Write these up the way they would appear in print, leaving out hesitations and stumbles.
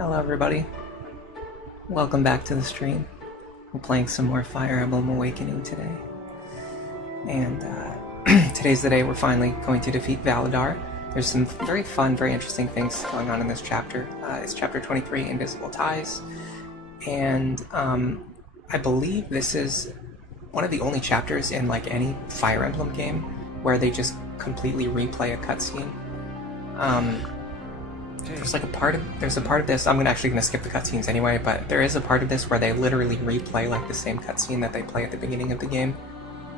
Hello everybody, welcome back to the stream. We're playing some more Fire Emblem Awakening today. And today's the day we're finally going to defeat Validar. There's some very fun, very interesting things going on in this chapter. It's chapter 23, Invisible Ties. And I believe this is one of the only chapters in like any Fire Emblem game where they just completely replay a cutscene. There's a part of this, I'm actually gonna skip the cutscenes anyway, but there is a part of this where they literally replay like the same cutscene that they play at the beginning of the game,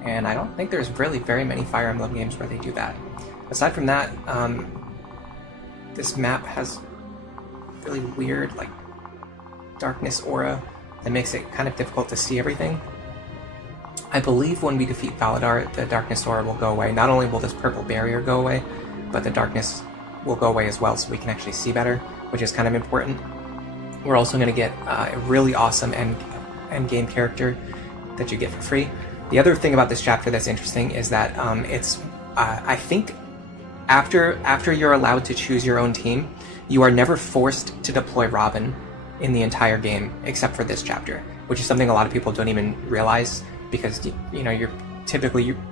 and I don't think there's really very many Fire Emblem games where they do that. Aside from that, this map has really weird like darkness aura that makes it kind of difficult to see everything. I believe when we defeat Validar, the darkness aura will go away. Not only will this purple barrier go away, but the darkness will go away as well, so we can actually see better, which is kind of important. We're also going to get a really awesome end game character that you get for free. The other thing about this chapter that's interesting is that I think after you're allowed to choose your own team, you are never forced to deploy Robin in the entire game except for this chapter, which is something a lot of people don't even realize, because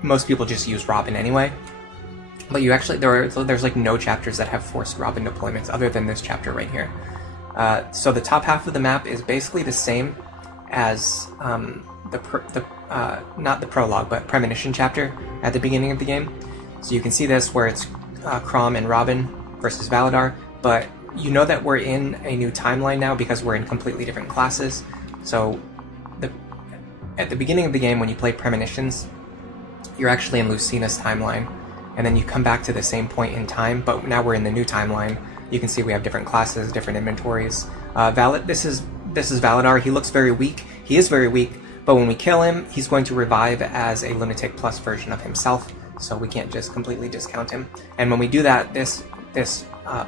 most people just use Robin anyway. But you actually, there's like no chapters that have forced Robin deployments other than this chapter right here. So the top half of the map is basically the same as not the prologue, but premonition chapter at the beginning of the game. So you can see this where it's Chrom and Robin versus Validar, but you know that we're in a new timeline now because we're in completely different classes. So at the beginning of the game when you play premonitions, you're actually in Lucina's timeline. And then you come back to the same point in time, but now we're in the new timeline. You can see we have different classes, different inventories. This is Validar. He looks very weak. He is very weak, but when we kill him, he's going to revive as a Lunatic Plus version of himself, so we can't just completely discount him. And when we do that, this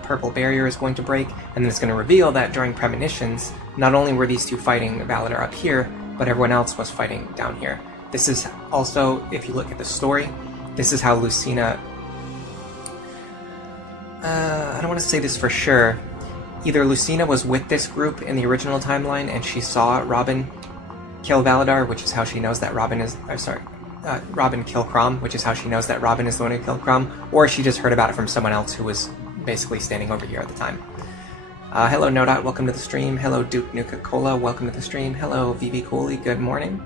purple barrier is going to break, and then it's going to reveal that during premonitions, not only were these two fighting Validar up here, but everyone else was fighting down here. This is also, if you look at the story, this is how Lucina, I don't want to say this for sure, either Lucina was with this group in the original timeline and she saw Robin kill Validar, which is how she knows that Robin kill Chrom, which is how she knows that Robin is the one who killed Chrom, or she just heard about it from someone else who was basically standing over here at the time. Hello Nodot, welcome to the stream. Hello Duke Nuka Cola, welcome to the stream. Hello VV Cooley, good morning.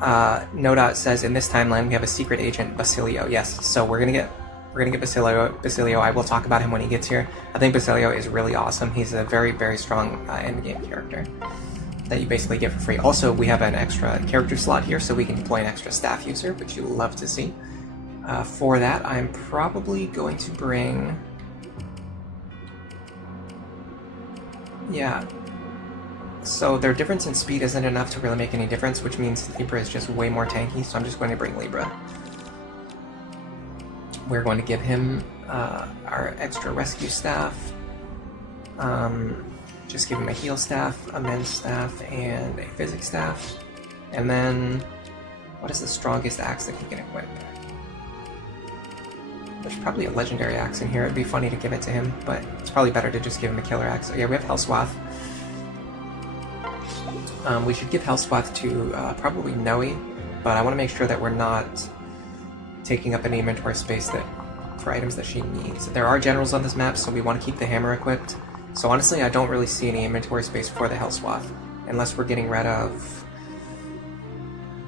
Nodot says in this timeline we have a secret agent, Basilio. Yes, so we're gonna get Basilio. I will talk about him when he gets here. I think Basilio is really awesome. He's a very, very strong end game character that you basically get for free. Also, we have an extra character slot here, so we can deploy an extra staff user, which you love to see. For that, I'm probably going to bring, yeah. So their difference in speed isn't enough to really make any difference, which means Libra is just way more tanky, so I'm just going to bring Libra. We're going to give him our extra rescue staff, just give him a heal staff, a mend staff, and a physics staff. And then, what is the strongest axe that he can equip? There's probably a legendary axe in here. It'd be funny to give it to him, but it's probably better to just give him a killer axe. So yeah, we have Hellswath. We should give Hellswath to probably Noe, but I want to make sure that we're not taking up any inventory space for items that she needs. There are generals on this map, so we want to keep the hammer equipped. So honestly, I don't really see any inventory space for the Hellswath, unless we're getting rid of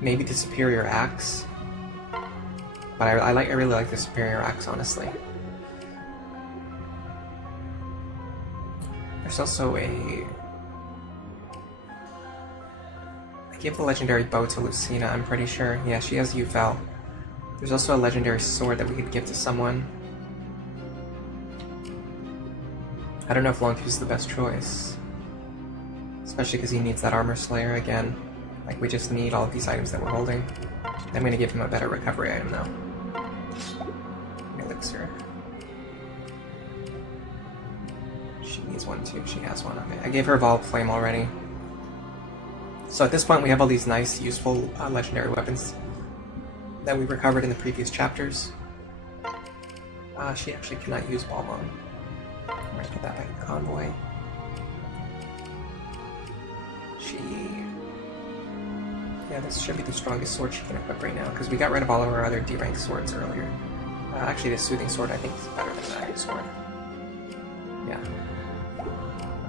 maybe the superior axe. But I really like the superior axe, honestly. There's also I gave the legendary bow to Lucina, I'm pretty sure. Yeah, she has Ufel. There's also a legendary sword that we could give to someone. I don't know if Longfuse is the best choice. Especially because he needs that armor slayer again. Like, we just need all of these items that we're holding. I'm gonna give him a better recovery item though. Elixir. She needs one too, she has one, okay. I gave her Evolved Flame already. So at this point we have all these nice, useful legendary weapons that we recovered in the previous chapters. She actually cannot use Balmon. I'm going to put that back in Convoy. Yeah, this should be the strongest sword she can equip right now, because we got rid of all of our other D-rank swords earlier. Actually, the Soothing Sword I think is better than that sword. Yeah.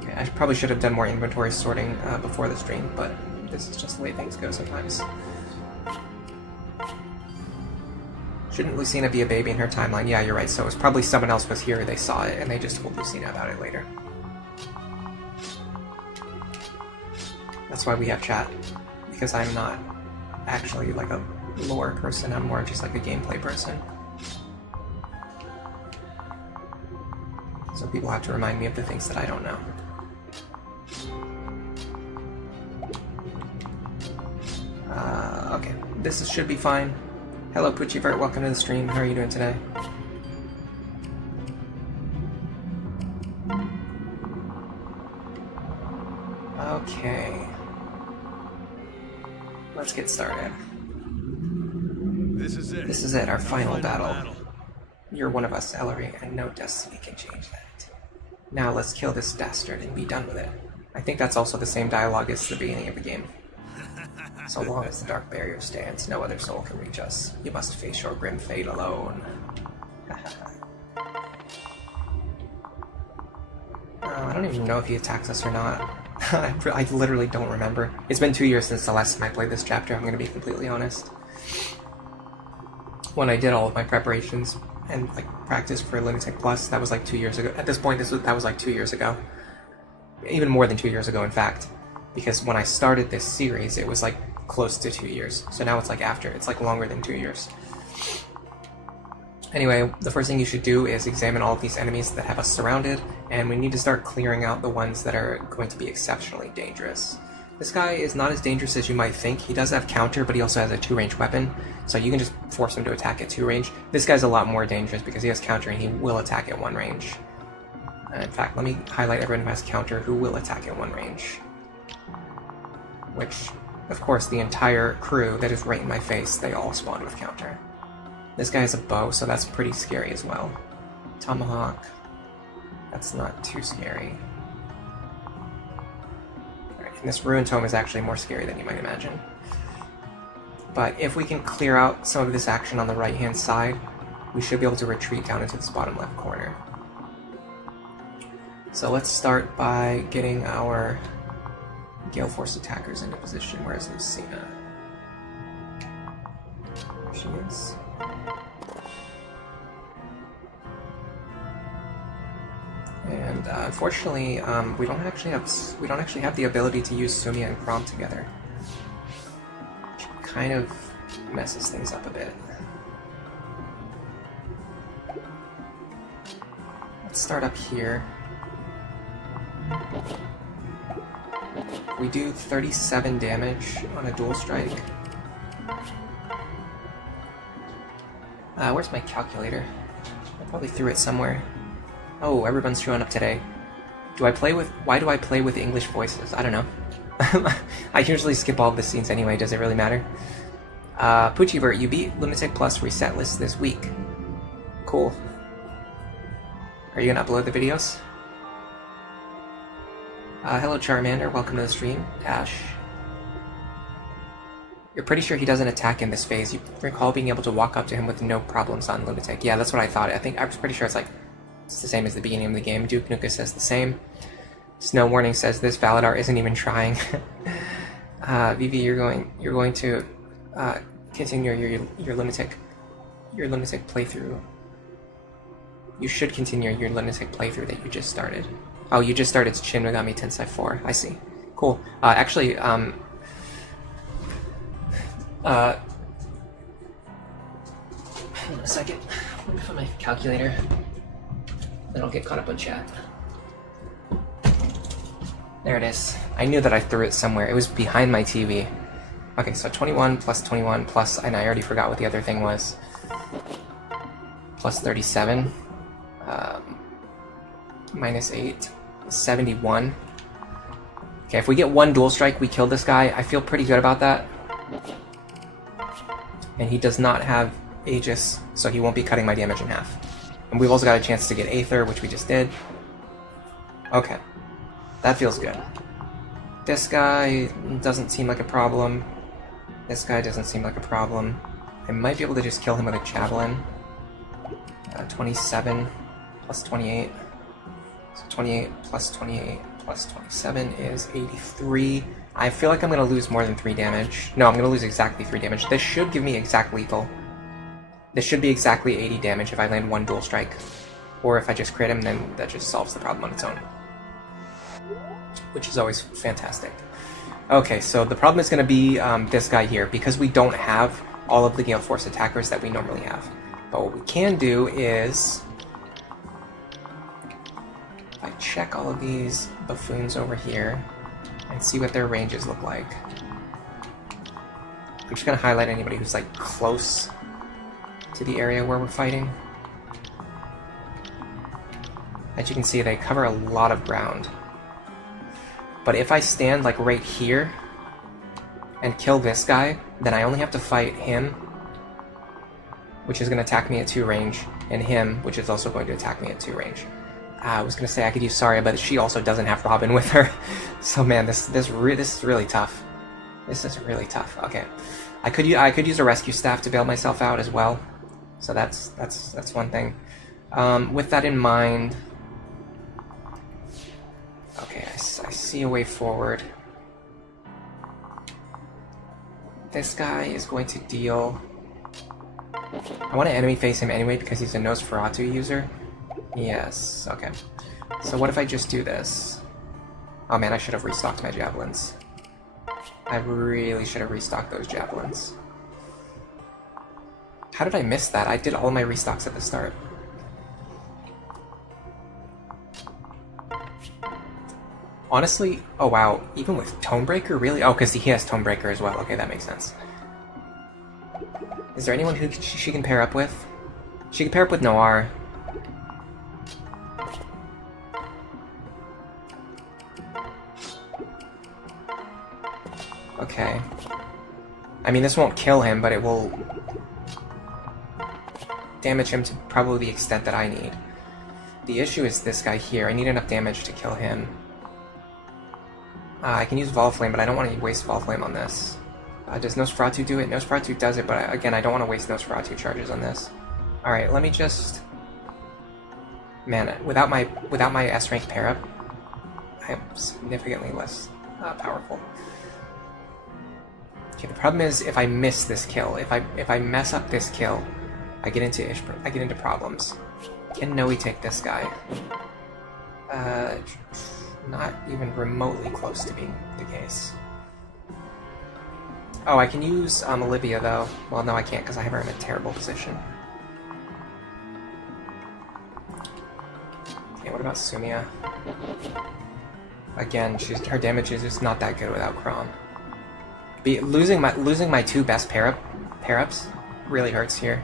Okay, I probably should have done more inventory sorting before the stream, but this is just the way things go sometimes. Shouldn't Lucina be a baby in her timeline? Yeah, you're right, so it was probably someone else was here, they saw it, and they just told Lucina about it later. That's why we have chat. Because I'm not actually like a lore person, I'm more just like a gameplay person. So people have to remind me of the things that I don't know. Okay, this should be fine. Hello Puchivert, welcome to the stream. How are you doing today? Okay. Let's get started. This is it. This is it, our final battle. You're one of us, Ellery, and no destiny can change that. Now let's kill this dastard and be done with it. I think that's also the same dialogue as the beginning of the game. So long as the dark barrier stands, no other soul can reach us. You must face your grim fate alone. I don't even know if he attacks us or not. I literally don't remember. It's been 2 years since the last time I played this chapter, I'm going to be completely honest. When I did all of my preparations and like practice for Lunatic Plus, that was like 2 years ago. At this point, that was like 2 years ago. Even more than 2 years ago, in fact. Because when I started this series, it was like close to 2 years. So now it's like after. It's like longer than 2 years. Anyway, the first thing you should do is examine all of these enemies that have us surrounded, and we need to start clearing out the ones that are going to be exceptionally dangerous. This guy is not as dangerous as you might think. He does have counter, but he also has a 2-range weapon, so you can just force him to attack at 2 range. This guy's a lot more dangerous because he has counter and he will attack at 1 range. In fact, let me highlight everyone who has counter who will attack at 1 range. Which, of course, the entire crew that is right in my face, they all spawn with counter. This guy has a bow, so that's pretty scary as well. Tomahawk. That's not too scary. Alright, and this Ruined Tome is actually more scary than you might imagine. But if we can clear out some of this action on the right-hand side, we should be able to retreat down into this bottom left corner. So let's start by getting our Gale Force attackers into position. Where's Lucina? There she is. And unfortunately, we don't actually have the ability to use Sumia and Chrom together, which kind of messes things up a bit. Let's start up here. We do 37 damage on a dual strike. Where's my calculator? I probably threw it somewhere. Oh, everyone's showing up today. Why do I play with English voices? I don't know. I usually skip all of the scenes anyway, does it really matter? Puchivert, you beat Lunatic Plus reset list this week. Cool. Are you gonna upload the videos? Hello Charmander, welcome to the stream. Ash. You're pretty sure he doesn't attack in this phase. You recall being able to walk up to him with no problems on Lunatic. Yeah, that's what I thought. I was pretty sure it's the same as the beginning of the game. Duke Nuka says the same. Snow Warning says this. Validar isn't even trying. Vivi, you're going to continue your Lunatic playthrough. You should continue your Lunatic playthrough that you just started. Oh, you just started Shin Megami Tensei 4. I see. Cool. Actually, hold on a second. Let me find my calculator. Then I'll get caught up on chat. There it is. I knew that I threw it somewhere. It was behind my TV. Okay, so 21 plus, and I already forgot what the other thing was. Plus 37. Minus 8. 71. Okay, if we get 1 dual strike, we kill this guy. I feel pretty good about that. And he does not have Aegis, so he won't be cutting my damage in half. And we've also got a chance to get Aether, which we just did. Okay. That feels good. This guy doesn't seem like a problem. This guy doesn't seem like a problem. I might be able to just kill him with a javelin. 27 plus 28. So 28 plus 28 plus 27 is 83. I feel like I'm going to lose more than 3 damage. No, I'm going to lose exactly 3 damage. This should give me exact lethal. This should be exactly 80 damage if I land 1 dual strike. Or if I just crit him, then that just solves the problem on its own. Which is always fantastic. Okay, so the problem is going to be this guy here, because we don't have all of the Gale Force attackers that we normally have. But what we can do is... if I check all of these buffoons over here and see what their ranges look like. I'm just going to highlight anybody who's like close to the area where we're fighting. As you can see, they cover a lot of ground. But if I stand like right here and kill this guy, then I only have to fight him, which is going to attack me at 2 range, and him, which is also going to attack me at 2 range. I was going to say I could use Saria, but she also doesn't have Robin with her. So man, this is really tough. This is really tough. Okay, I could use a rescue staff to bail myself out as well. So that's one thing. With that in mind, okay, I see a way forward. This guy is going to deal... I want to enemy face him anyway because he's a Nosferatu user. Yes, okay. So what if I just do this? Oh man, I should have restocked my javelins. I really should have restocked those javelins. How did I miss that? I did all my restocks at the start. Honestly, oh wow, even with Tonebreaker, really? Oh, because he has Tonebreaker as well. Okay, that makes sense. Is there anyone who she can pair up with? She can pair up with Noir. Okay. I mean, this won't kill him, but it will damage him to probably the extent that I need. The issue is this guy here. I need enough damage to kill him. I can use Volflame, but I don't want to waste Volflame on this. Does Nosferatu do it? Nosferatu does it, but again, I don't want to waste Nosferatu charges on this. Alright, let me just... Man, without my S-rank pair-up, I am significantly less powerful. Okay, the problem is if I miss this kill, if I mess up this kill, I get into problems. Can Noe take this guy? Not even remotely close to being the case. Oh, I can use Olivia though. Well, no, I can't because I have her in a terrible position. Okay, what about Sumia? Again, her damage is just not that good without Chrom. Losing my 2 best pair-ups really hurts here.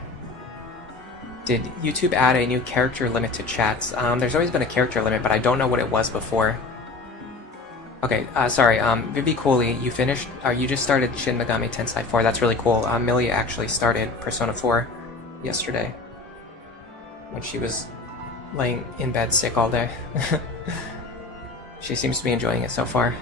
Did YouTube add a new character limit to chats? There's always been a character limit, but I don't know what it was before. Okay, sorry, Vivi Cooley, you finished, you just started Shin Megami Tensei 4, that's really cool. Millie actually started Persona 4 yesterday, when she was laying in bed sick all day. She seems to be enjoying it so far.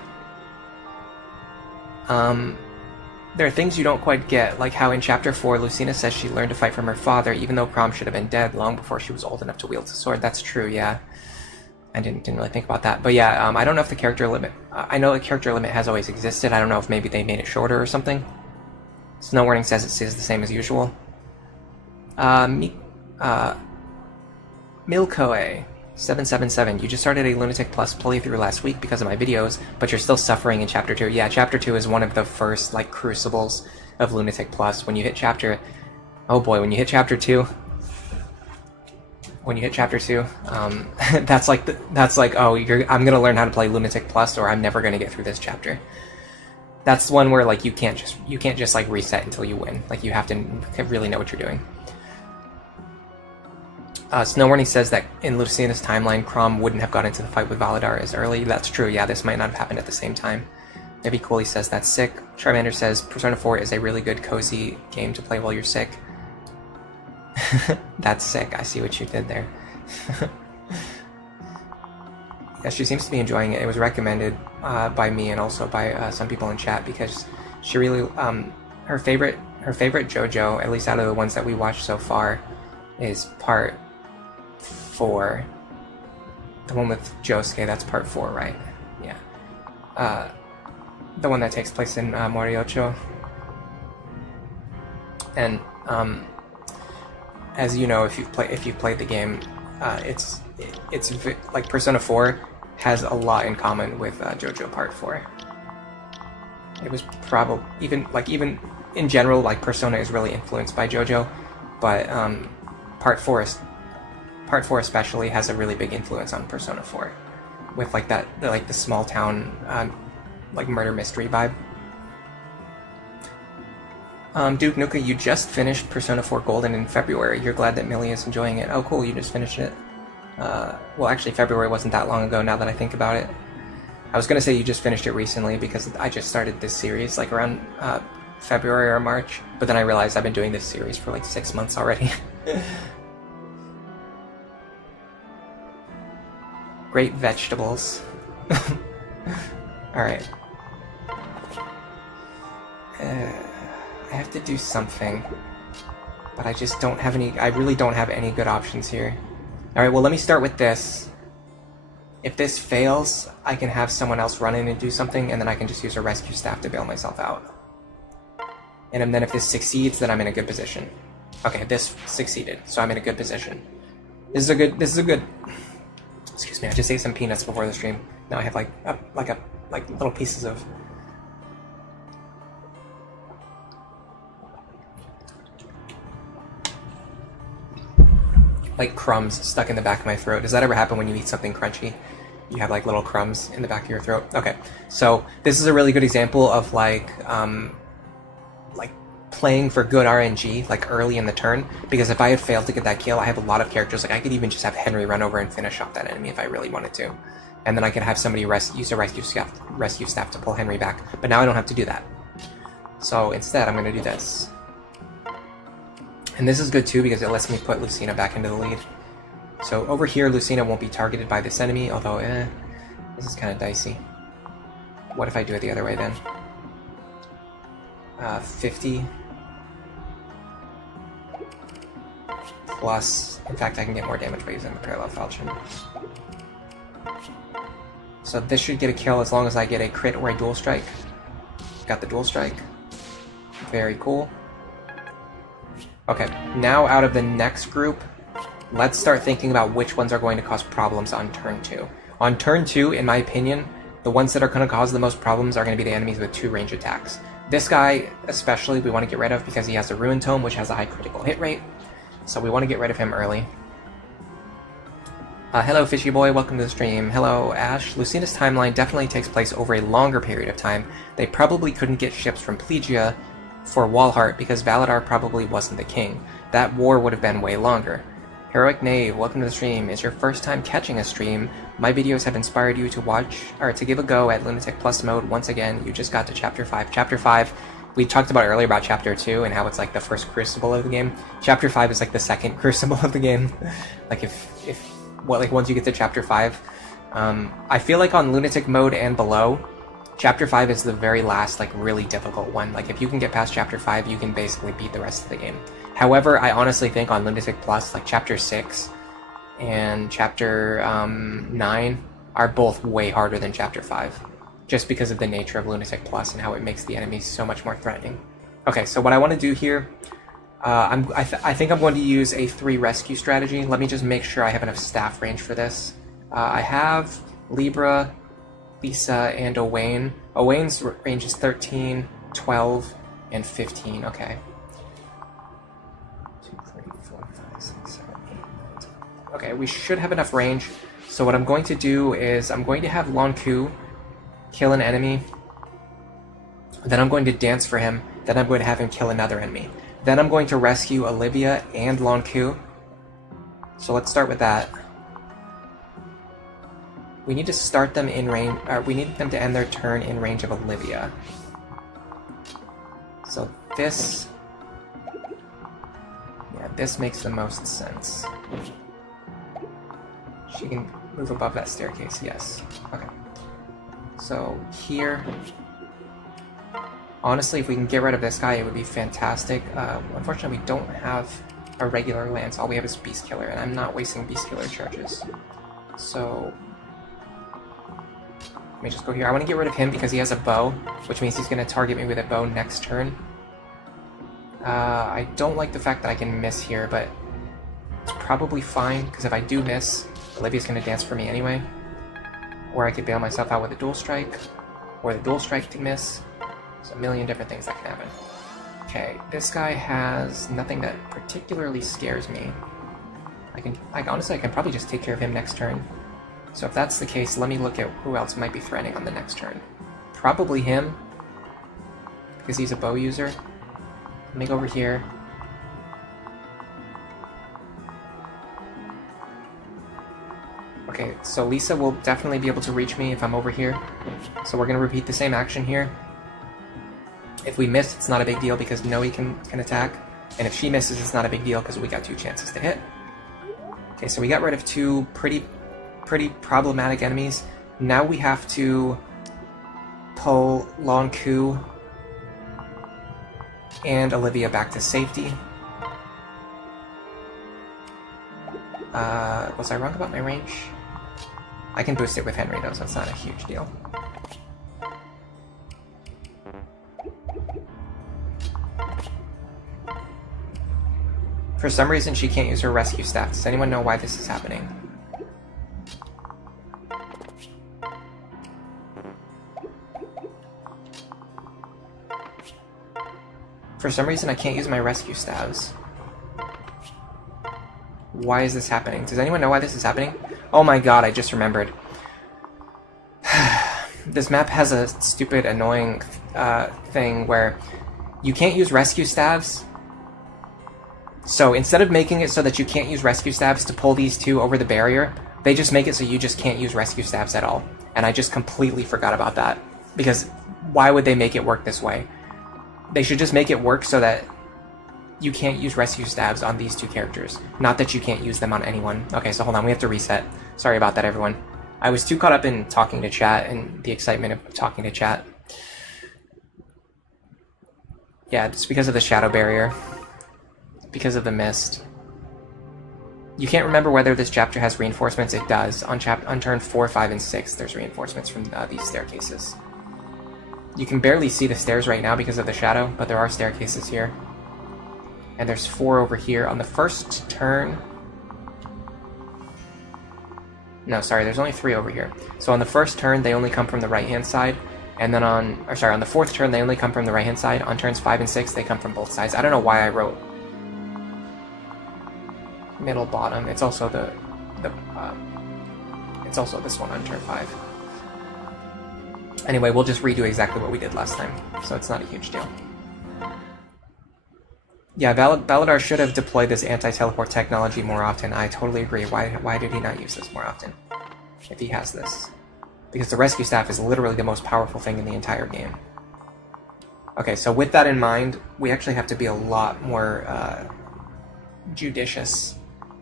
There are things you don't quite get, like how in Chapter 4, Lucina says she learned to fight from her father, even though Chrom should have been dead long before she was old enough to wield a sword. That's true, yeah. I didn't really think about that. But yeah, I don't know if the character limit... I know the character limit has always existed. I don't know if maybe they made it shorter or something. Snow Warning says it stays the same as usual. Milkoe777, you just started a Lunatic Plus playthrough last week because of my videos, but you're still suffering in Chapter 2. Yeah, Chapter 2 is one of the first, like, crucibles of Lunatic Plus. When you hit Chapter... Oh boy, when you hit Chapter 2... that's like, oh, I'm gonna learn how to play Lunatic Plus, or I'm never gonna get through this chapter. That's one where, like, you can't just like reset until you win. Like, you have to really know what you're doing. Snow Warning says that in Lucina's timeline, Chrom wouldn't have got into the fight with Validar as early. That's true, yeah, this might not have happened at the same time. Maybe Cooley says that's sick. Charmander says Persona 4 is a really good, cozy game to play while you're sick. That's sick, I see what you did there. Yeah, she seems to be enjoying it. It was recommended by me and also by some people in chat because she really her favorite JoJo, at least out of the ones that we watched so far, is part 4. The one with Josuke, that's part 4, right? Yeah. The one that takes place in Moriocho. And as you know, if you've played the game, it's like Persona 4 has a lot in common with JoJo Part 4. It was probably even in general, like Persona is really influenced by JoJo, but Part 4 especially has a really big influence on Persona 4, with like the small town like murder mystery vibe. Duke Nuka, you just finished Persona 4 Golden in February. You're glad that Millie is enjoying it. Oh, cool, you just finished it. Well, actually, February wasn't that long ago, now that I think about it. I was going to say you just finished it recently, because I just started this series, like, around February or March. But then I realized I've been doing this series for, like, 6 months already. Great vegetables. Alright. I have to do something, but I just don't have any. I really don't have any good options here. Alright, well, let me start with this. If this fails, I can have someone else run in and do something, and then I can just use a rescue staff to bail myself out. And then if this succeeds, then I'm in a good position. Okay, this succeeded, so I'm in a good position. This is a good. Excuse me, I just ate some peanuts before the stream. Now I have like little pieces of. Like crumbs stuck in the back of my throat. Does that ever happen when you eat something crunchy? You have like little crumbs in the back of your throat? Okay, so this is a really good example of like playing for good RNG, like early in the turn, because if I had failed to get that kill, I have a lot of characters, like I could even just have Henry run over and finish off that enemy if I really wanted to. And then I could have somebody use a rescue staff to pull Henry back, but now I don't have to do that. So instead, I'm going to do this. And this is good too, because it lets me put Lucina back into the lead. So over here, Lucina won't be targeted by this enemy, although, this is kind of dicey. What if I do it the other way then? 50. Plus, in fact, I can get more damage by using the parallel falchion. So this should get a kill as long as I get a crit or a dual strike. Got the dual strike. Very cool. Okay, now out of the next group, let's start thinking about which ones are going to cause problems on turn 2. On turn 2, in my opinion, the ones that are going to cause the most problems are going to be the enemies with 2 range attacks. This guy, especially, we want to get rid of because he has a Ruin Tome, which has a high critical hit rate. So we want to get rid of him early. Hello, Fishy Boy. Welcome to the stream. Hello, Ash. Lucina's timeline definitely takes place over a longer period of time. They probably couldn't get ships from Plegia for Walhart because Validar probably wasn't the king. That war would have been way longer. Heroic Knave, welcome to the stream. It's your first time catching a stream. My videos have inspired you to watch, or to give a go at Lunatic Plus mode once again. You just got to Chapter 5. Chapter 5, we talked about earlier about Chapter 2 and how it's like the first Crucible of the game. Chapter 5 is like the second Crucible of the game. Like once you get to Chapter 5. I feel like on Lunatic mode and below, Chapter 5 is the very last, like, really difficult one. Like, if you can get past Chapter 5, you can basically beat the rest of the game. However, I honestly think on Lunatic Plus, like, Chapter 6 and Chapter 9 are both way harder than Chapter 5. Just because of the nature of Lunatic Plus and how it makes the enemies so much more threatening. Okay, so what I want to do here, I think I'm going to use a 3 rescue strategy. Let me just make sure I have enough staff range for this. I have Libra, Lisa, and Owain. Owain's range is 13, 12, and 15. Okay. 2, 3, 4, 5, 6, 7, 8, 9, 10. Okay, we should have enough range. So what I'm going to do is I'm going to have Lonku kill an enemy. Then I'm going to dance for him. Then I'm going to have him kill another enemy. Then I'm going to rescue Olivia and Lonku. So let's start with that. We need to start them in range, we need them to end their turn in range of Olivia. So this, yeah, this makes the most sense. Move above that staircase, yes. Okay. So here, honestly, if we can get rid of this guy, it would be fantastic. Unfortunately, we don't have a regular lance. All we have is Beast Killer, and I'm not wasting Beast Killer charges. So let me just go here. I want to get rid of him because he has a bow, which means he's going to target me with a bow next turn. I don't like the fact that I can miss here, but it's probably fine, because if I do miss, Olivia's going to dance for me anyway. Or I could bail myself out with a dual strike, or the dual strike to miss. There's a million different things that can happen. Okay, this guy has nothing that particularly scares me. Honestly, I can probably just take care of him next turn. So if that's the case, let me look at who else might be threatening on the next turn. Probably him, because he's a bow user. Let me go over here. Okay, so Lisa will definitely be able to reach me if I'm over here. So we're going to repeat the same action here. If we miss, it's not a big deal because Noe can attack. And if she misses, it's not a big deal because we got 2 chances to hit. Okay, so we got rid of 2 pretty problematic enemies. Now we have to pull Long Ku and Olivia back to safety. Was I wrong about my range? I can boost it with Henry though, so it's not a huge deal. For some reason, she can't use her rescue staff. Does anyone know why this is happening? For some reason, I can't use my rescue staves. Why is this happening? Does anyone know why this is happening? Oh my god, I just remembered. This map has a stupid, annoying thing where you can't use rescue staves. So instead of making it so that you can't use rescue staves to pull these 2 over the barrier, they just make it so you just can't use rescue staves at all. And I just completely forgot about that. Because why would they make it work this way? They should just make it work so that you can't use rescue stabs on these 2 characters. Not that you can't use them on anyone. Okay, so hold on, we have to reset. Sorry about that, everyone. I was too caught up in talking to chat and the excitement of talking to chat. Yeah, it's because of the shadow barrier. Because of the mist. You can't remember whether this chapter has reinforcements. It does. On turn 4, 5, and 6, there's reinforcements from these staircases. You can barely see the stairs right now because of the shadow, but there are staircases here. And there's 4 over here. On the first turn... No, sorry, there's only 3 over here. So on the first turn, they only come from the right-hand side. And then on the 4th turn, they only come from the right-hand side. On turns 5 and 6, they come from both sides. I don't know why I wrote middle bottom. It's also it's also this one on turn 5. Anyway, we'll just redo exactly what we did last time, so it's not a huge deal. Yeah, Validar should have deployed this anti-teleport technology more often. I totally agree. Why did he not use this more often? If he has this. Because the rescue staff is literally the most powerful thing in the entire game. Okay, so with that in mind, we actually have to be a lot more judicious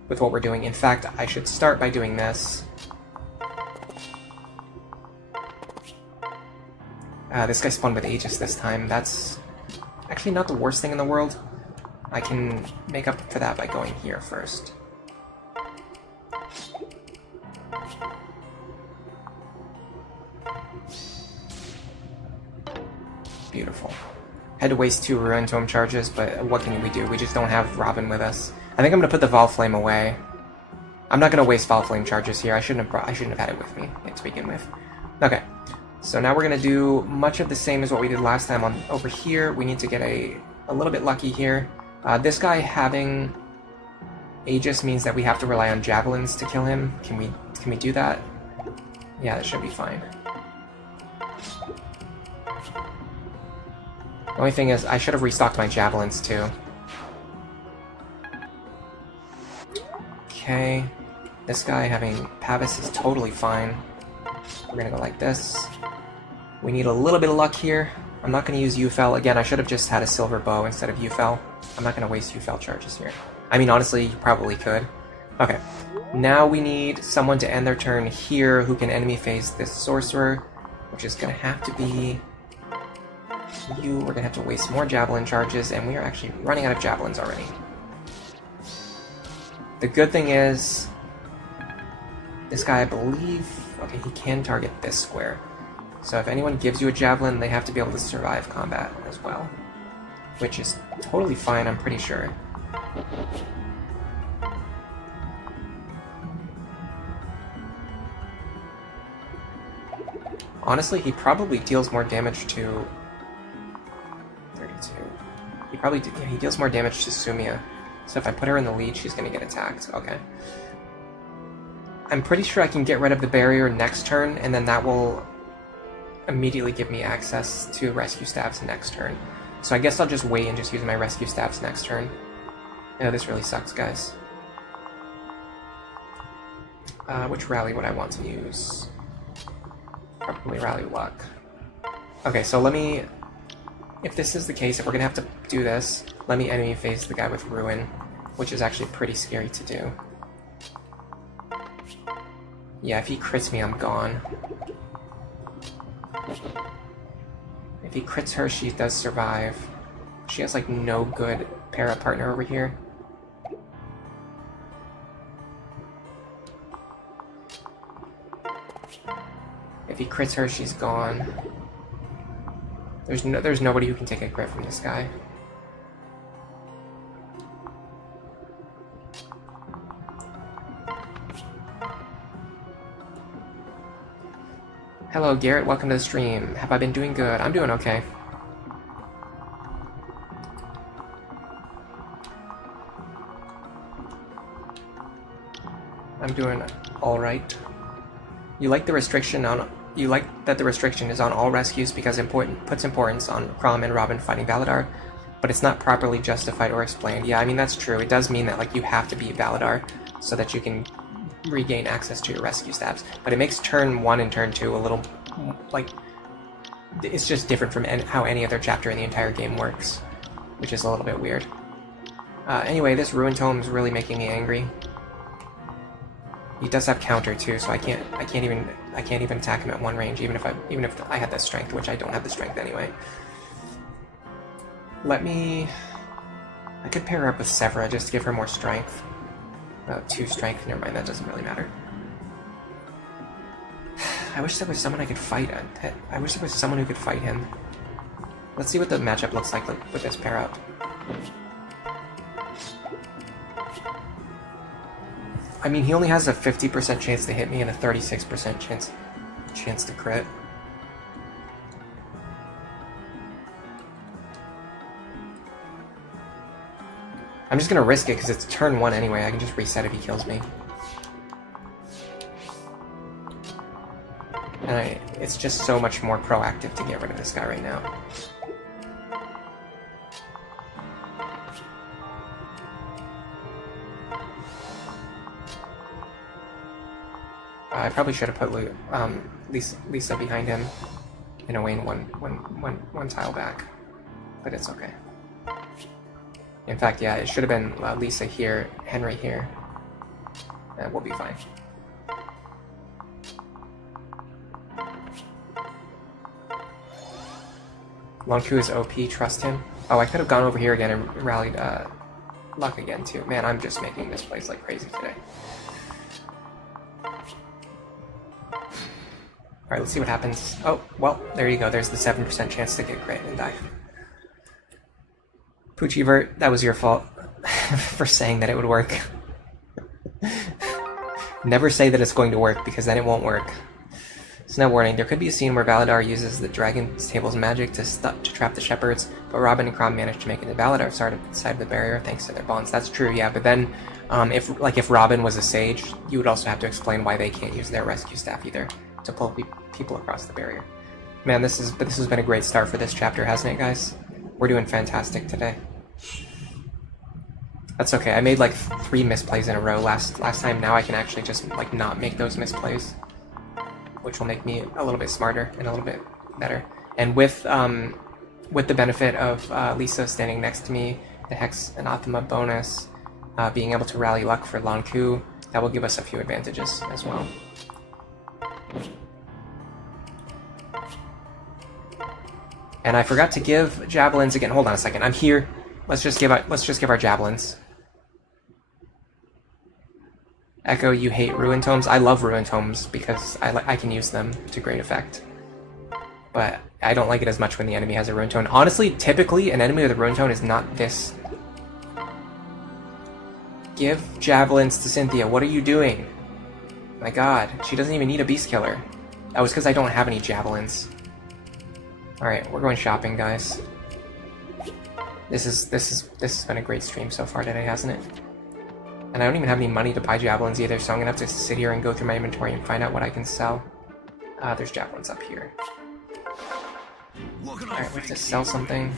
with what we're doing. In fact, I should start by doing this. This guy spawned with Aegis this time. That's actually not the worst thing in the world. I can make up for that by going here first. Beautiful. Had to waste 2 Ruin Tome charges, but what can we do? We just don't have Robin with us. I think I'm going to put the Vol Flame away. I'm not going to waste Vol Flame charges here. I shouldn't have had it with me to begin with. Okay. So now we're going to do much of the same as what we did last time on over here. We need to get a little bit lucky here. This guy having Aegis means that we have to rely on Javelins to kill him. Can we do that? Yeah, that should be fine. The only thing is, I should have restocked my Javelins too. Okay. This guy having Pavis is totally fine. We're gonna go like this. We need a little bit of luck here. I'm not going to use Ufel. Again, I should have just had a silver bow instead of Ufel. I'm not going to waste Ufel charges here. I mean, honestly, you probably could. Okay. Now we need someone to end their turn here who can enemy phase this sorcerer, which is going to have to be you. We're going to have to waste more javelin charges, and we are actually running out of javelins already. The good thing is, this guy, I believe, okay, he can target this square. So if anyone gives you a javelin, they have to be able to survive combat as well, which is totally fine, I'm pretty sure. Honestly, he probably deals more damage to 32. He deals more damage to Sumia. So if I put her in the lead, she's going to get attacked. Okay. I'm pretty sure I can get rid of the barrier next turn, and then that will immediately give me access to rescue staffs next turn. So I guess I'll just wait and just use my rescue staffs next turn. Yeah, this really sucks, guys. Which rally would I want to use? Probably Rally Luck. Okay, so let me... If this is the case, if we're going to have to do this, let me enemy phase the guy with Ruin, which is actually pretty scary to do. Yeah, if he crits me, I'm gone. If he crits her, she does survive. She has, like, no good para partner over here. If he crits her, she's gone. There's nobody who can take a crit from this guy. Hello, Garrett. Welcome to the stream. Have I been doing good? I'm doing okay. I'm doing all right. You like the restriction on... You like that the restriction is on all rescues because puts importance on Crom and Robin fighting Validar, but it's not properly justified or explained. Yeah, I mean, that's true. It does mean that, like, you have to beat Validar so that you can regain access to your rescue stabs. But it makes turn 1 and turn 2 a little, like... It's just different from how any other chapter in the entire game works, which is a little bit weird. Anyway, this Ruin Tome is really making me angry. He does have counter too, so I can't even attack him at one range, even if I had that strength, which I don't have the strength anyway. I could pair her up with Severa just to give her more strength. 2 strength, never mind, that doesn't really matter. I wish there was someone I could fight. I wish there was someone who could fight him. Let's see what the matchup looks like with this pair up. I mean, he only has a 50% chance to hit me and a 36% chance to crit. I'm just gonna risk it because it's turn 1 anyway. I can just reset if he kills me. And it's just so much more proactive to get rid of this guy right now. I probably should have put Lisa behind him in a way in one tile back, but it's okay. In fact, yeah, it should have been Lisa here, Henry here. We'll be fine. Longku is OP, trust him. Oh, I could have gone over here again and rallied Luck again too. Man, I'm just making this place like crazy today. Alright, let's see what happens. Oh, well, there you go. There's the 7% chance to get crit and die. Poochievert, that was your fault for saying that it would work. Never say that it's going to work, because then it won't work. So, no warning, there could be a scene where Validar uses the Dragon's Table's magic to trap the Shepherds, but Robin and Crom managed to make it to Validar side of the barrier thanks to their bonds. That's true, yeah, but then if Robin was a sage, you would also have to explain why they can't use their rescue staff either to pull people across the barrier. Man, this has been a great start for this chapter, hasn't it, guys? We're doing fantastic today. That's okay. I made like 3 misplays in a row last time. Now I can actually just like not make those misplays, which will make me a little bit smarter and a little bit better. And with the benefit of Lisa standing next to me, the Hex Anathema bonus, being able to rally luck for Lanku, that will give us a few advantages as well. And I forgot to give javelins again. Hold on a second. I'm here. Let's just give our javelins. Echo, you hate ruin tomes. I love ruin tomes because I can use them to great effect. But I don't like it as much when the enemy has a ruin tome. Honestly, typically an enemy with a ruin tome is not this. Give javelins to Cynthia. What are you doing? My God, she doesn't even need a beast killer. That was because I don't have any javelins. Alright, we're going shopping, guys. This has been a great stream so far today, hasn't it? And I don't even have any money to buy javelins either, so I'm gonna have to sit here and go through my inventory and find out what I can sell. There's javelins up here. Alright, we have to sell something.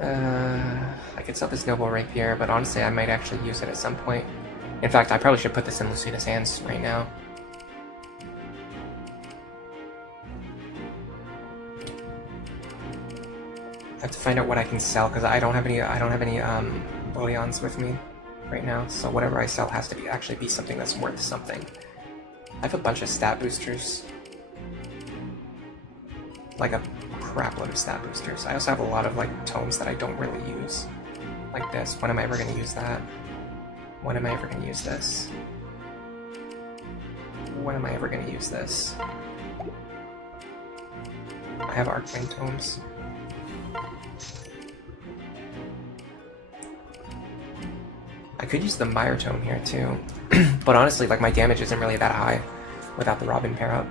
I could sell this noble rapier, but honestly I might actually use it at some point. In fact, I probably should put this in Lucina's hands right now. I have to find out what I can sell because I don't have any bullions with me right now. So whatever I sell has to actually be something that's worth something. I have a bunch of stat boosters, like a crap load of stat boosters. I also have a lot of like tomes that I don't really use, like this. When am I ever going to use that? When am I ever going to use this? When am I ever going to use this? I have Arcane tomes. I could use the Mire tome here too, but honestly, like my damage isn't really that high without the Robin pair up.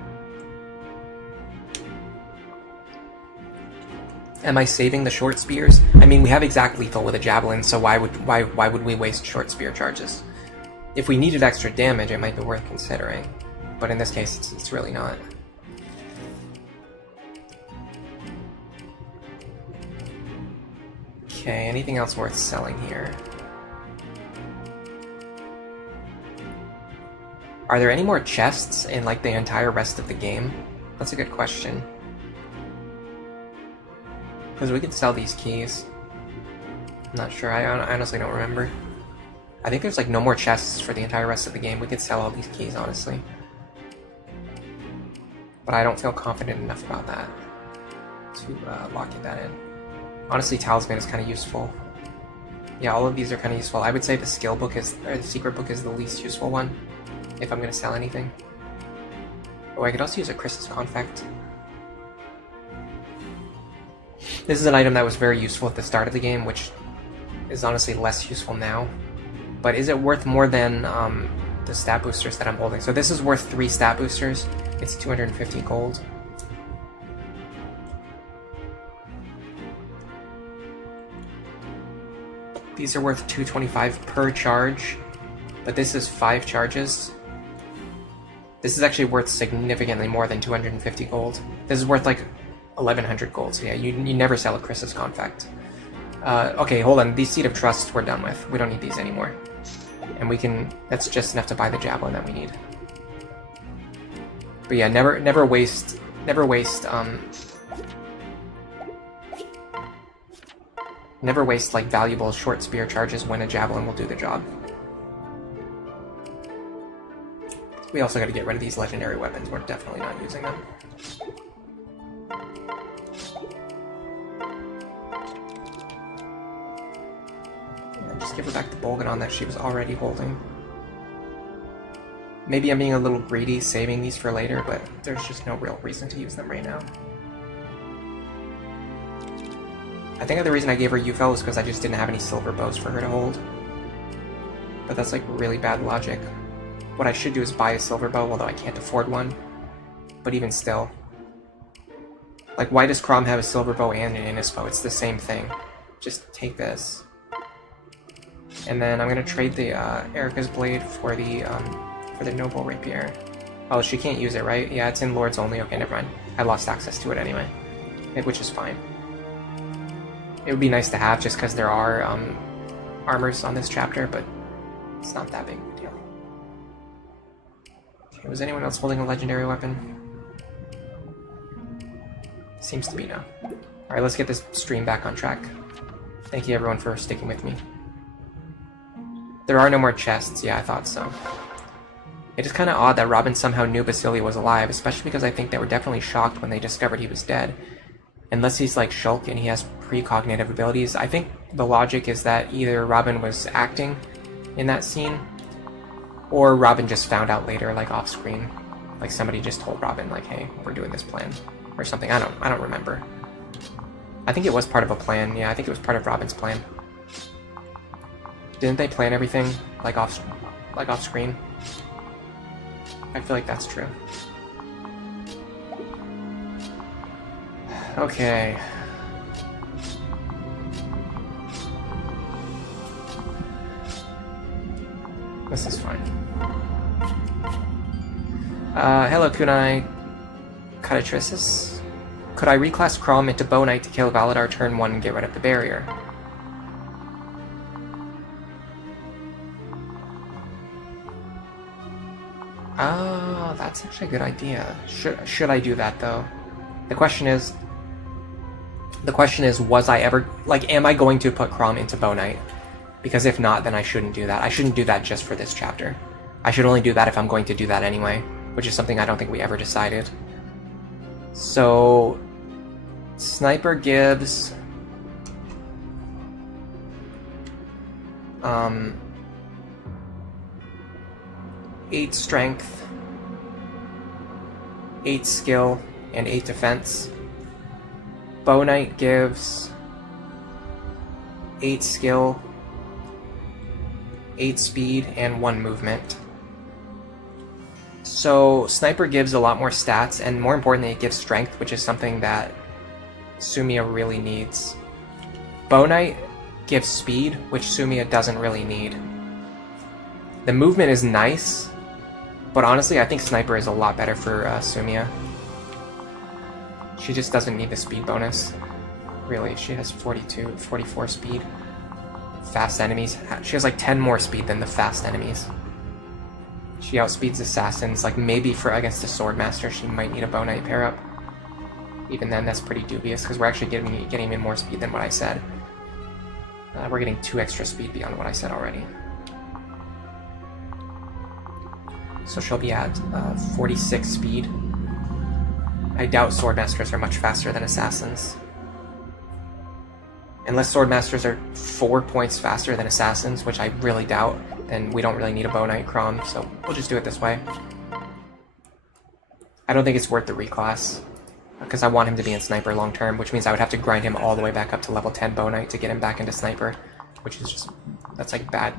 Am I saving the short spears? I mean, we have exact lethal with a javelin, so why would we waste short spear charges? If we needed extra damage, it might be worth considering, but in this case, it's really not. Okay, anything else worth selling here? Are there any more chests in like the entire rest of the game? That's a good question. Because we could sell these keys. I'm not sure, I honestly don't remember. I think there's like no more chests for the entire rest of the game. We could sell all these keys, honestly. But I don't feel confident enough about that to lock that in. Honestly, Talisman is kind of useful. Yeah, all of these are kind of useful. I would say the skill book or the secret book is the least useful one, if I'm going to sell anything. Oh, I could also use a Chris's Confect. This is an item that was very useful at the start of the game, which is honestly less useful now. But is it worth more than the stat boosters that I'm holding? So this is worth 3 stat boosters. It's 250 gold. These are worth 225 per charge, but this is 5 charges. This is actually worth significantly more than 250 gold. This is worth like 1100 gold, so yeah, you never sell a Chris's Confect. Okay, hold on, these Seed of Trust we're done with. We don't need these anymore. And we can, that's just enough to buy the javelin that we need. But yeah, never waste like valuable short spear charges when a javelin will do the job. We also gotta get rid of these legendary weapons, we're definitely not using them. And just give her back the Bolganon that she was already holding. Maybe I'm being a little greedy saving these for later, but there's just no real reason to use them right now. I think the reason I gave her Yufel was because I just didn't have any silver bows for her to hold. But that's like really bad logic. What I should do is buy a silver bow, although I can't afford one. But even still. Like, why does Crom have a silver bow and an Innis bow? It's the same thing. Just take this. And then I'm gonna trade the Erica's Blade for the Noble Rapier. Oh, she can't use it, right? Yeah, it's in Lords only. Okay, never mind. I lost access to it anyway. Which is fine. It would be nice to have just because there are armors on this chapter, but it's not that big of a deal. Okay, was anyone else holding a legendary weapon? Seems to be no. Alright, let's get this stream back on track. Thank you everyone for sticking with me. There are no more chests. Yeah, I thought so. It is kind of odd that Robin somehow knew Basilia was alive, especially because I think they were definitely shocked when they discovered he was dead. Unless he's like Shulk and he has precognitive abilities, I think the logic is that either Robin was acting in that scene, or Robin just found out later, like off screen. Like somebody just told Robin, like, hey, we're doing this plan. Or something. I don't remember. I think it was part of a plan. Yeah, I think it was part of Robin's plan. Didn't they plan everything like off screen? I feel like that's true. Okay. This is fine. Hello, Kunai Catatrisis. Could I reclass Crom into Bow Knight to kill Validar turn 1 and get rid of the barrier? Oh, that's actually a good idea. Should I do that though? The question is, was I ever, like, am I going to put Crom into Bow Knight? Because if not, then I shouldn't do that. I shouldn't do that just for this chapter. I should only do that if I'm going to do that anyway, which is something I don't think we ever decided. So, Sniper gives... 8 strength, 8 skill, and 8 defense. Bow Knight gives 8 skill, 8 speed, and 1 movement. So Sniper gives a lot more stats, and more importantly, it gives strength, which is something that Sumiya really needs. Bow Knight gives speed, which Sumiya doesn't really need. The movement is nice, but honestly, I think Sniper is a lot better for Sumiya. She just doesn't need the speed bonus. Really, she has 44 speed. Fast enemies. She has like 10 more speed than the fast enemies. She outspeeds assassins. Like maybe for against a Swordmaster, she might need a Bow Knight pair up. Even then, that's pretty dubious because we're actually getting in more speed than what I said. We're getting 2 extra speed beyond what I said already. So she'll be at 46 speed. I doubt Swordmasters are much faster than Assassins. Unless Swordmasters are 4 points faster than Assassins, which I really doubt, then we don't really need a Bow Knight Crom, so we'll just do it this way. I don't think it's worth the reclass, because I want him to be in Sniper long term, which means I would have to grind him all the way back up to level 10 Bow Knight to get him back into Sniper, which is just, that's like bad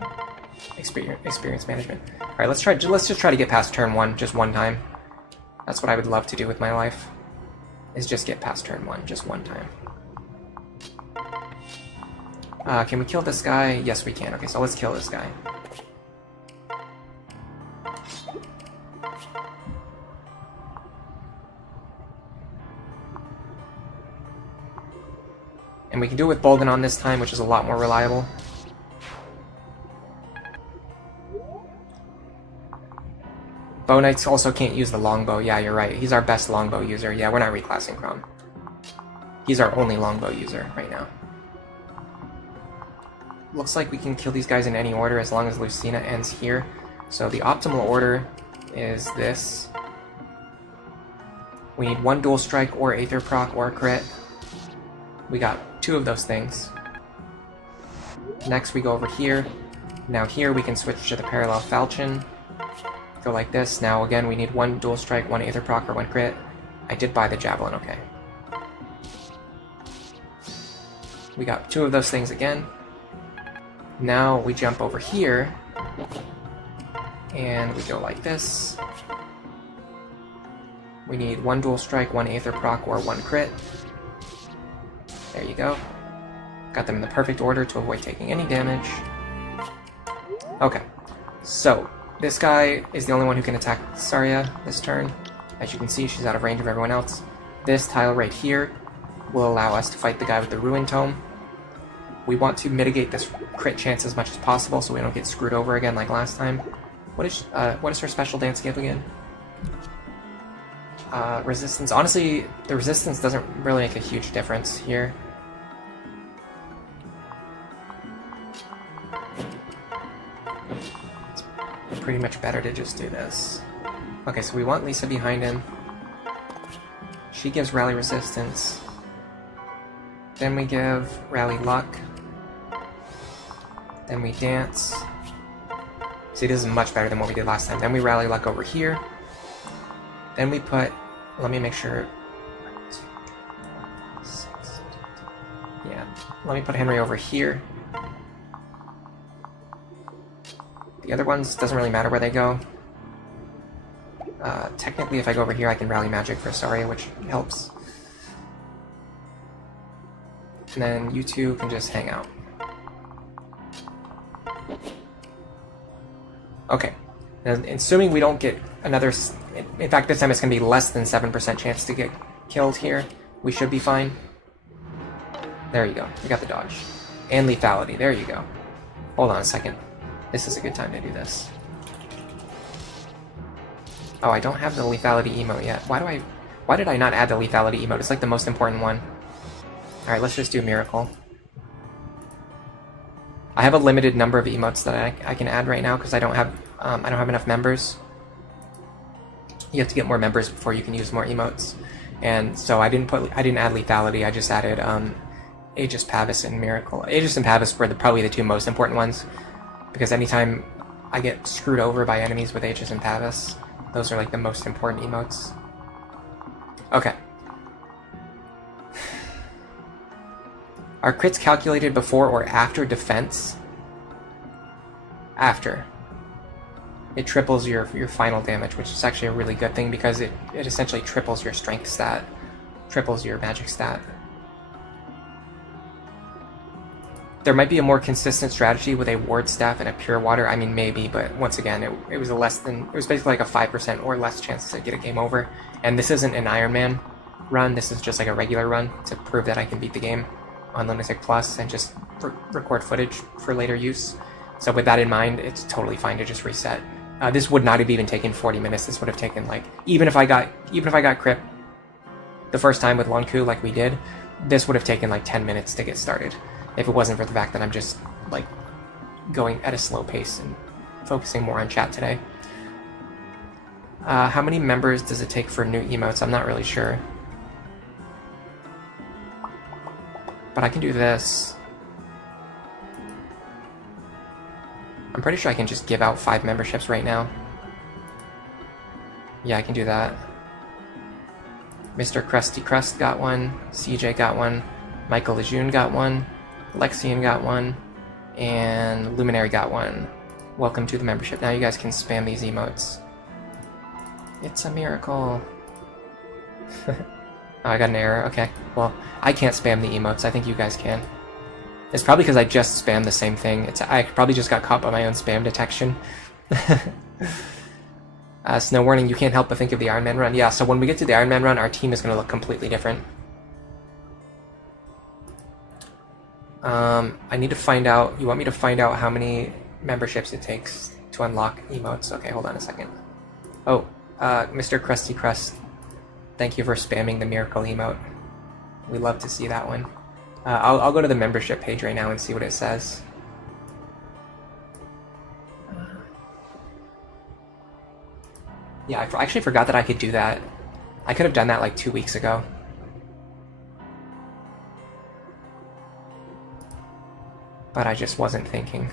experience management. Alright, let's just try to get past turn 1 just one time. That's what I would love to do with my life, is just get past turn 1 just one time. Can we kill this guy? Yes, we can. Okay, so let's kill this guy. And we can do it with Bolden on this time, which is a lot more reliable. Bow Knights also can't use the longbow. Yeah, you're right. He's our best longbow user. Yeah, we're not reclassing Crom. He's our only longbow user right now. Looks like we can kill these guys in any order as long as Lucina ends here. So the optimal order is this. We need 1 dual strike or Aether proc or crit. We got 2 of those things. Next we go over here. Now here we can switch to the parallel falchion. Go like this. Now again we need 1 dual strike, 1 Aether proc, or 1 crit. I did buy the javelin, okay. We got 2 of those things again. Now we jump over here, and we go like this. We need 1 dual strike, 1 Aether proc, or 1 crit. There you go. Got them in the perfect order to avoid taking any damage. Okay, so this guy is the only one who can attack Saria this turn. As you can see, she's out of range of everyone else. This tile right here will allow us to fight the guy with the Ruin Tome. We want to mitigate this crit chance as much as possible so we don't get screwed over again like last time. What is her special dance give again? Resistance. Honestly, the resistance doesn't really make a huge difference here. pretty much better to just do this. Okay, so we want Lisa behind him. She gives Rally Resistance. Then we give Rally Luck. Then we Dance. See, this is much better than what we did last time. Then we Rally Luck over here. Then we put... Let me make sure... Yeah, let me put Henry over here. The other ones, doesn't really matter where they go. Technically, if I go over here, I can Rally Magic for Saria, which helps. And then you two can just hang out. Okay. And assuming we don't get another... In fact, this time it's going to be less than 7% chance to get killed here. We should be fine. There you go. We got the dodge. And lethality. There you go. Hold on a second. This is a good time to do this. Oh, I don't have the lethality emote yet. Why did I not add the lethality emote? It's like the most important one. Alright, let's just do Miracle. I have a limited number of emotes that I can add right now because I don't have enough members. You have to get more members before you can use more emotes. And so I didn't add lethality, I just added Aegis Pavis and Miracle. Aegis and Pavis were probably the two most important ones, because anytime I get screwed over by enemies with Aegis and Pavis, those are like the most important emotes. Okay. Are crits calculated before or after defense? After. It triples your final damage, which is actually a really good thing because it essentially triples your strength stat, triples your magic stat. There might be a more consistent strategy with a ward staff and a pure water. I mean, maybe, but once again, it was basically like a 5% or less chance to get a game over. And this isn't an Iron Man run. This is just like a regular run to prove that I can beat the game on Lunatic Plus and just record footage for later use. So with that in mind, it's totally fine to just reset. This would not have even taken 40 minutes. This would have taken like even if I got crit the first time with Lonku like we did, this would have taken like 10 minutes to get started. If it wasn't for the fact that I'm just, like, going at a slow pace and focusing more on chat today. How many members does it take for new emotes? I'm not really sure. But I can do this. I'm pretty sure I can just give out 5 memberships right now. Yeah, I can do that. Mr. Krusty Krust got one. CJ got one. Michael Lejeune got one. Lexian got one, and Luminary got one. Welcome to the membership. Now you guys can spam these emotes. It's a miracle. Oh, I got an error. Okay, well, I can't spam the emotes. I think you guys can. It's probably because I just spammed the same thing. I probably just got caught by my own spam detection. Snow warning, you can't help but think of the Iron Man run. Yeah, so when we get to the Iron Man run, our team is going to look completely different. I need to find out... You want me to find out how many memberships it takes to unlock emotes? Okay, hold on a second. Oh, Mr. Krusty Krust, thank you for spamming the Miracle emote. We love to see that one. I'll go to the membership page right now and see what it says. Yeah, I actually forgot that I could do that. I could have done that like 2 weeks ago. But I just wasn't thinking.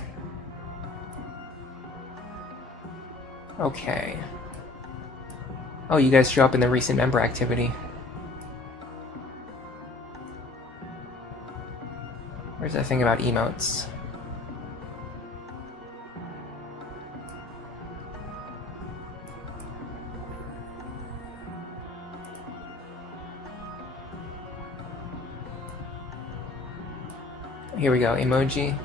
Okay. Oh, you guys show up in the recent member activity. Where's that thing about emotes? Here we go, emoji.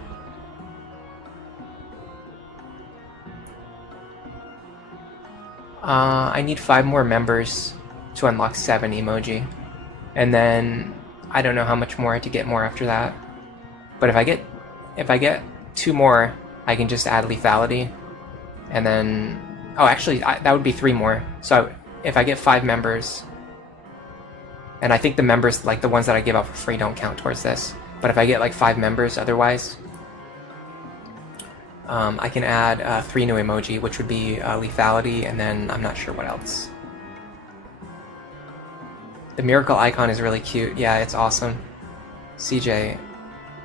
I need 5 more members to unlock 7 emoji. And then I don't know how much more to get more after that. But if I get 2 more, I can just add lethality. And then oh, actually that would be 3 more. So if I get 5 members, and I think the members, like the ones that I give out for free, don't count towards this. But if I get like 5 members otherwise, I can add 3 new emoji, which would be lethality, and then I'm not sure what else. The miracle icon is really cute. Yeah, it's awesome. CJ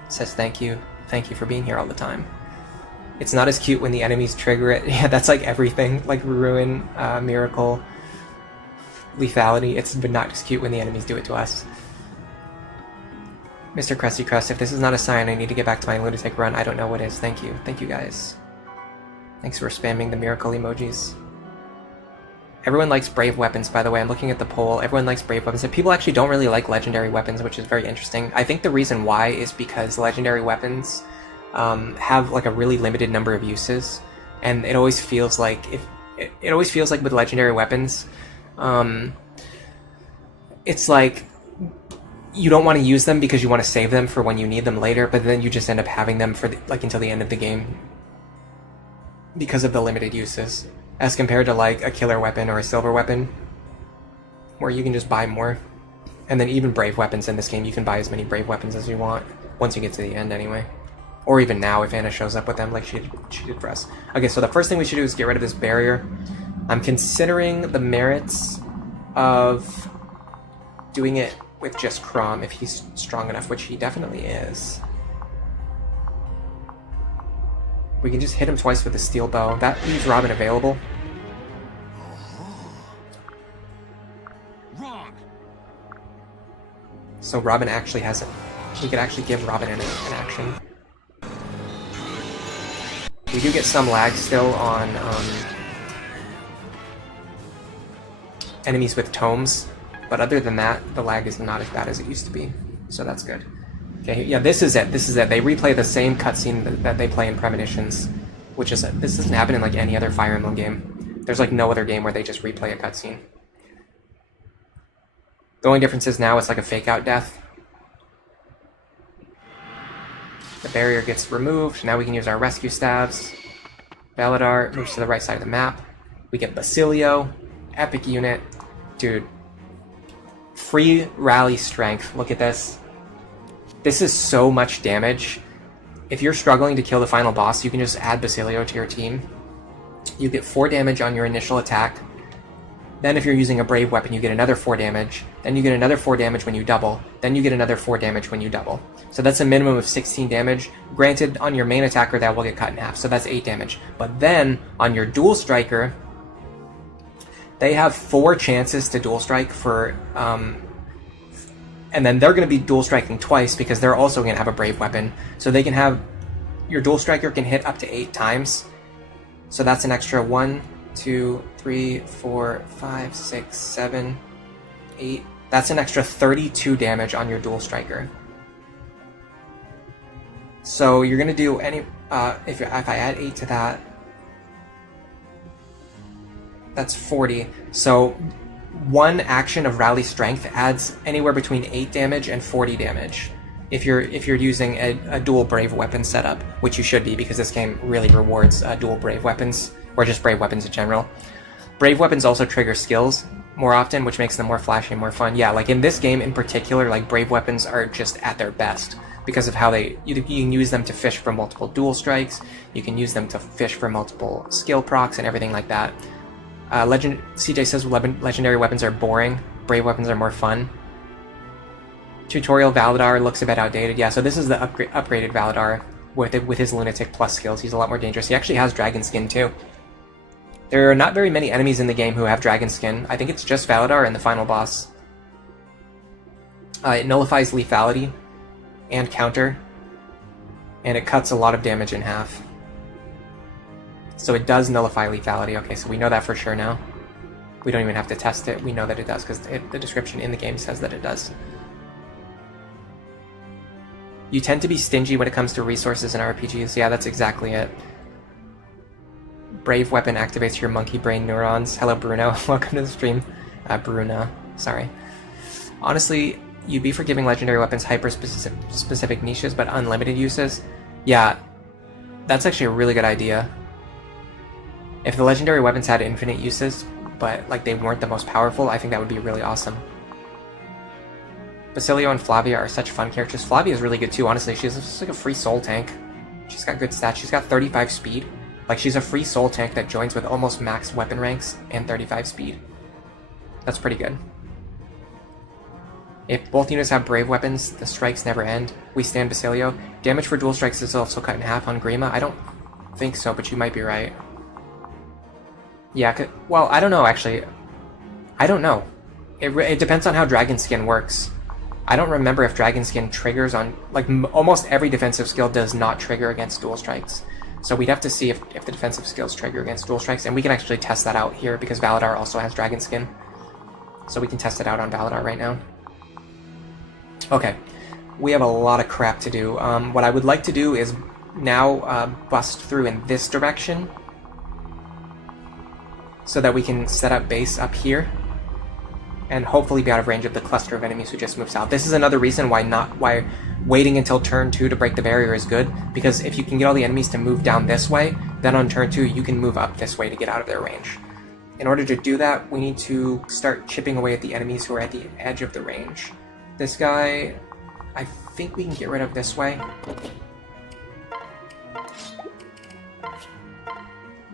says thank you. Thank you for being here all the time. It's not as cute when the enemies trigger it. Yeah, that's like everything. Like Ruin, Miracle, Lethality. It's been not as cute when the enemies do it to us. Mr. Krusty Krust, if this is not a sign I need to get back to my lunatic run, I don't know what is. Thank you. Thank you guys. Thanks for spamming the miracle emojis. Everyone likes brave weapons, by the way. I'm looking at the poll. Everyone likes brave weapons. People actually don't really like legendary weapons, which is very interesting. I think the reason why is because legendary weapons have like a really limited number of uses, and it always feels like it always feels like with legendary weapons, it's like you don't want to use them because you want to save them for when you need them later, but then you just end up having them for like until the end of the game because of the limited uses. As compared to like a killer weapon or a silver weapon, where you can just buy more. And then even brave weapons in this game, you can buy as many brave weapons as you want, once you get to the end anyway. Or even now, if Anna shows up with them like she did for us. Okay, so the first thing we should do is get rid of this barrier. I'm considering the merits of doing it with just Chrom if he's strong enough, which he definitely is. We can just hit him twice with the steel bow. That leaves Robin available. Wrong. So Robin actually has it. We could actually give Robin an action. We do get some lag still on enemies with tomes, but other than that, the lag is not as bad as it used to be. So that's good. Okay, yeah, this is it. This is it. They replay the same cutscene that they play in Premonitions, which is this doesn't happen in like any other Fire Emblem game. There's like no other game where they just replay a cutscene. The only difference is now it's like a fake-out death. The barrier gets removed. Now we can use our rescue stabs. Validar moves to the right side of the map. We get Basilio, epic unit, dude. Free rally strength. Look at this. This is so much damage. If you're struggling to kill the final boss, you can just add Basilio to your team. You get 4 damage on your initial attack. Then if you're using a brave weapon, you get another 4 damage. Then you get another 4 damage when you double. Then you get another 4 damage when you double. So that's a minimum of 16 damage. Granted, on your main attacker, that will get cut in half, so that's 8 damage. But then, on your dual striker, they have 4 chances to dual strike for... and then they're going to be dual striking twice because they're also going to have a brave weapon. So they can have... Your dual striker can hit up to 8 times. So that's an extra 1, 2, 3, 4, 5, 6, 7, 8. That's an extra 32 damage on your dual striker. So you're going to do any... if I add 8 to that, that's 40. So one action of Rally Strength adds anywhere between 8 damage and 40 damage. If you're using a dual brave weapon setup, which you should be because this game really rewards dual brave weapons, or just brave weapons in general. Brave weapons also trigger skills more often, which makes them more flashy and more fun. Yeah, like in this game in particular, like brave weapons are just at their best because of how you can use them to fish for multiple dual strikes, you can use them to fish for multiple skill procs and everything like that. CJ says legendary weapons are boring, brave weapons are more fun. Tutorial Validar looks a bit outdated. Yeah, so this is the upgraded Validar with his Lunatic Plus skills. He's a lot more dangerous. He actually has Dragon Skin too. There are not very many enemies in the game who have Dragon Skin. I think it's just Validar and the final boss. It nullifies lethality and counter, and it cuts a lot of damage in half. So it does nullify lethality. Okay, so we know that for sure now. We don't even have to test it. We know that it does because the description in the game says that it does. You tend to be stingy when it comes to resources in RPGs. Yeah, that's exactly it. Brave weapon activates your monkey brain neurons. Hello, Bruno. Welcome to the stream. Bruno. Sorry. Honestly, you'd be for giving legendary weapons hyper-specific niches, but unlimited uses. Yeah, that's actually a really good idea. If the legendary weapons had infinite uses, but like they weren't the most powerful, I think that would be really awesome. Basilio and Flavia are such fun characters. Flavia is really good too, honestly. She's just like a free soul tank. She's got good stats. She's got 35 speed. Like, she's a free soul tank that joins with almost max weapon ranks and 35 speed. That's pretty good. If both units have brave weapons, the strikes never end. We stand Basilio. Damage for dual strikes is also cut in half on Grima. I don't think so, but you might be right. Yeah, well, I don't know, actually. I don't know. It depends on how Dragon Skin works. I don't remember if Dragon Skin triggers on... Like, almost every defensive skill does not trigger against dual strikes. So we'd have to see if the defensive skills trigger against dual strikes, and we can actually test that out here, because Validar also has Dragon Skin. So we can test it out on Validar right now. Okay, we have a lot of crap to do. What I would like to do is now bust through in this direction, so that we can set up base up here, and hopefully be out of range of the cluster of enemies who just moved south. This is another reason why waiting until turn 2 to break the barrier is good, because if you can get all the enemies to move down this way, then on turn 2 you can move up this way to get out of their range. In order to do that, we need to start chipping away at the enemies who are at the edge of the range. This guy, I think we can get rid of this way.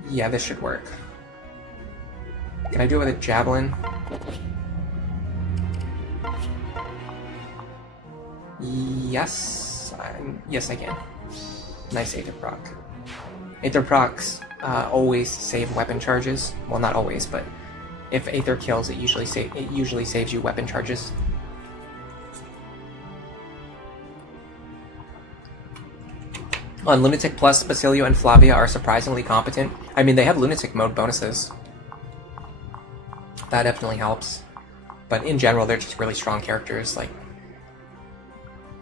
Yeah, this should work. Can I do it with a javelin? Yes, yes I can. Nice Aether proc. Aether procs always save weapon charges. Well, not always, but if Aether kills, it usually saves you weapon charges. On Lunatic Plus, Basilio and Flavia are surprisingly competent. I mean, they have Lunatic mode bonuses. That definitely helps. But in general, they're just really strong characters. Like,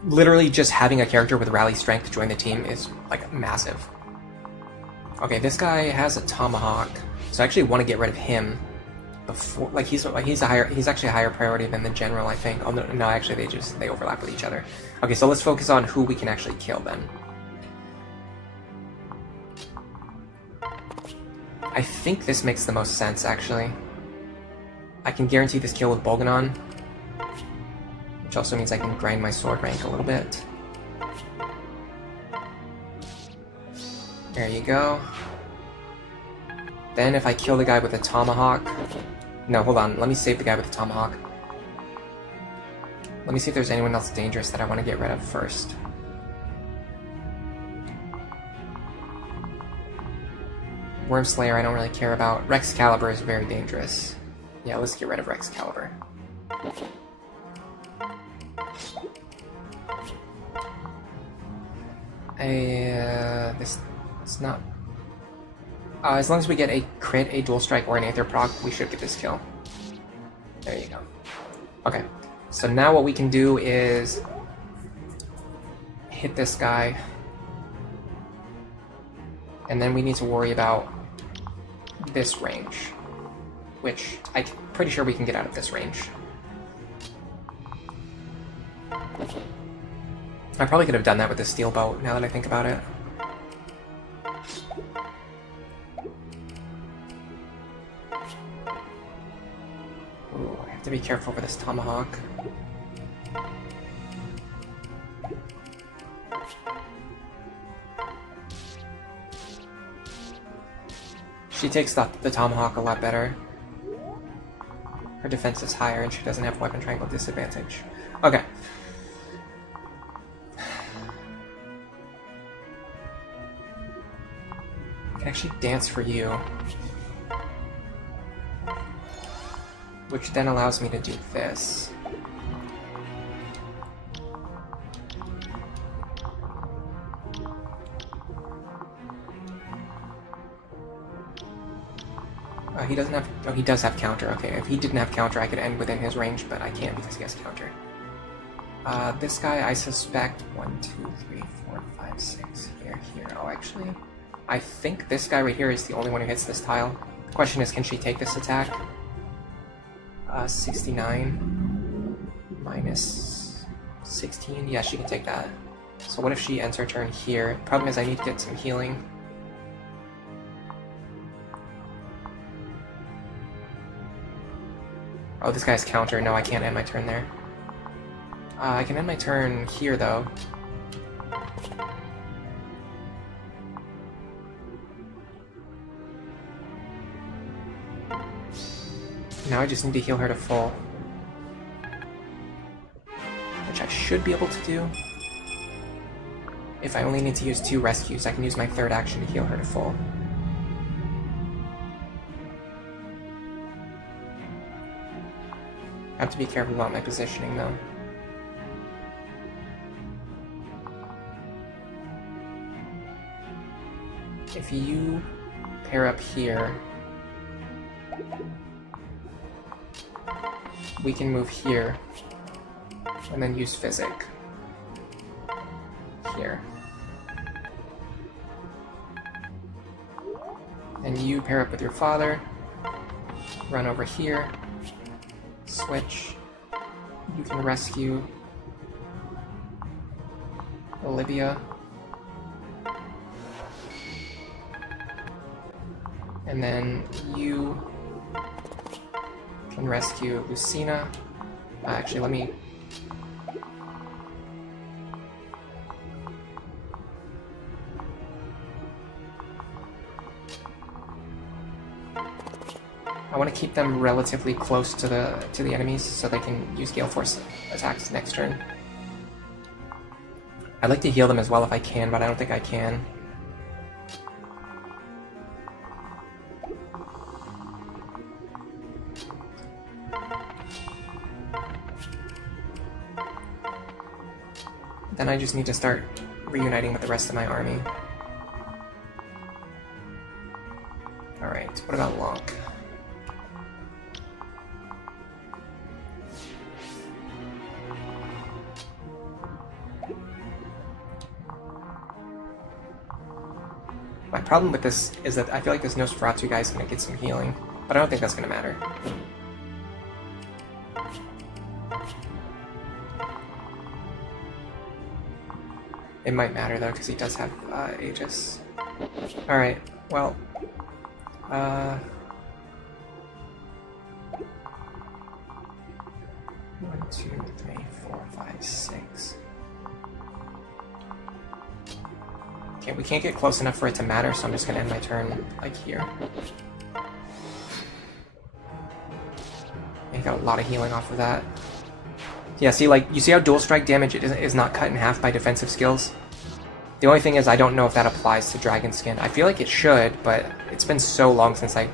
literally just having a character with rally strength join the team is, like, massive. Okay, this guy has a Tomahawk, so I actually want to get rid of him before. Like, he's actually a higher priority than the general, I think. Oh, no, actually, they overlap with each other. Okay, so let's focus on who we can actually kill then. I think this makes the most sense, actually. I can guarantee this kill with Bolganon, which also means I can grind my sword rank a little bit. There you go. Then if I kill the guy with a Tomahawk... No, hold on. Let me save the guy with the Tomahawk. Let me see if there's anyone else dangerous that I want to get rid of first. Wormslayer I don't really care about. Recalibration is very dangerous. Yeah, let's get rid of Recalibration. It's not... as long as we get a crit, a dual strike, or an Aether proc, we should get this kill. There you go. Okay, so now what we can do is hit this guy, and then we need to worry about this range, which I'm pretty sure we can get out of this range. I probably could have done that with the steel boat, now that I think about it. Ooh, I have to be careful with this Tomahawk. She takes the Tomahawk a lot better. Her defense is higher and she doesn't have weapon triangle disadvantage. Okay. I can actually dance for you. Which then allows me to do this. He doesn't have... Oh, he does have counter. Okay, if he didn't have counter, I could end within his range, but I can't because he has counter. This guy, I suspect... 1, 2, 3, 4, 5, 6... Here. Oh, actually... I think this guy right here is the only one who hits this tile. The question is, can she take this attack? 69... minus 16... Yeah, she can take that. So what if she ends her turn here? Problem is I need to get some healing. Oh, this guy's counter. No, I can't end my turn there. I can end my turn here, though. Now I just need to heal her to full. Which I should be able to do. If I only need to use 2 rescues, I can use my third action to heal her to full. I have to be careful about my positioning though. If you pair up here, we can move here and then use physic here. And you pair up with your father, run over here, switch. You can rescue Olivia. And then you can rescue Lucina. Actually, let me... I want to keep them relatively close to the enemies so they can use Gale Force attacks next turn. I'd like to heal them as well if I can, but I don't think I can. Then I just need to start reuniting with the rest of my army. Alright, what about Lonk? My problem with this is that I feel like this Nosferatu guy is going to get some healing, but I don't think that's going to matter. It might matter though, because he does have Aegis. Alright, well... 1, 2, 3, 4, 5, 6. Okay, we can't get close enough for it to matter, so I'm just gonna end my turn, like, here. I got a lot of healing off of that. Yeah, see, like, you see how dual strike damage is not cut in half by defensive skills? The only thing is I don't know if that applies to Dragon Skin. I feel like it should, but it's been so long since I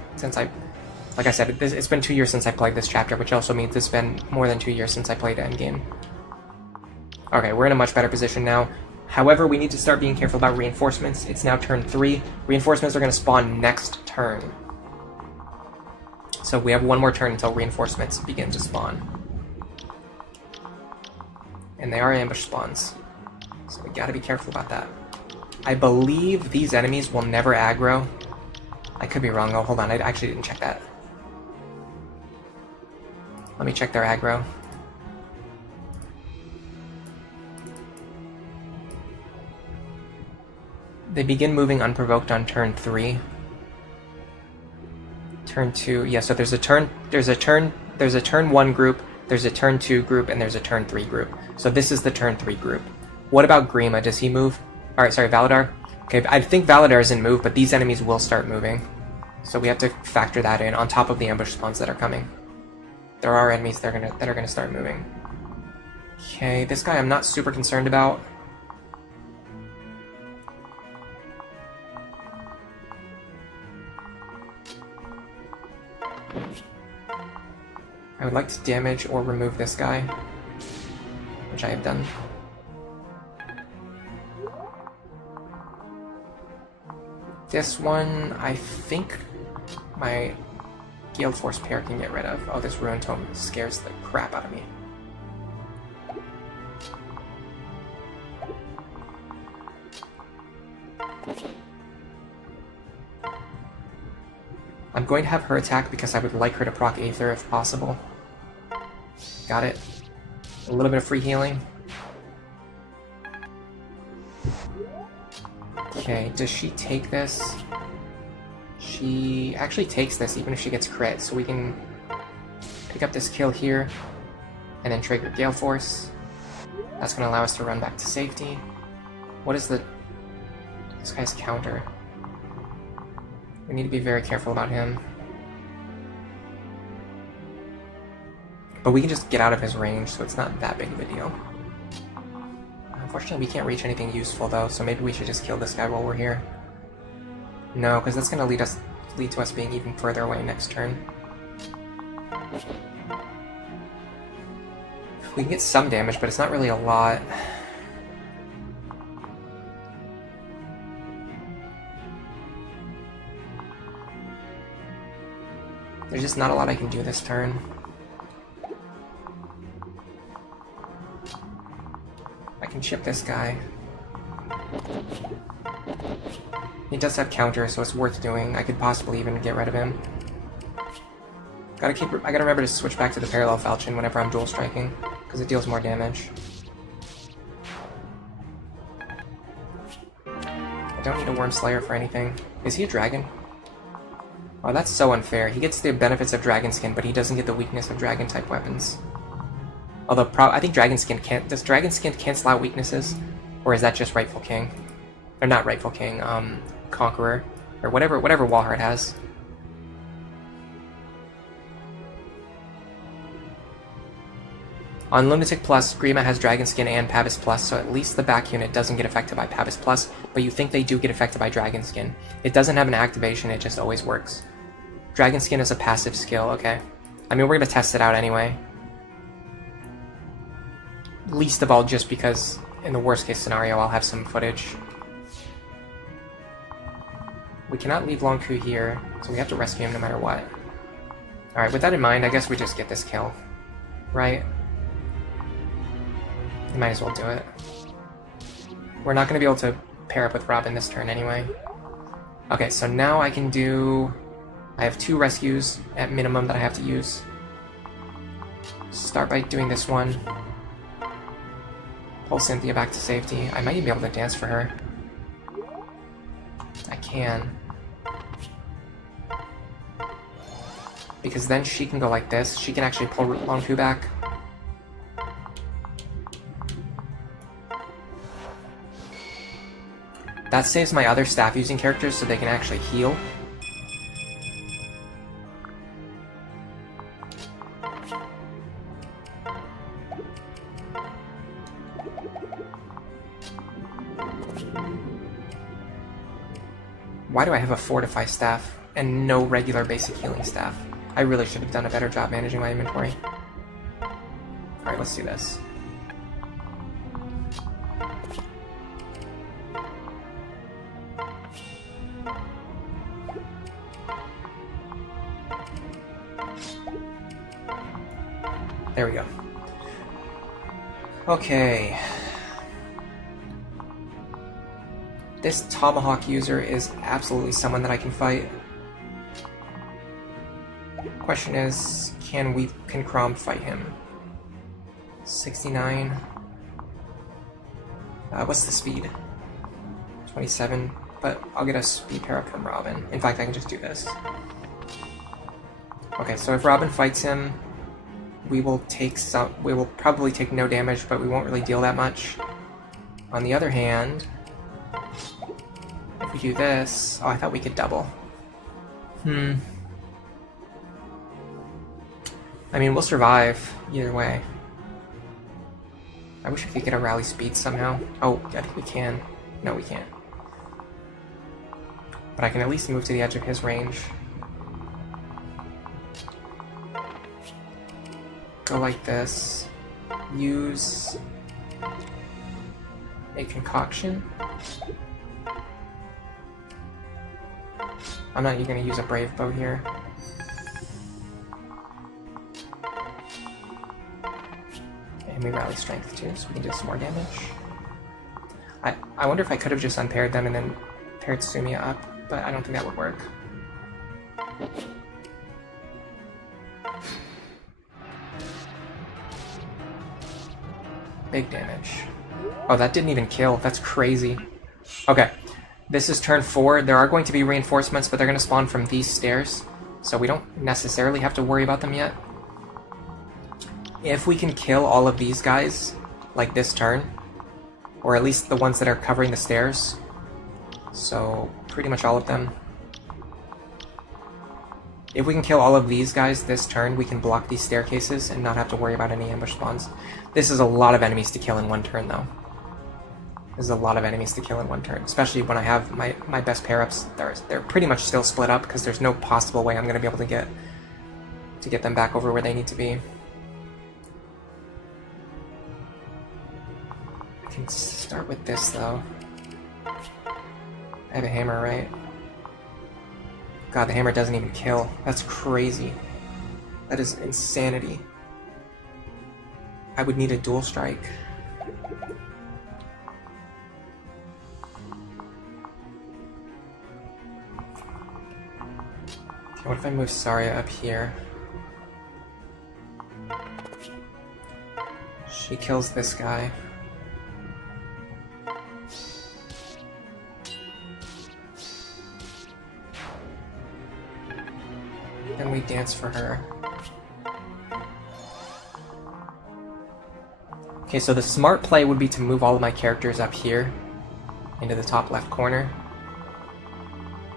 like I said, it's been 2 years since I played this chapter, which also means it's been more than 2 years since I played Endgame. Okay, we're in a much better position now. However, we need to start being careful about reinforcements. It's now turn 3. Reinforcements are going to spawn next turn. So we have 1 more turn until reinforcements begin to spawn. And they are ambush spawns. So we gotta be careful about that. I believe these enemies will never aggro. I could be wrong though, hold on, I actually didn't check that. Let me check their aggro. They begin moving unprovoked on turn 3. Turn 2, yeah, so there's a turn 1 group, there's a turn 2 group, and there's a turn 3 group. So this is the turn 3 group. What about Grima? Does he move? Alright, sorry, Validar. Okay, I think Validar isn't moved, but these enemies will start moving. So we have to factor that in on top of the ambush spawns that are coming. There are enemies that are gonna start moving. Okay, this guy I'm not super concerned about. I would like to damage or remove this guy, which I have done. This one, I think my Gale Force pair can get rid of. Oh, this Ruin Tome scares the crap out of me. I'm going to have her attack because I would like her to proc Aether if possible. Got it. A little bit of free healing. Okay, does she take this? She actually takes this even if she gets crit, so we can pick up this kill here and then trigger Gale Force. That's going to allow us to run back to safety. What is this guy's counter? We need to be very careful about him. But we can just get out of his range, so it's not that big of a deal. Unfortunately, we can't reach anything useful, though, so maybe we should just kill this guy while we're here. No, because that's going to lead to us being even further away next turn. We can get some damage, but it's not really a lot. There's just not a lot I can do this turn. I can chip this guy. He does have counter, so it's worth doing. I could possibly even get rid of him. I gotta remember to switch back to the parallel falchion whenever I'm dual striking, because it deals more damage. I don't need a Worm Slayer for anything. Is he a dragon? Oh, that's so unfair. He gets the benefits of Dragon Skin, but he doesn't get the weakness of Dragon-type weapons. Although, I think Dragon Skin can't... Does Dragon Skin cancel out weaknesses? Or is that just Rightful King? Or not Rightful King, Conqueror. Or whatever Walhart has. On Lunatic Plus, Grima has Dragon Skin and Pavis Plus, so at least the back unit doesn't get affected by Pavis Plus, but you think they do get affected by Dragon Skin. It doesn't have an activation, it just always works. Dragon Skin is a passive skill, okay. I mean, we're gonna test it out anyway. Least of all just because, in the worst case scenario, I'll have some footage. We cannot leave Long Ku here, so we have to rescue him no matter what. Alright, with that in mind, I guess we just get this kill. Right? We might as well do it. We're not going to be able to pair up with Robin this turn anyway. Okay, so now I can do... I have 2 rescues at minimum that I have to use. Start by doing this one. Pull Cynthia back to safety. I might even be able to dance for her. I can. Because then she can go like this. She can actually pull Long Ku back. That saves my other staff-using characters so they can actually heal. Why do I have a Fortify staff and no regular basic healing staff? I really should have done a better job managing my inventory. Alright, let's do this. There we go. Okay. This Tomahawk user is absolutely someone that I can fight. Question is, can Crom fight him? 69. What's the speed? 27, but I'll get a speed pair up from Robin. In fact, I can just do this. Okay, so if Robin fights him, we will probably take no damage, but we won't really deal that much. On the other hand, if we do this... Oh, I thought we could double. I mean, we'll survive either way. I wish we could get a rally speed somehow. Oh, I think we can. No, we can't. But I can at least move to the edge of his range. Go like this. Use a concoction. I'm not even going to use a Brave Bow here. And we rally strength too, so we can do some more damage. I wonder if I could have just unpaired them and then paired Sumia up, but I don't think that would work. Big damage. Oh, that didn't even kill. That's crazy. Okay. This is turn 4. There are going to be reinforcements, but they're going to spawn from these stairs, so we don't necessarily have to worry about them yet. If we can kill all of these guys, like this turn, or at least the ones that are covering the stairs, so pretty much all of them, If we can kill all of these guys this turn, we can block these staircases and not have to worry about any ambush spawns. This is a lot of enemies to kill in one turn, though. This is a lot of enemies to kill in one turn, especially when I have my best pair-ups. They're pretty much still split up because there's no possible way I'm going to be able to get them back over where they need to be. I can start with this, though. I have a hammer, right? God, the hammer doesn't even kill. That's crazy. That is insanity. I would need a dual strike. Okay, what if I move Saria up here? She kills this guy. Then we dance for her. Okay, so the smart play would be to move all of my characters up here into the top left corner.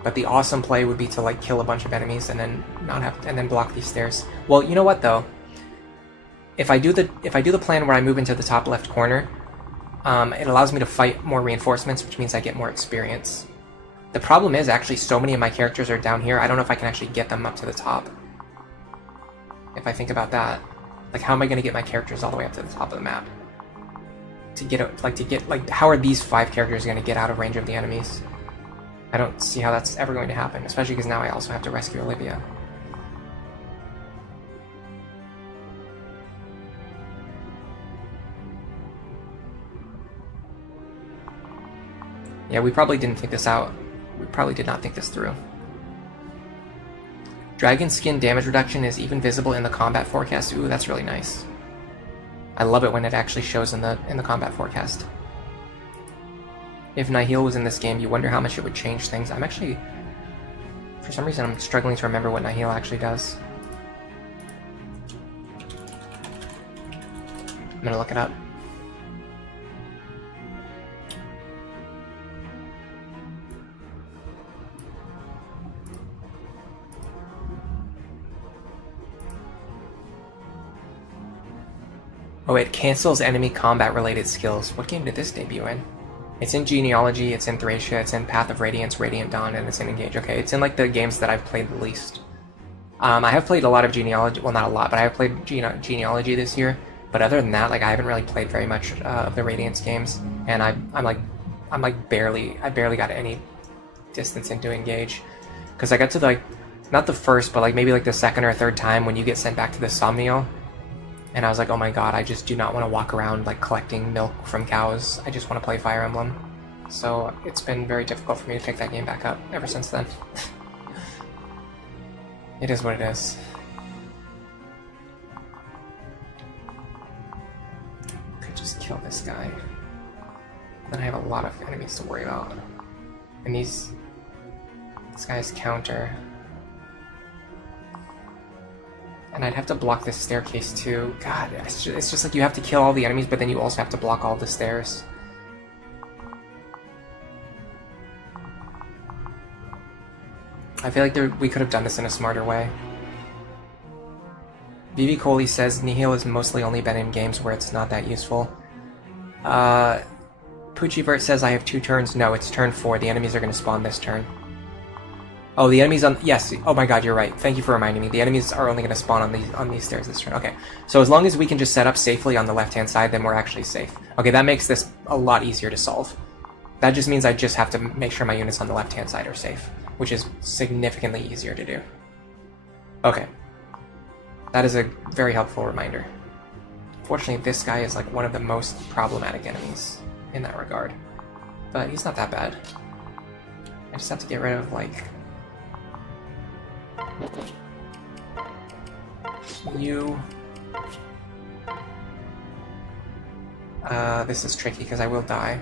But the awesome play would be to like kill a bunch of enemies and then block these stairs. Well, you know what though? If I do the plan where I move into the top left corner, it allows me to fight more reinforcements, which means I get more experience. The problem is actually so many of my characters are down here. I don't know if I can actually get them up to the top. If I think about that, like how am I going to get my characters all the way up to the top of the map? How are these 5 characters going to get out of range of the enemies? I don't see how that's ever going to happen, especially because now I also have to rescue Olivia. Yeah, we probably didn't think this out. We probably did not think this through. Dragon skin damage reduction is even visible in the combat forecast. Ooh, that's really nice. I love it when it actually shows in the combat forecast. If Nihil was in this game, you wonder how much it would change things. I'm actually, for some reason, I'm struggling to remember what Nihil actually does. I'm gonna look it up. Oh, it cancels enemy combat-related skills. What game did this debut in? It's in Genealogy, it's in Thracia, it's in Path of Radiance, Radiant Dawn, and it's in Engage. Okay, it's in like the games that I've played the least. I have played a lot of Genealogy, well not a lot, but I have played Genealogy this year. But other than that, like I haven't really played very much of the Radiance games, and I barely got any distance into Engage, because I got to like not the first, but like maybe like the second or third time when you get sent back to the Somniel. And I was like, oh my god, I just do not want to walk around like collecting milk from cows. I just want to play Fire Emblem. So it's been very difficult for me to pick that game back up ever since then. It is what it is. Could just kill this guy. Then I have a lot of enemies to worry about. And this guy's counter. And I'd have to block this staircase too. God, it's just like you have to kill all the enemies, but then you also have to block all the stairs. I feel like we could have done this in a smarter way. Vivi Coley says Nihil has mostly only been in games where it's not that useful. Poochievert says I have 2 turns. No, it's turn 4. The enemies are going to spawn this turn. Oh, the enemies on... Yes, oh my god, you're right. Thank you for reminding me. The enemies are only going to spawn on these stairs this turn. Okay, so as long as we can just set up safely on the left-hand side, then we're actually safe. Okay, that makes this a lot easier to solve. That just means I just have to make sure my units on the left-hand side are safe, which is significantly easier to do. Okay. That is a very helpful reminder. Fortunately, this guy is like one of the most problematic enemies in that regard. But he's not that bad. I just have to get rid of, like... you... this is tricky because I will die.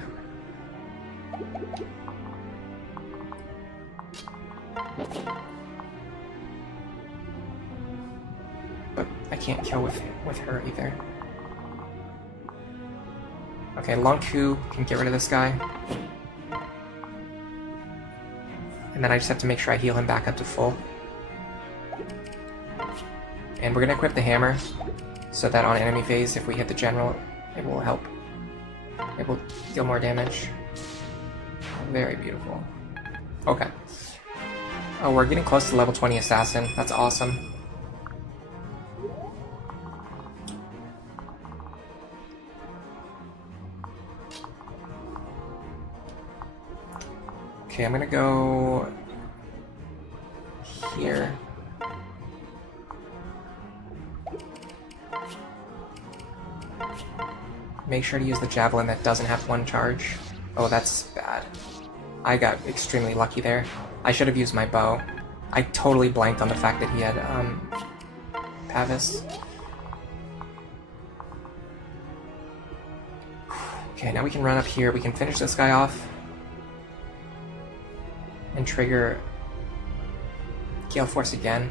But I can't kill with her either. Okay, Lonku can get rid of this guy. And then I just have to make sure I heal him back up to full. And we're gonna equip the hammer so that on enemy phase, if we hit the general, it will help. It will deal more damage. Very beautiful. Okay. Oh, we're getting close to level 20 assassin. That's awesome. Okay, I'm gonna go here. Make sure to use the javelin that doesn't have one charge. Oh, that's bad. I got extremely lucky there. I should have used my bow. I totally blanked on the fact that he had Pavis. Okay, now we can run up here. We can finish this guy off. And trigger Gale Force again.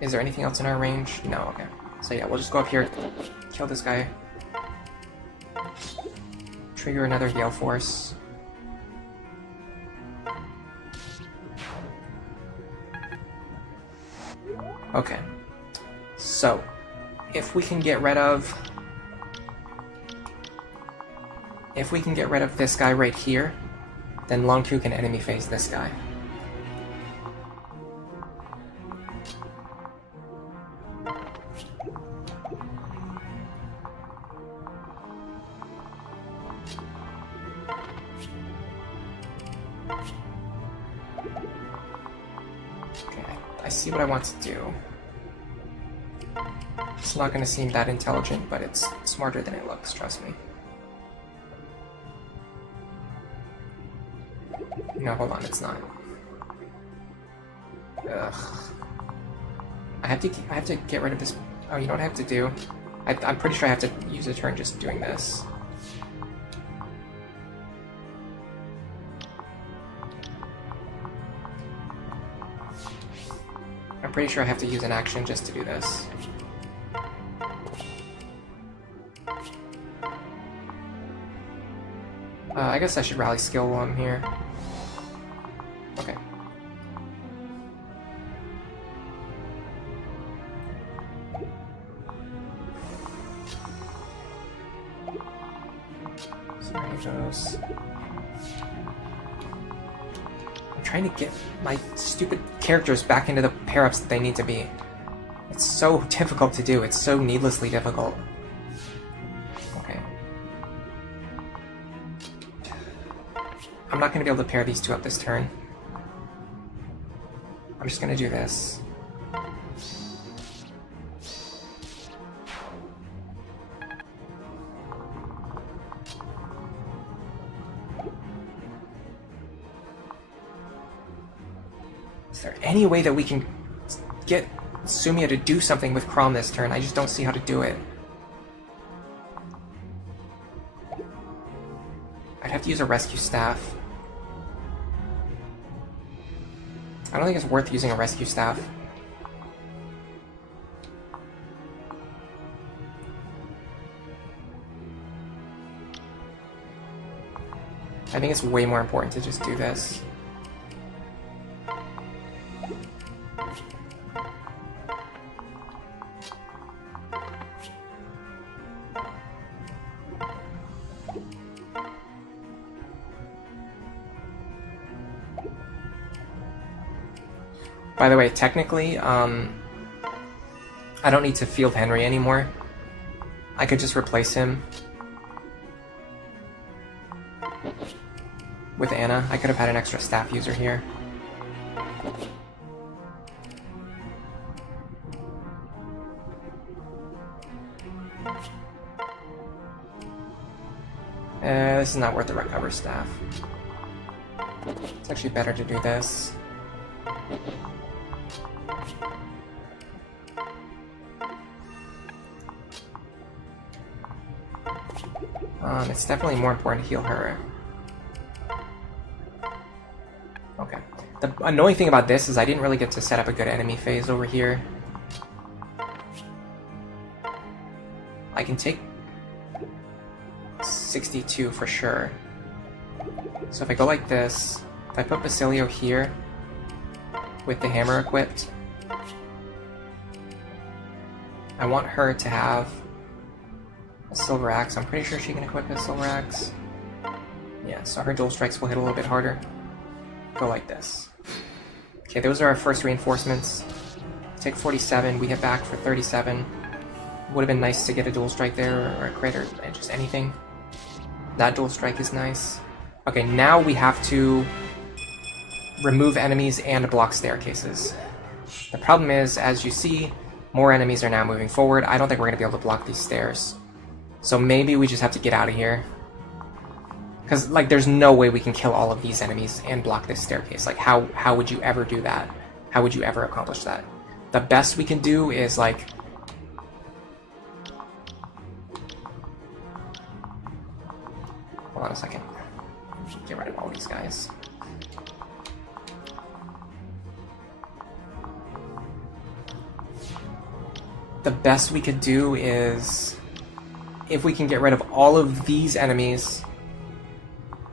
Is there anything else in our range? No, okay. So yeah, we'll just go up here, kill this guy. Trigger another Gale Force. Okay. So, if we can get rid of this guy right here, then Long Q can enemy phase this guy. Okay, I see what I want to do. It's not going to seem that intelligent, but it's smarter than it looks, trust me. No, hold on, it's not. Ugh. I have to get rid of this. Oh, you know what I have to do? I'm pretty sure I have to use a turn just doing this. I'm pretty sure I have to use an action just to do this. I guess I should rally skill while I'm here. Okay. So there he goes. I'm trying to get my stupid characters back into the pair-ups that they need to be. It's so difficult to do. It's so needlessly difficult. Okay. I'm not going to be able to pair these two up this turn. I'm just going to do this. Is there any way that we can get Sumia to do something with Chrom this turn? I just don't see how to do it. I'd have to use a rescue staff. I don't think it's worth using a rescue staff. I think it's way more important to just do this. By the way, technically, I don't need to field Henry anymore. I could just replace him with Anna. I could have had an extra staff user here. This is not worth the recover staff. It's actually better to do this. It's definitely more important to heal her. Okay. The annoying thing about this is I didn't really get to set up a good enemy phase over here. I can take 62 for sure. So if I go like this, if I put Basilio here, with the hammer equipped. I want her to have a silver axe. I'm pretty sure she can equip a silver axe. Yeah, so her dual strikes will hit a little bit harder. Go like this. Okay, those are our first reinforcements. Take 47, we hit back for 37. Would have been nice to get a dual strike there, or a crit, or just anything. That dual strike is nice. Okay, now we have to remove enemies and block staircases. The problem is, as you see, more enemies are now moving forward. I don't think we're going to be able to block these stairs. So maybe we just have to get out of here. Because, like, there's no way we can kill all of these enemies and block this staircase. Like, how would you ever do that? How would you ever accomplish that? The best we can do is, like... Hold on a second. Get rid of all these guys. The best we could do is... if we can get rid of all of these enemies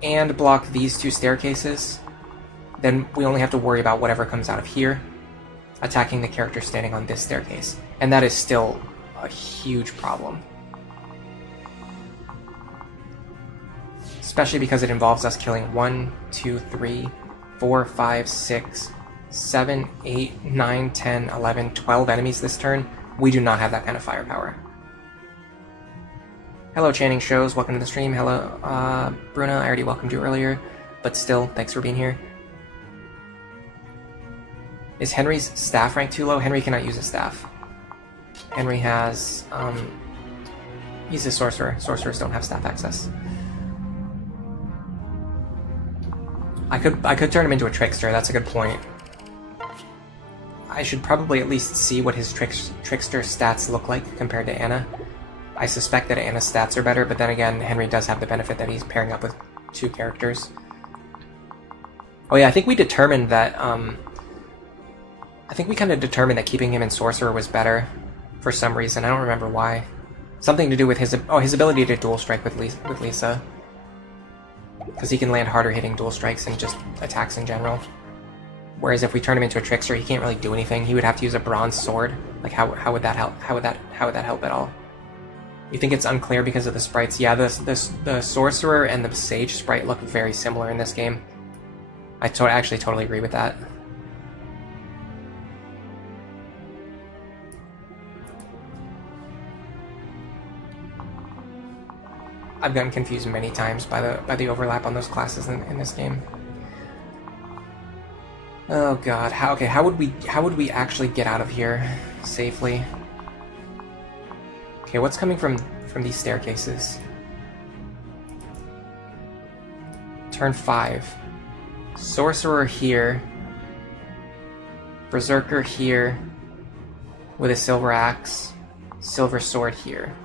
and block these two staircases, then we only have to worry about whatever comes out of here, attacking the character standing on this staircase. And that is still a huge problem. Especially because it involves us killing 1, 2, 3, 4, 5, 6, 7, 8, 9, 10, 11, 12 enemies this turn. We do not have that kind of firepower. Hello, Channing Shows. Welcome to the stream. Hello, Bruna. I already welcomed you earlier, but still, thanks for being here. Is Henry's staff rank too low? Henry cannot use a staff. Henry has, he's a sorcerer. Sorcerers don't have staff access. I could turn him into a trickster. That's a good point. I should probably at least see what his trickster stats look like compared to Anna. I suspect that Anna's stats are better, but then again, Henry does have the benefit that he's pairing up with two characters. Oh yeah, I think we determined that, I think we kind of determined that keeping him in Sorcerer was better for some reason. I don't remember why. Something to do with his ability to dual strike with Lisa. Because he can land harder hitting dual strikes and just attacks in general. Whereas if we turn him into a trickster, he can't really do anything. He would have to use a bronze sword. Like how would that help? How would that help at all? You think it's unclear because of the sprites? Yeah, the sorcerer and the sage sprite look very similar in this game. I actually totally agree with that. I've gotten confused many times by the overlap on those classes in this game. Oh god, how would we actually get out of here safely? Okay, what's coming from these staircases? Turn 5. Sorcerer here. Berserker here with a silver axe. Silver sword here.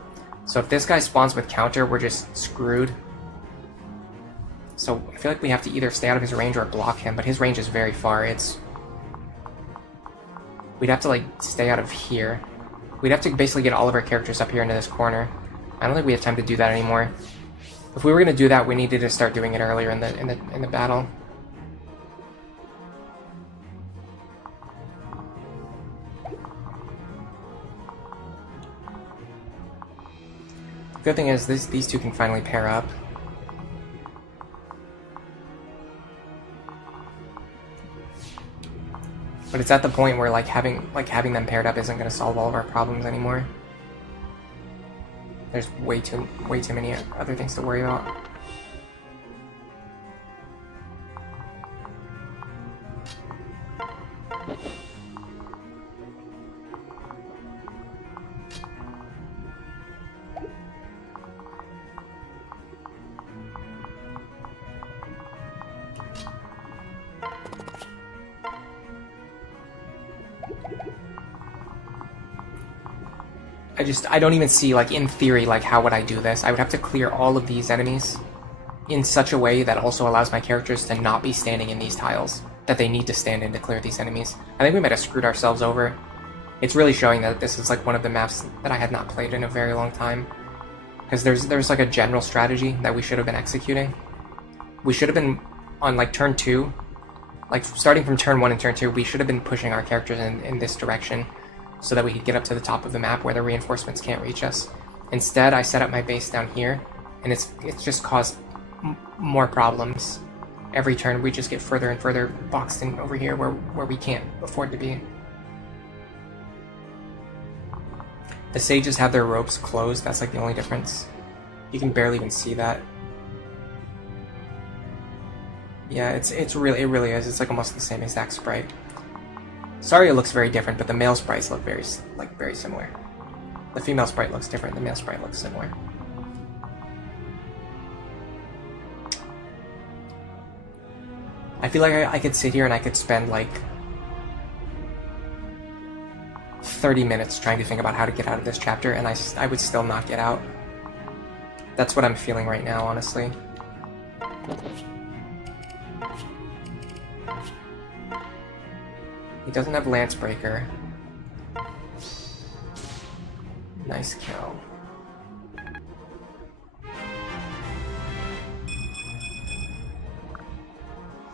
So if this guy spawns with counter, we're just screwed. So I feel like we have to either stay out of his range or block him, but his range is very far. We'd have to like stay out of here. We'd have to basically get all of our characters up here into this corner. I don't think we have time to do that anymore. If we were going to do that, we needed to start doing it earlier in the battle. The good thing is these two can finally pair up. But it's at the point where having them paired up isn't going to solve all of our problems anymore. There's way too many other things to worry about. I don't even see, in theory, how would I do this? I would have to clear all of these enemies in such a way that also allows my characters to not be standing in these tiles that they need to stand in to clear these enemies. I think we might have screwed ourselves over. It's really showing that this is, one of the maps that I had not played in a very long time. Because there's a general strategy that we should have been executing. We should have been, on, turn 2, Like, starting from turn 1 and turn 2, we should have been pushing our characters in this direction so that we could get up to the top of the map where the reinforcements can't reach us. Instead, I set up my base down here, and it's just caused more problems. Every turn, we just get further and further boxed in over here where we can't afford to be. The sages have their ropes closed, that's like the only difference. You can barely even see that. Yeah, it really is. It's like almost the same exact sprite. Sorry, it looks very different, but the male sprites look very similar. The female sprite looks different. The male sprite looks similar. I feel like I could sit here and I could spend like 30 minutes trying to think about how to get out of this chapter, and I would still not get out. That's what I'm feeling right now, honestly. He doesn't have Lance Breaker. Nice kill.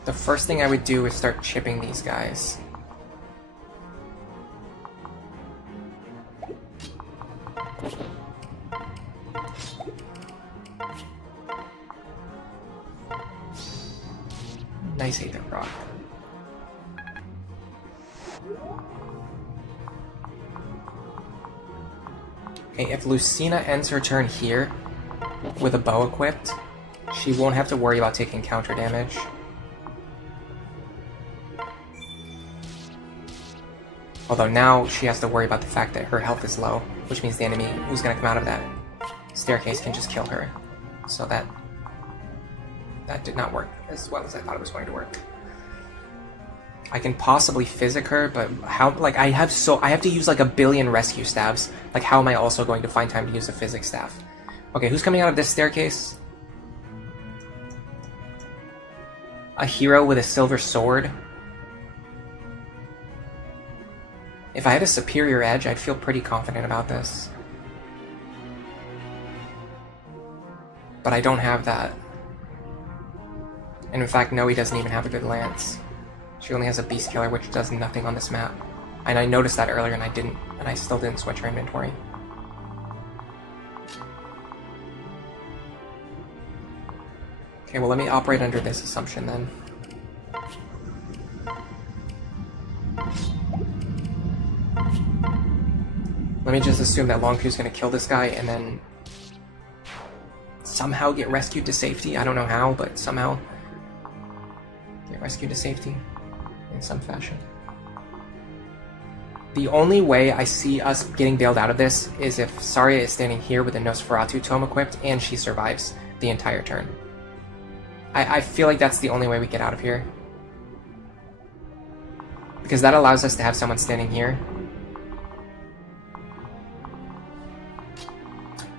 The first thing I would do is start chipping these guys. Nice Aether Rock. Okay, if Lucina ends her turn here with a bow equipped, she won't have to worry about taking counter damage. Although now she has to worry about the fact that her health is low, which means the enemy who's going to come out of that staircase can just kill her. So that did not work as well as I thought it was going to work. I can possibly physic her, but how? Like I have to use like a billion rescue staves. Like how am I also going to find time to use a physic staff? Okay, who's coming out of this staircase? A hero with a silver sword. If I had a superior edge, I'd feel pretty confident about this. But I don't have that. And in fact, no, he doesn't even have a good lance. She only has a beast killer, which does nothing on this map. And I noticed that earlier, and I still didn't switch her inventory. Okay, well let me operate under this assumption then. Let me just assume that Longku's gonna kill this guy and then somehow get rescued to safety. I don't know how, but somehow get rescued to safety in some fashion. The only way I see us getting bailed out of this is if Saria is standing here with a Nosferatu tome equipped and she survives the entire turn. I feel like that's the only way we get out of here. Because that allows us to have someone standing here.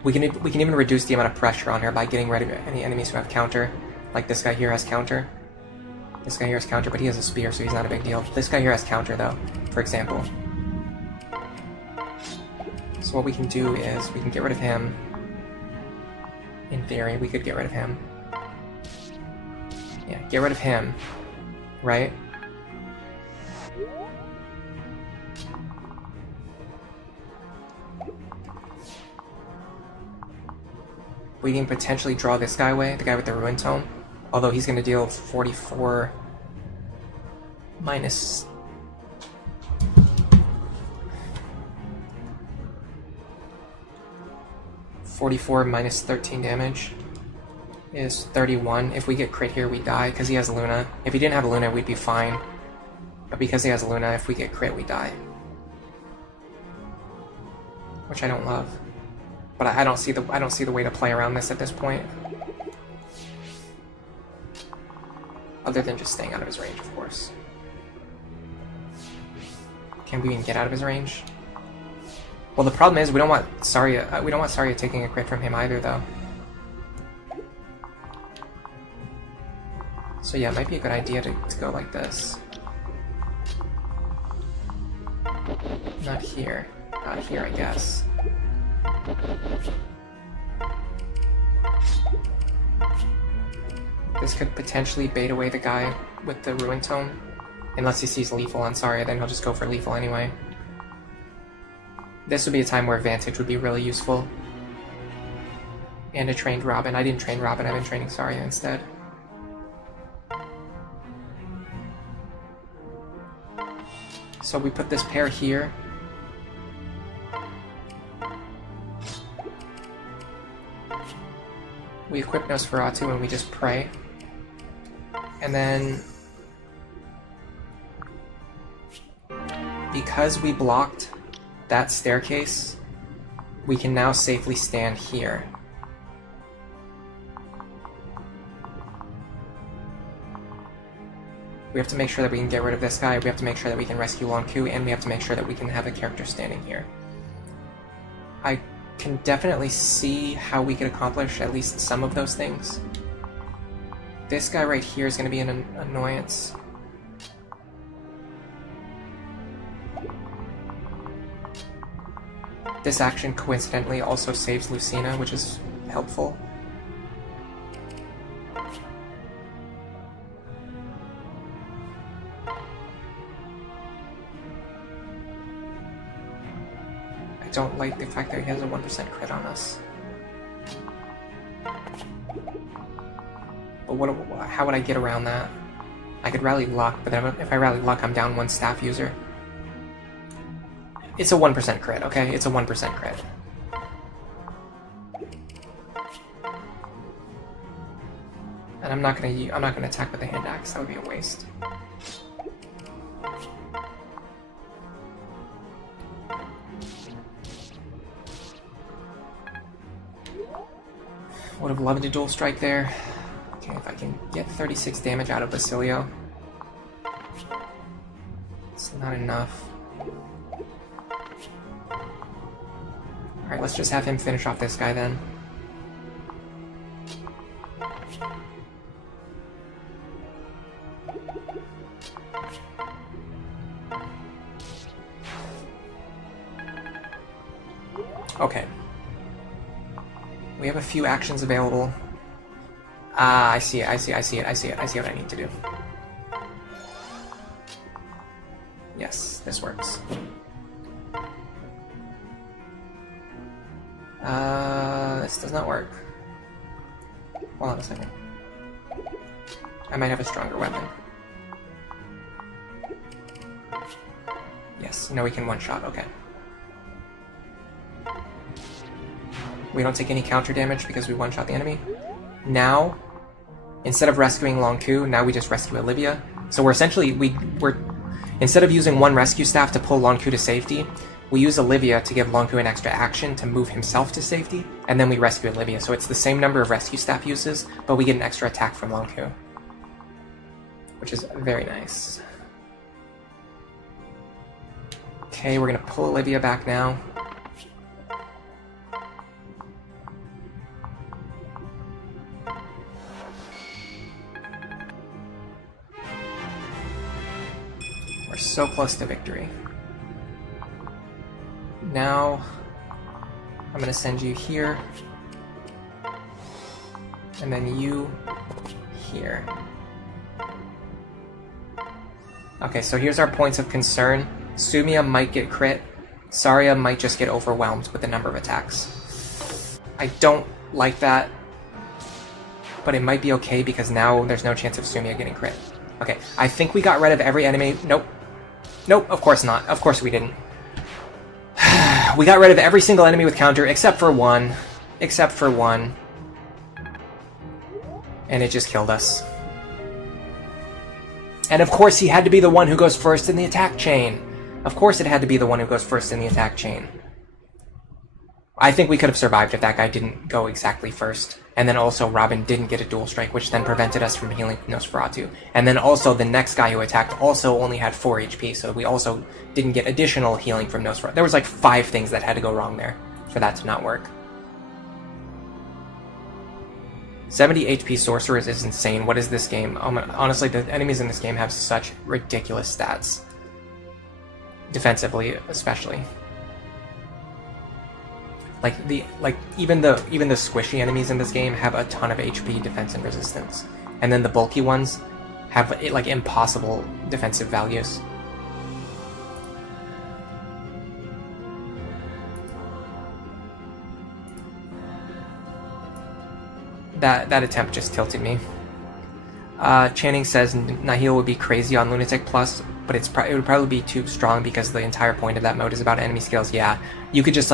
We can even reduce the amount of pressure on her by getting rid of any enemies who have counter. Like this guy here has counter. This guy here has counter, but he has a spear, so he's not a big deal. This guy here has counter, though, for example. So what we can do is we can get rid of him. In theory, we could get rid of him. Yeah, get rid of him, right? We can potentially draw this guy away, the guy with the Ruin Tome. Although he's going to deal 44 minus... minus 13 damage is 31. If we get crit here, we die, because he has Luna. If he didn't have Luna, we'd be fine. But because he has Luna, if we get crit, we die. Which I don't love. But I don't see the way to play around this at this point. Other than just staying out of his range, of course. Can we even get out of his range? Well, the problem is we don't want Saria taking a crit from him either, though. So yeah, it might be a good idea to go like this. Not here. Not here, I guess. This could potentially bait away the guy with the Ruin Tome. Unless he sees lethal on Saria, then he'll just go for lethal anyway. This would be a time where Vantage would be really useful. And a trained Robin. I didn't train Robin, I've been training Saria instead. So we put this pair here. We equip Nosferatu and we just pray. And then, because we blocked that staircase, we can now safely stand here. We have to make sure that we can get rid of this guy, we have to make sure that we can rescue Lonku, and we have to make sure that we can have a character standing here. I can definitely see how we could accomplish at least some of those things. This guy right here is going to be an annoyance. This action coincidentally also saves Lucina, which is helpful. I don't like the fact that he has a 1% crit on us. But how would I get around that? I could rally luck, but then if I rally luck, I'm down one staff user. It's a 1% crit, okay? It's a 1% crit. And I'm not gonna attack with the hand axe. That would be a waste. Would have loved a dual strike there. Okay, if I can get 36 damage out of Basilio. It's not enough. Alright, let's just have him finish off this guy then. Okay. We have a few actions available. Ah, I see it, I see it, I see it, I see it, I see what I need to do. Yes, this works. This does not work. Hold on a second. I might have a stronger weapon. Yes, no, we can one-shot, okay. We don't take any counter damage because we one-shot the enemy. Now, instead of rescuing Lonku, now we just rescue Olivia. So we're essentially, we're instead of using one rescue staff to pull Lonku to safety, we use Olivia to give Lonku an extra action to move himself to safety, and then we rescue Olivia. So it's the same number of rescue staff uses, but we get an extra attack from Lonku, which is very nice. Okay, we're gonna pull Olivia back now. We're so close to victory. Now, I'm going to send you here, and then you here. Okay, so here's our points of concern. Sumia might get crit. Saria might just get overwhelmed with the number of attacks. I don't like that, but it might be okay because now there's no chance of Sumia getting crit. Okay, I think we got rid of every enemy. Nope. Nope, of course not. Of course we didn't. We got rid of every single enemy with counter except for one. Except for one. And it just killed us. And of course he had to be the one who goes first in the attack chain. Of course it had to be the one who goes first in the attack chain. I think we could have survived if that guy didn't go exactly first. And then also Robin didn't get a dual strike, which then prevented us from healing Nosferatu. And then also the next guy who attacked also only had 4 HP, so we also didn't get additional healing from Nosferatu. There was like 5 things that had to go wrong there for that to not work. 70 HP Sorcerers is insane. What is this game? Honestly, the enemies in this game have such ridiculous stats. Defensively, especially. Even the squishy enemies in this game have a ton of HP, defense, and resistance. And then the bulky ones have like impossible defensive values. That attempt just tilted me. Channing says Nihil would be crazy on Lunatic Plus, but it would probably be too strong because the entire point of that mode is about enemy skills. Yeah, you could just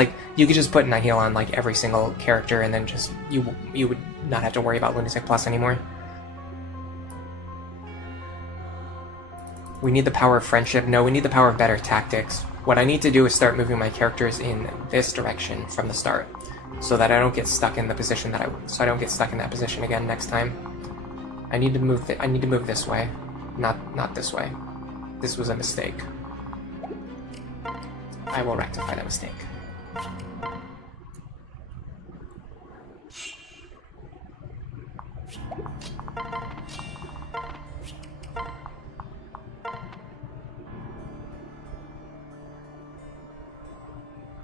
put Nihil on like every single character, and then just you would not have to worry about Lunatic Plus anymore. We need the power of friendship. No, we need the power of better tactics. What I need to do is start moving my characters in this direction from the start, so that I don't get stuck in the position that I don't get stuck in that position again next time. I need to move this way, not this way. This was a mistake. I will rectify that mistake.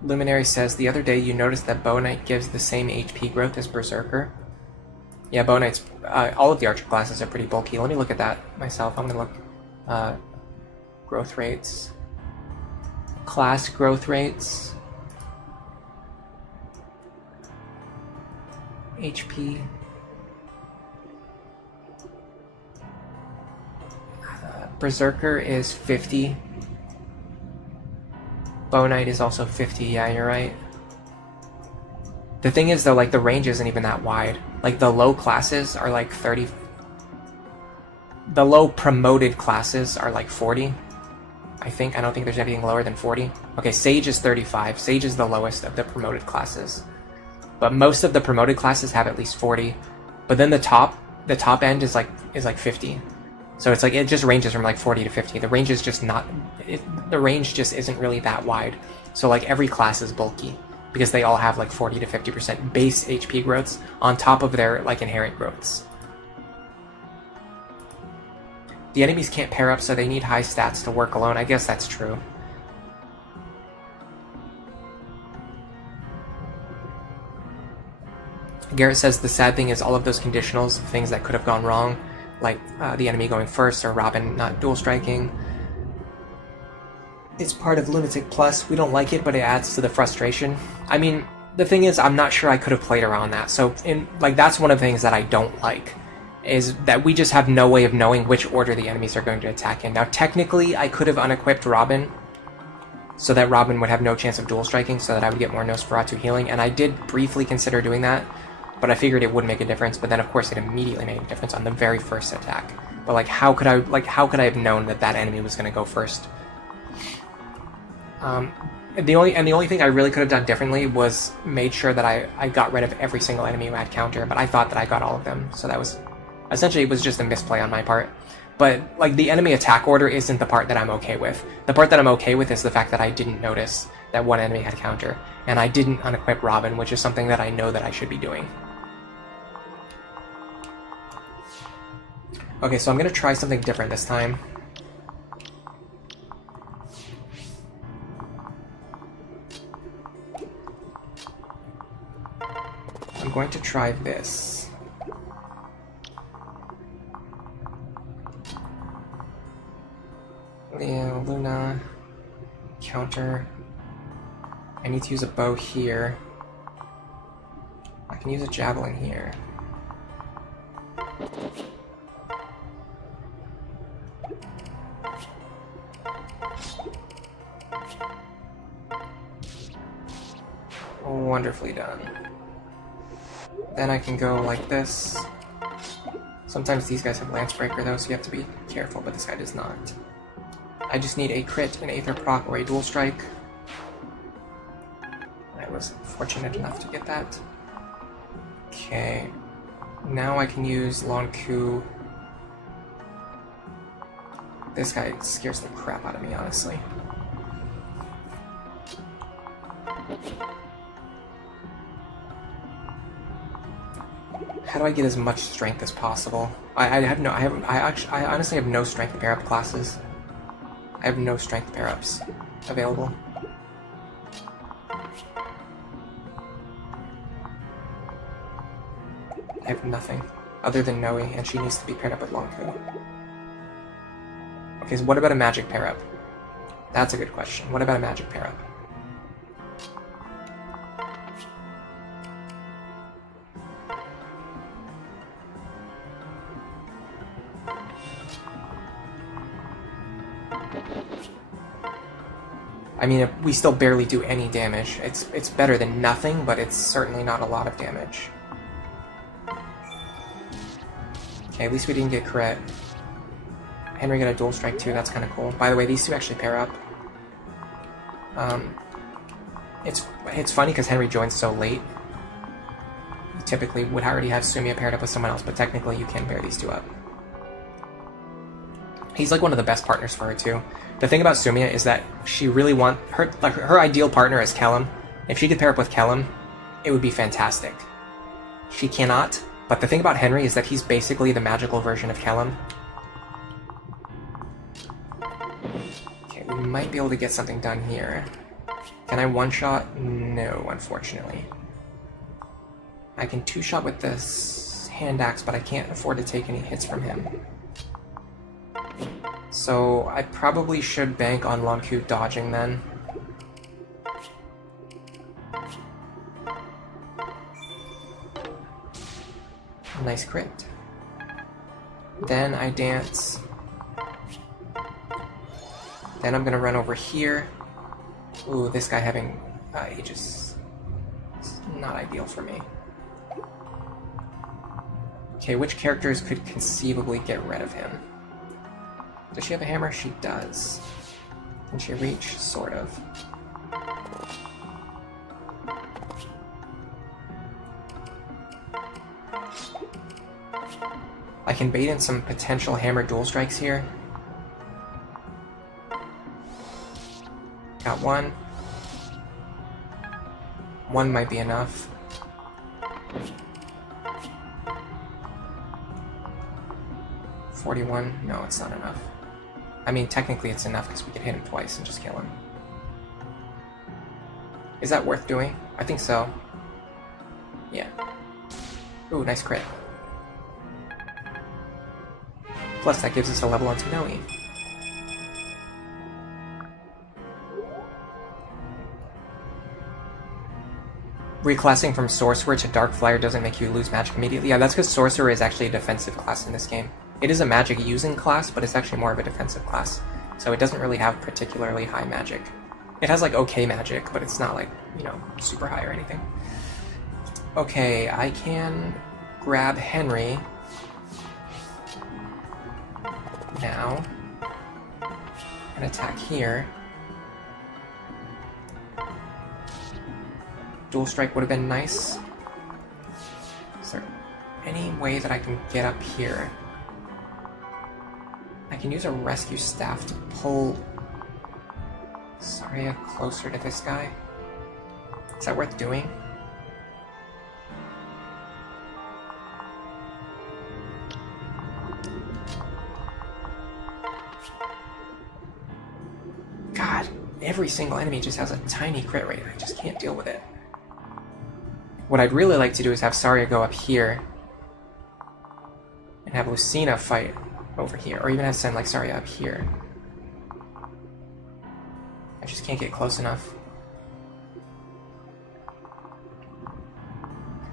Luminary says, the other day you noticed that Bow Knight gives the same HP growth as Berserker. Yeah, Bow Knight's, all of the archer classes are pretty bulky. Let me look at that myself. I'm gonna look, growth rates. Class growth rates. HP. Berserker is 50. Bow Knight is also 50, yeah, you're right. The thing is, though, like, the range isn't even that wide. Like, the low classes are like 30. The low promoted classes are like 40, I think. I don't think there's anything lower than 40. Okay, Sage is 35. Sage is the lowest of the promoted classes. But most of the promoted classes have at least 40. But then the top end is like 50. So it's like, it just ranges from like 40 to 50. The range is just not, the range just isn't really that wide. So like every class is bulky because they all have like 40 to 50% base HP growths on top of their like inherent growths. The enemies can't pair up, so they need high stats to work alone. I guess that's true. Garrett says the sad thing is all of those conditionals, things that could have gone wrong, like the enemy going first or Robin not dual striking. It's part of Lunatic Plus. We don't like it, but it adds to the frustration. I mean, the thing is, I'm not sure I could have played around that. So, that's one of the things that I don't like, is that we just have no way of knowing which order the enemies are going to attack in. Now, technically, I could have unequipped Robin, so that Robin would have no chance of dual striking, so that I would get more Nosferatu healing, and I did briefly consider doing that, but I figured it would make a difference, but then of course it immediately made a difference on the very first attack. But like, how could I have known that that enemy was going to go first? The only thing I really could have done differently was made sure that I got rid of every single enemy who had counter, but I thought that I got all of them, so that was, essentially it was just a misplay on my part. But like, the enemy attack order isn't the part that I'm okay with. The part that I'm okay with is the fact that I didn't notice that one enemy had counter, and I didn't unequip Robin, which is something that I know that I should be doing. Okay, so I'm going to try something different this time. I'm going to try this. Yeah, Luna, counter. I need to use a bow here. I can use a javelin here. Wonderfully done. Then I can go like this. Sometimes these guys have Lance Breaker though, so you have to be careful, but this guy does not. I just need a crit, an Aether proc, or a dual strike. I was fortunate enough to get that. Okay. Now I can use Long Coup. This guy scares the crap out of me, honestly. How do I get as much strength as possible? I honestly have no strength pair-up classes. I have no strength pair-ups available. I have nothing other than Noe, and she needs to be paired up with Lonko. Okay, so what about a magic pair-up? That's a good question. What about a magic pair-up? I mean, we still barely do any damage. It's better than nothing, but it's certainly not a lot of damage. Okay, at least we didn't get crit. Henry got a dual strike too, that's kind of cool. By the way, these two actually pair up. It's funny because Henry joins so late. You typically would already have Sumia paired up with someone else, but technically you can pair these two up. He's like one of the best partners for her too. The thing about Sumia is that she really her ideal partner is Kellum. If she could pair up with Kellum, it would be fantastic. She cannot, but the thing about Henry is that he's basically the magical version of Kellum. Okay, we might be able to get something done here. Can I one-shot? No, unfortunately. I can two-shot with this hand axe, but I can't afford to take any hits from him. So I probably should bank on Lonku dodging then. Nice crit. Then I dance. Then I'm gonna run over here. Ooh, this guy having Aegis is not ideal for me. Okay, which characters could conceivably get rid of him? Does she have a hammer? She does. Can she reach? Sort of. I can bait in some potential hammer dual strikes here. Got one. One might be enough. $41? No, it's not enough. I mean, technically it's enough because we could hit him twice and just kill him. Is that worth doing? I think so. Yeah. Ooh, nice crit. Plus, that gives us a level on Tonoe. Reclassing from Sorcerer to Dark Flyer doesn't make you lose magic immediately. Yeah, that's because Sorcerer is actually a defensive class in this game. It is a magic using class, but it's actually more of a defensive class. So it doesn't really have particularly high magic. It has like okay magic, but it's not like, you know, super high or anything. Okay, I can grab Henry now and attack here. Dual strike would have been nice. Is there any way that I can get up here? I can use a rescue staff to pull Saria closer to this guy. Is that worth doing? God, every single enemy just has a tiny crit rate. I just can't deal with it. What I'd really like to do is have Saria go up here and have Lucina fight over here, or even have send like Saria up here. I just can't get close enough.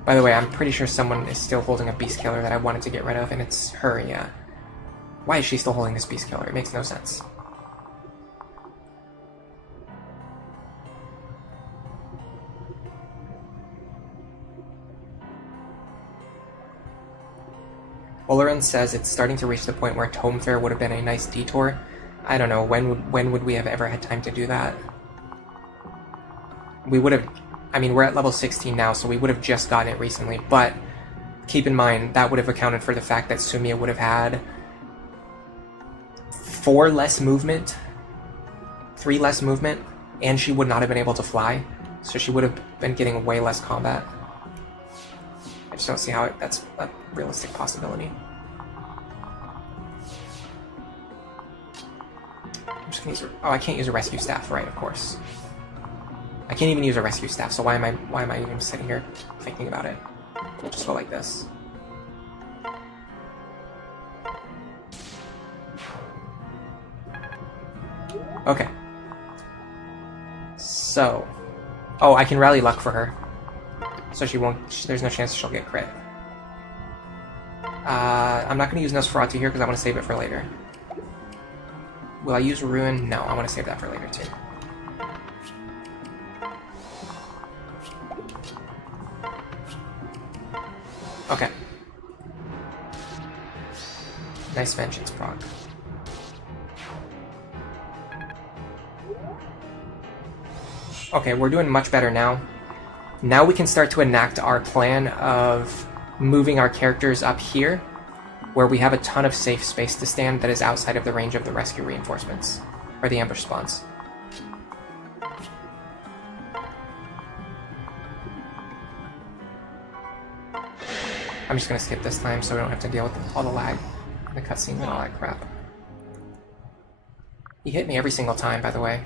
By the way, I'm pretty sure someone is still holding a Beast Killer that I wanted to get rid of, and it's her, yeah. Why is she still holding this Beast Killer? It makes no sense. Olerin says it's starting to reach the point where Tome Fair would have been a nice detour. I don't know, when would we have ever had time to do that? We would have, I mean, we're at level 16 now, so we would have just gotten it recently, but keep in mind, that would have accounted for the fact that Sumia would have had 4 less movement, 3 less movement, and she would not have been able to fly, so she would have been getting way less combat. I just don't see how that's a realistic possibility. I'm just gonna use oh, I can't use a rescue staff, right? Of course. I can't even use a rescue staff, so why am I even sitting here thinking about it? We'll just go like this. Okay. So... Oh, I can rally luck for her. So she won't... There's no chance she'll get crit. I'm not going to use Nosferatu here because I want to save it for later. Will I use Ruin? No, I want to save that for later too. Okay. Nice Vengeance proc. Okay, we're doing much better now. Now we can start to enact our plan of moving our characters up here, where we have a ton of safe space to stand that is outside of the range of the rescue reinforcements, or the ambush spawns. I'm just going to skip this time so we don't have to deal with all the lag, the cutscenes and all that crap. He hit me every single time, by the way.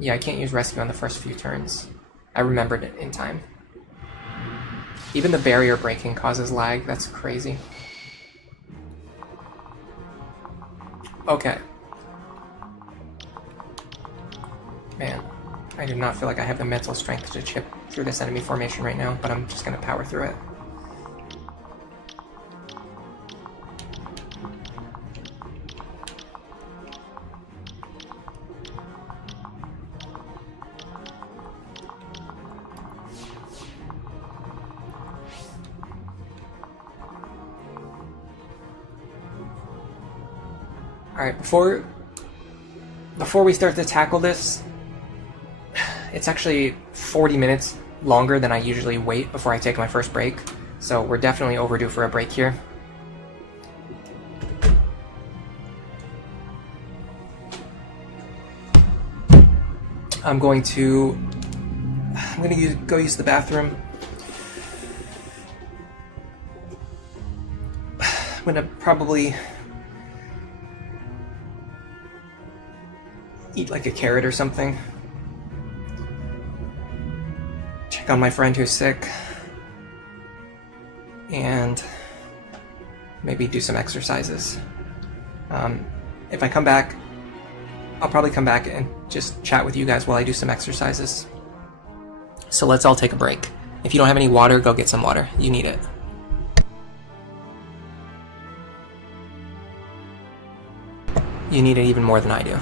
Yeah, I can't use rescue on the first few turns. I remembered it in time. Even the barrier breaking causes lag, that's crazy. Okay. Man, I do not feel like I have the mental strength to chip through this enemy formation right now, but I'm just gonna power through it. Alright, before we start to tackle this, it's actually 40 minutes longer than I usually wait before I take my first break, so we're definitely overdue for a break here. I'm going to go use the bathroom. I'm gonna probably eat like a carrot or something. Check on my friend who's sick. And maybe do some exercises. If I come back, I'll probably come back and just chat with you guys while I do some exercises. So let's all take a break. If you don't have any water, go get some water. You need it. You need it even more than I do.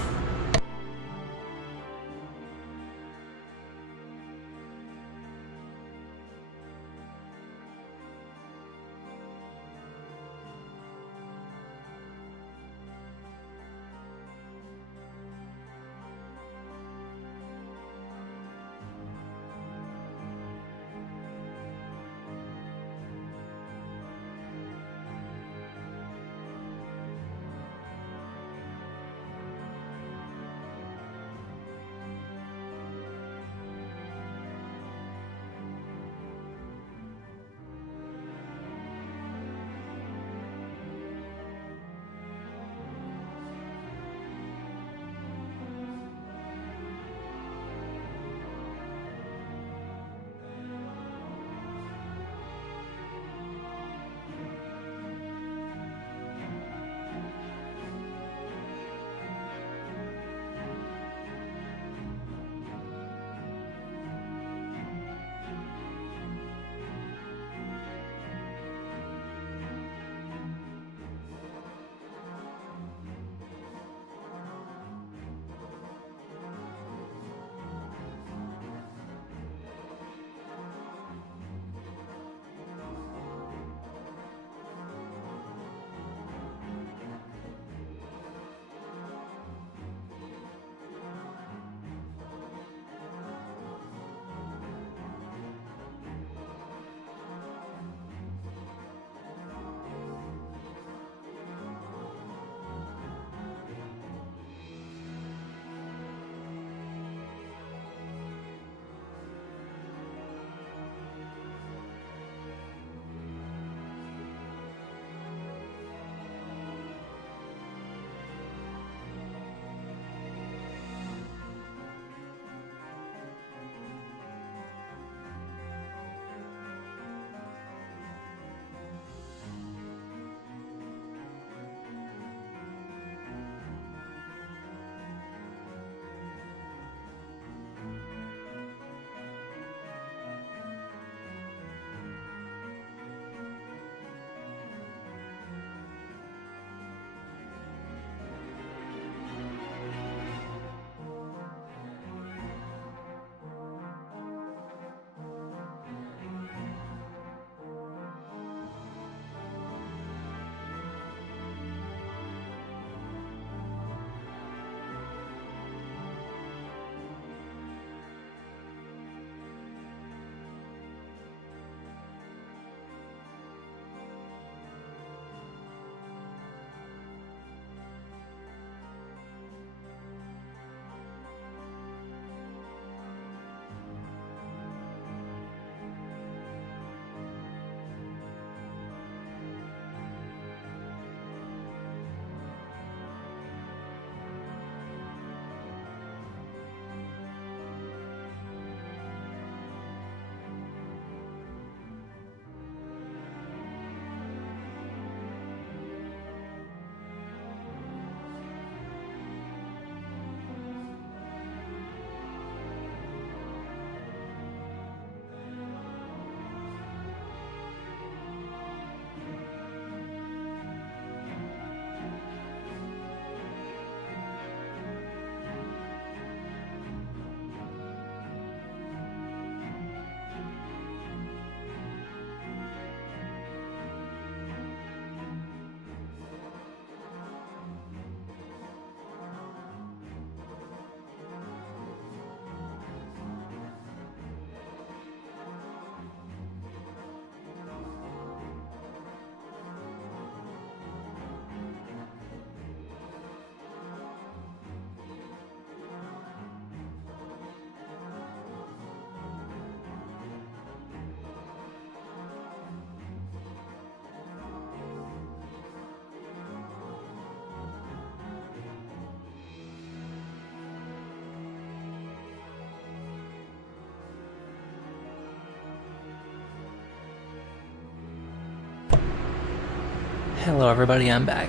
Hello everybody, I'm back.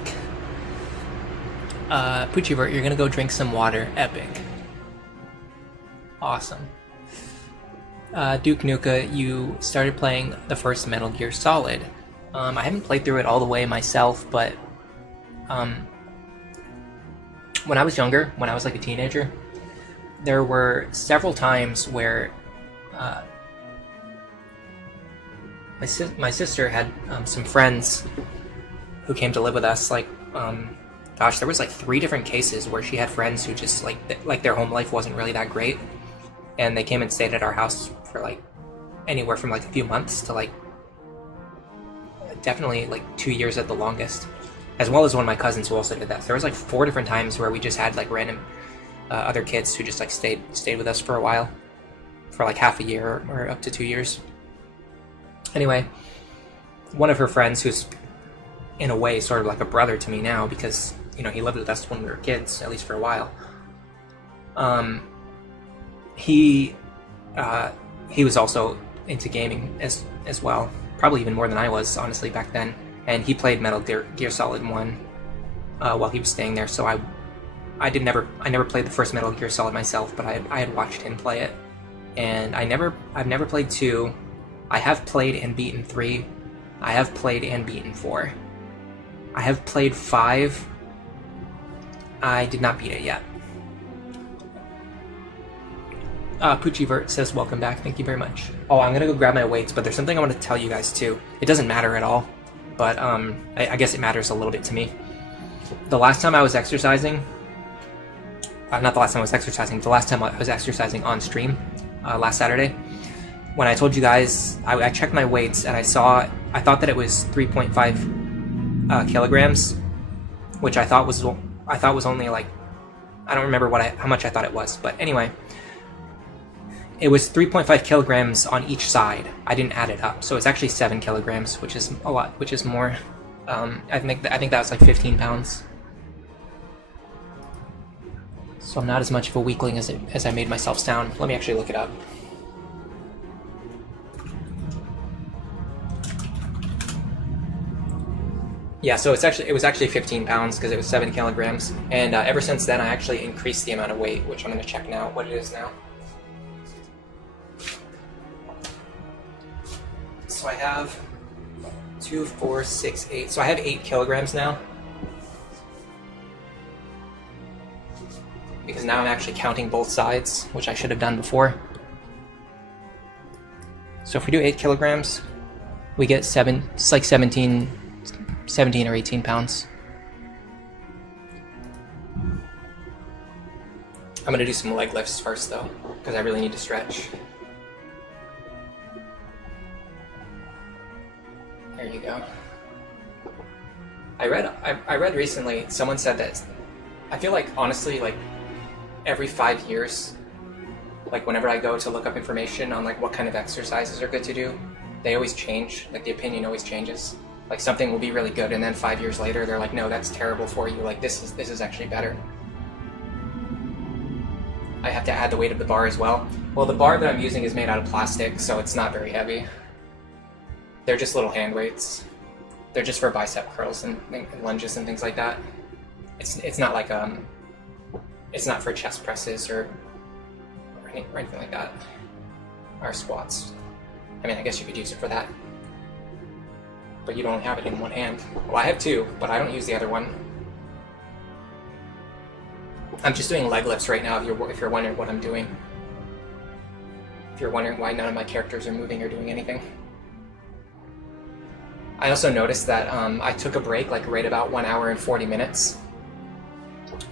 Poochievert, you're gonna go drink some water. Epic. Awesome. Duke Nuka, you started playing the first Metal Gear Solid. I haven't played through it all the way myself, but when I was younger, when I was like a teenager, there were several times where my sister had some friends who came to live with us. Like, gosh, there was like 3 different cases where she had friends who just like their home life wasn't really that great, and they came and stayed at our house for like anywhere from like a few months to like definitely like 2 years at the longest, as well as one of my cousins who also did that. So there was like 4 different times where we just had like random other kids who just like stayed with us for a while, for like half a year or up to 2 years. Anyway, one of her friends, who's in a way sort of like a brother to me now, because you know he lived with us when we were kids, at least for a while. He was also into gaming as well, probably even more than I was, honestly, back then. And he played Metal Gear Solid 1 while he was staying there. So I never played the first Metal Gear Solid myself, but I had watched him play it, and I've never played 2. I have played and beaten 3. I have played and beaten 4. I have played 5. I did not beat it yet. Poochievert says, welcome back. Thank you very much. Oh, I'm gonna go grab my weights, but there's something I want to tell you guys too. It doesn't matter at all, but I guess it matters a little bit to me. The last time I was exercising, not the last time I was exercising, the last time I was exercising on stream, last Saturday, when I told you guys, I checked my weights and I thought that it was 3.5 kilograms, which I thought was only like, I don't remember how much I thought it was, but anyway, it was 3.5 kilograms on each side. I didn't add it up, so it's actually 7 kilograms, which is a lot, which is more. I think that was like 15 pounds. So I'm not as much of a weakling as I made myself sound. Let me actually look it up. Yeah, so it was actually 15 pounds because it was 7 kilograms, and ever since then I actually increased the amount of weight, which I'm going to check now what it is now. So I have 2, 4, 6, 8. So I have 8 kilograms now, because now I'm actually counting both sides, which I should have done before. So if we do 8 kilograms, we get 7. It's like 17 or 18 pounds. I'm gonna do some leg lifts first though, because I really need to stretch. There you go. I read recently, someone said that, I feel like honestly, like every 5 years, like whenever I go to look up information on like what kind of exercises are good to do, they always change, like the opinion always changes. Like something will be really good, and then 5 years later they're like, no, that's terrible for you, like this is actually better. I have to add the weight of the bar as well. Well, the bar that I'm using is made out of plastic, so it's not very heavy. They're just little hand weights. They're just for bicep curls and lunges and things like that. It's not like it's not for chest presses or anything like that. Or squats. I mean, I guess you could use it for that, but you don't have it in one hand. Well, I have 2, but I don't use the other one. I'm just doing leg lifts right now, if you're wondering what I'm doing. If you're wondering why none of my characters are moving or doing anything. I also noticed that I took a break like right about 1 hour and 40 minutes.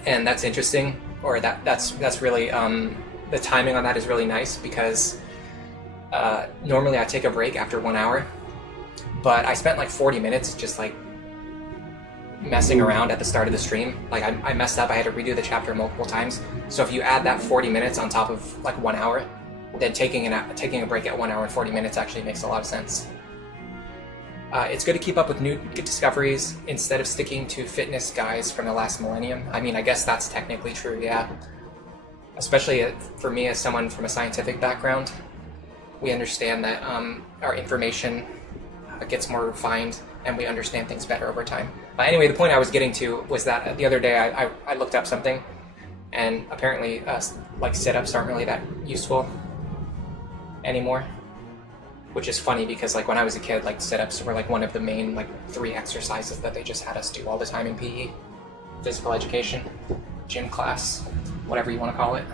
And that's interesting, or that's really, the timing on that is really nice, because normally I take a break after 1 hour. But I spent like 40 minutes just like messing around at the start of the stream. Like I messed up, I had to redo the chapter multiple times. So if you add that 40 minutes on top of like 1 hour, then taking a break at 1 hour and 40 minutes actually makes a lot of sense. It's good to keep up with new discoveries instead of sticking to fitness guys from the last millennium. I mean, I guess that's technically true, yeah. Especially for me as someone from a scientific background, we understand that our information gets more refined and we understand things better over time. Anyway, the point I was getting to was that the other day I looked up something, and apparently like sit-ups aren't really that useful anymore, which is funny because like when I was a kid, like sit-ups were like one of the main like 3 exercises that they just had us do all the time in PE, physical education, gym class, whatever you want to call it.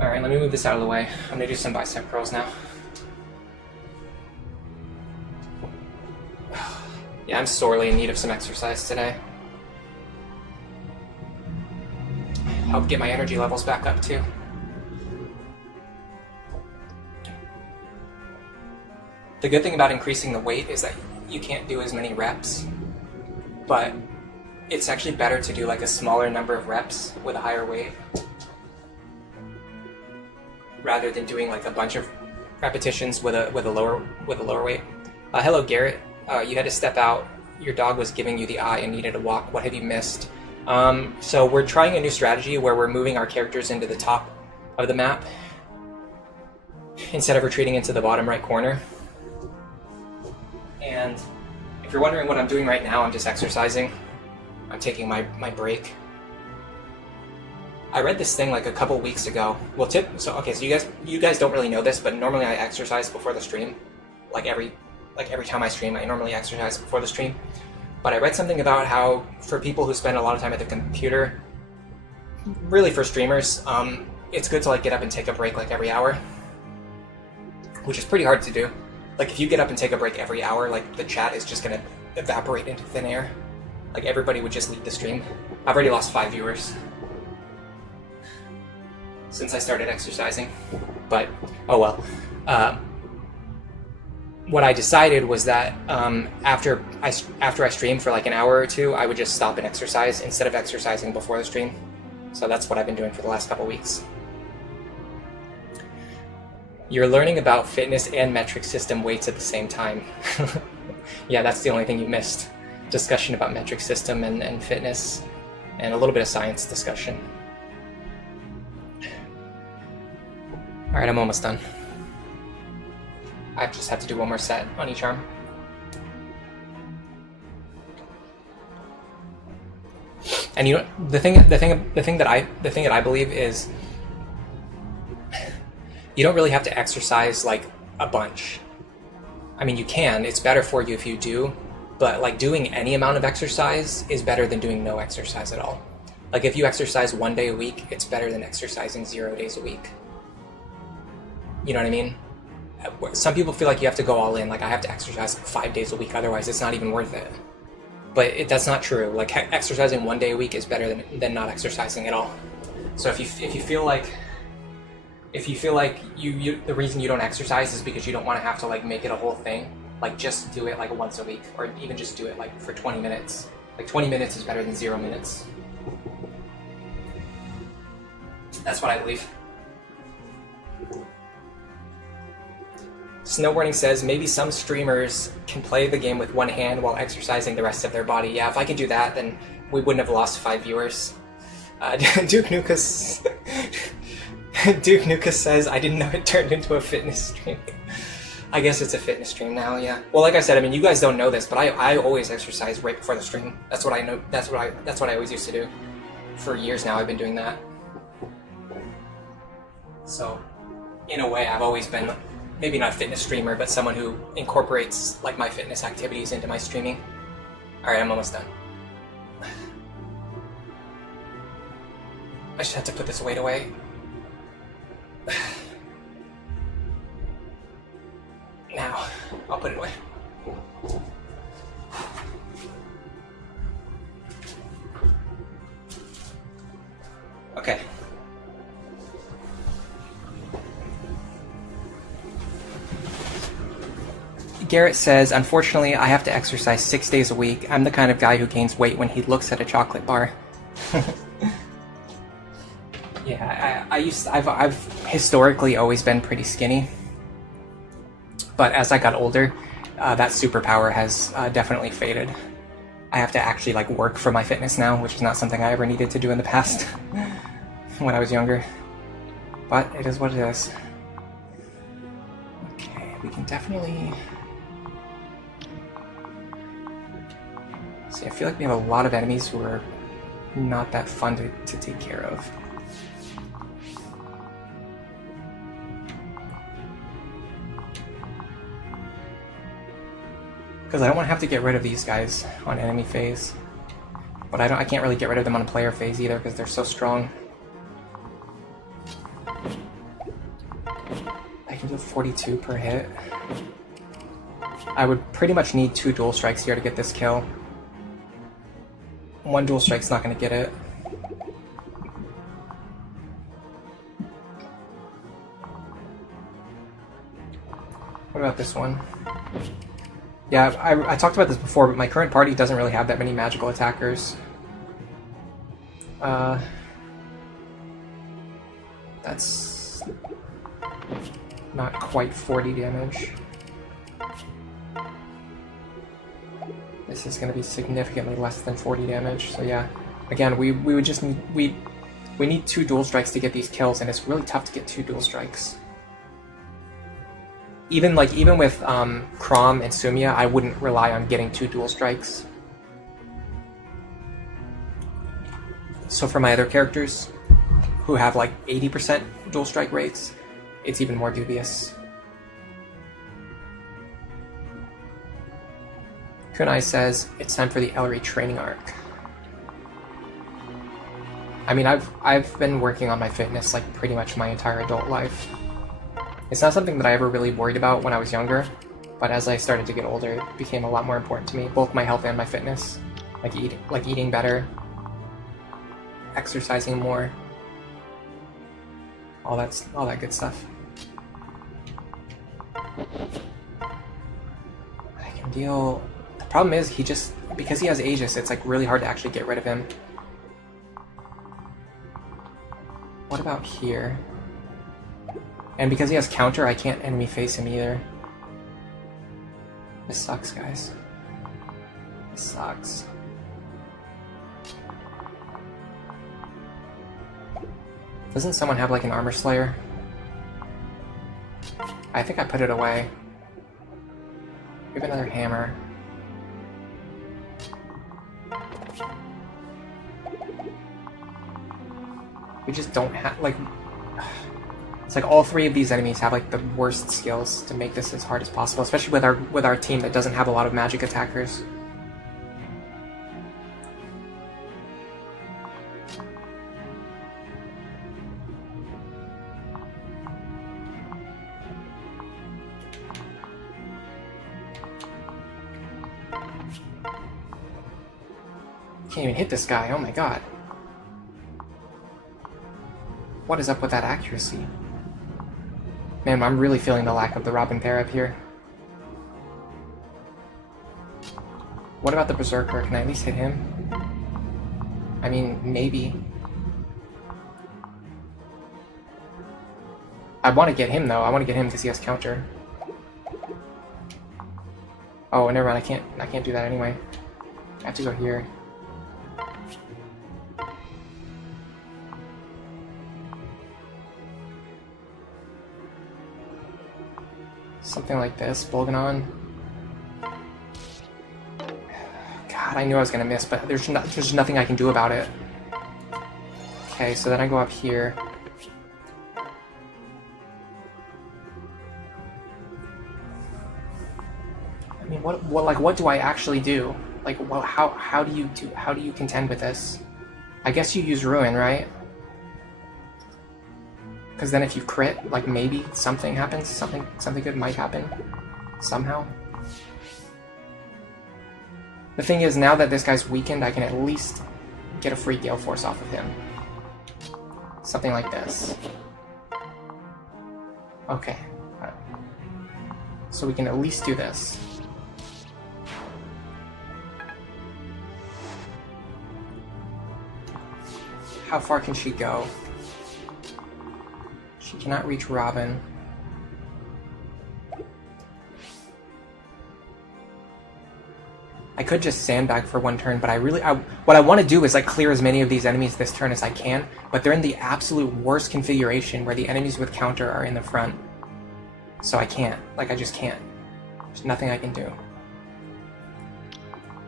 All right, let me move this out of the way. I'm gonna do some bicep curls now. Yeah, I'm sorely in need of some exercise today. Help get my energy levels back up too. The good thing about increasing the weight is that you can't do as many reps, but it's actually better to do like a smaller number of reps with a higher weight rather than doing like a bunch of repetitions with a lower weight. Hello Garrett, you had to step out. Your dog was giving you the eye and needed a walk. What have you missed? So we're trying a new strategy where we're moving our characters into the top of the map instead of retreating into the bottom right corner. And if you're wondering what I'm doing right now, I'm just exercising. I'm taking my break. I read this thing like a couple weeks ago. Well, so you guys don't really know this, but normally I exercise before the stream. Like every time I stream, I normally exercise before the stream. But I read something about how for people who spend a lot of time at the computer, really for streamers, it's good to like get up and take a break like every hour, which is pretty hard to do. Like if you get up and take a break every hour, like the chat is just gonna evaporate into thin air. Like everybody would just leave the stream. I've already lost 5 viewers since I started exercising, but oh well. What I decided was that after I stream for like an hour or 2, I would just stop and exercise instead of exercising before the stream. So that's what I've been doing for the last couple weeks. You're learning about fitness and metric system weights at the same time. Yeah, that's the only thing you missed. Discussion about metric system and fitness, and a little bit of science discussion. All right, I'm almost done. I just have to do one more set on each arm. And you know, the thing that I believe is, you don't really have to exercise like a bunch. I mean, you can. It's better for you if you do, but like doing any amount of exercise is better than doing no exercise at all. Like if you exercise 1 day a week, it's better than exercising 0 days a week. You know what I mean? Some people feel like you have to go all in, like I have to exercise 5 days a week, otherwise it's not even worth it. But that's not true. Like exercising 1 day a week is better than not exercising at all. So if you feel like the reason you don't exercise is because you don't want to have to like make it a whole thing, like just do it like once a week, or even just do it like for 20 minutes. Like 20 minutes is better than 0 minutes. That's what I believe. Snowboarding says, maybe some streamers can play the game with one hand while exercising the rest of their body. Yeah, if I could do that, then we wouldn't have lost 5 viewers. Duke Nukas says, I didn't know it turned into a fitness stream. I guess it's a fitness stream now, yeah. Well, like I said, I mean, you guys don't know this, but I always exercise right before the stream. That's what I know. That's what I always used to do. For years now, I've been doing that. So, in a way, I've always been, maybe not a fitness streamer, but someone who incorporates like my fitness activities into my streaming. All right, I'm almost done. I just have to put this weight away. Now, I'll put it away. Okay. Garrett says, unfortunately, I have to exercise 6 days a week. I'm the kind of guy who gains weight when he looks at a chocolate bar. Yeah, I've historically always been pretty skinny. But as I got older, that superpower has definitely faded. I have to actually like work for my fitness now, which is not something I ever needed to do in the past when I was younger. But it is what it is. Okay, we can definitely See, I feel like we have a lot of enemies who are not that fun to take care of. Because I don't want to have to get rid of these guys on enemy phase. But I can't really get rid of them on player phase either because they're so strong. I can do 42 per hit. I would pretty much need 2 dual strikes here to get this kill. 1 dual strike's not going to get it. What about this one? Yeah, I talked about this before, but my current party doesn't really have that many magical attackers. That's not quite 40 damage. This is going to be significantly less than 40 damage, so yeah. Again, we would just need... We need 2 dual strikes to get these kills, and it's really tough to get 2 dual strikes. Even with Chrom and Sumia, I wouldn't rely on getting 2 dual strikes. So for my other characters, who have like 80% dual strike rates, it's even more dubious. Kunai says, it's time for the Ellery training arc. I mean, I've been working on my fitness like pretty much my entire adult life. It's not something that I ever really worried about when I was younger, but as I started to get older, it became a lot more important to me, both my health and my fitness. Like eating better, exercising more, all that good stuff. I can deal... The problem is, because he has Aegis, it's like really hard to actually get rid of him. What about here? And because he has counter, I can't enemy face him either. This sucks, guys. This sucks. Doesn't someone have like an armor slayer? I think I put it away. We have another hammer. We just don't have, like... It's like all 3 of these enemies have like the worst skills to make this as hard as possible, especially with our team that doesn't have a lot of magic attackers. Can't even hit this guy, oh my god. What is up with that accuracy? Man, I'm really feeling the lack of the Robin pair up here. What about the Berserker? Can I at least hit him? I mean, maybe. I want to get him though. I want to get him because he has counter. Oh, never mind. I can't do that anyway. I have to go here. Something like this, Bolganon. God, I knew I was gonna miss, but there's nothing I can do about it. Okay, so then I go up here. I mean, what do I actually do? Like, how do you contend with this? I guess you use Ruin, right? Because then if you crit, like maybe something happens, something good might happen, somehow. The thing is, now that this guy's weakened, I can at least get a free Gale Force off of him. Something like this. Okay. Alright. So we can at least do this. How far can she go? She cannot reach Robin. I could just sandbag for 1 turn, but what I want to do is like clear as many of these enemies this turn as I can, but they're in the absolute worst configuration where the enemies with counter are in the front. So I can't. Like, I just can't. There's nothing I can do.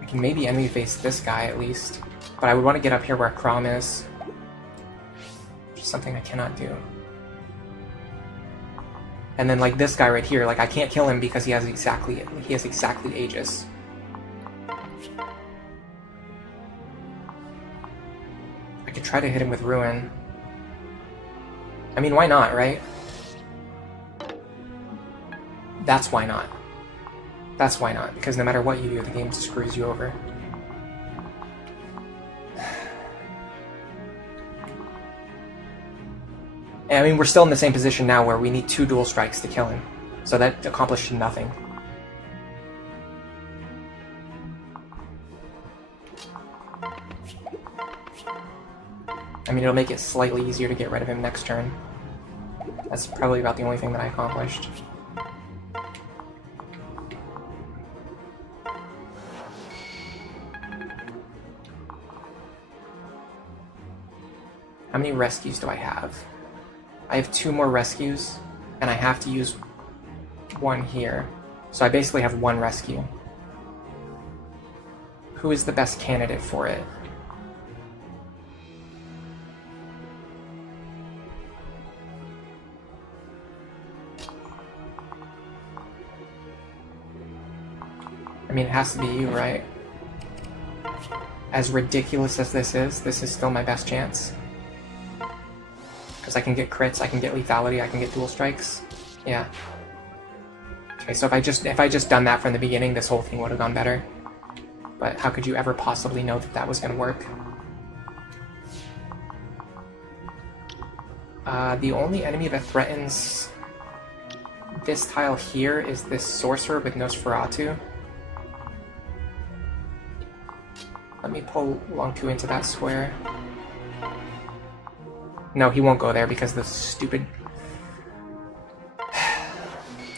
I can maybe enemy face this guy at least. But I would want to get up here where Crom is. Which is something I cannot do. And then like this guy right here, like I can't kill him because he has exactly Aegis. I could try to hit him with Ruin. I mean, why not, right? That's why not. That's why not, because no matter what you do, the game screws you over. And I mean, we're still in the same position now where we need 2 dual strikes to kill him. So that accomplished nothing. I mean, it'll make it slightly easier to get rid of him next turn. That's probably about the only thing that I accomplished. How many rescues do I have? I have 2 more rescues, and I have to use 1 here. So I basically have 1 rescue. Who is the best candidate for it? I mean, it has to be you, right? As ridiculous as this is still my best chance. Because I can get crits, I can get lethality, I can get dual strikes. Yeah. Okay, so if I just done that from the beginning, this whole thing would have gone better. But how could you ever possibly know that that was going to work? The only enemy that threatens this tile here is this sorcerer with Nosferatu. Let me pull Longtu into that square. No, he won't go there because the stupid...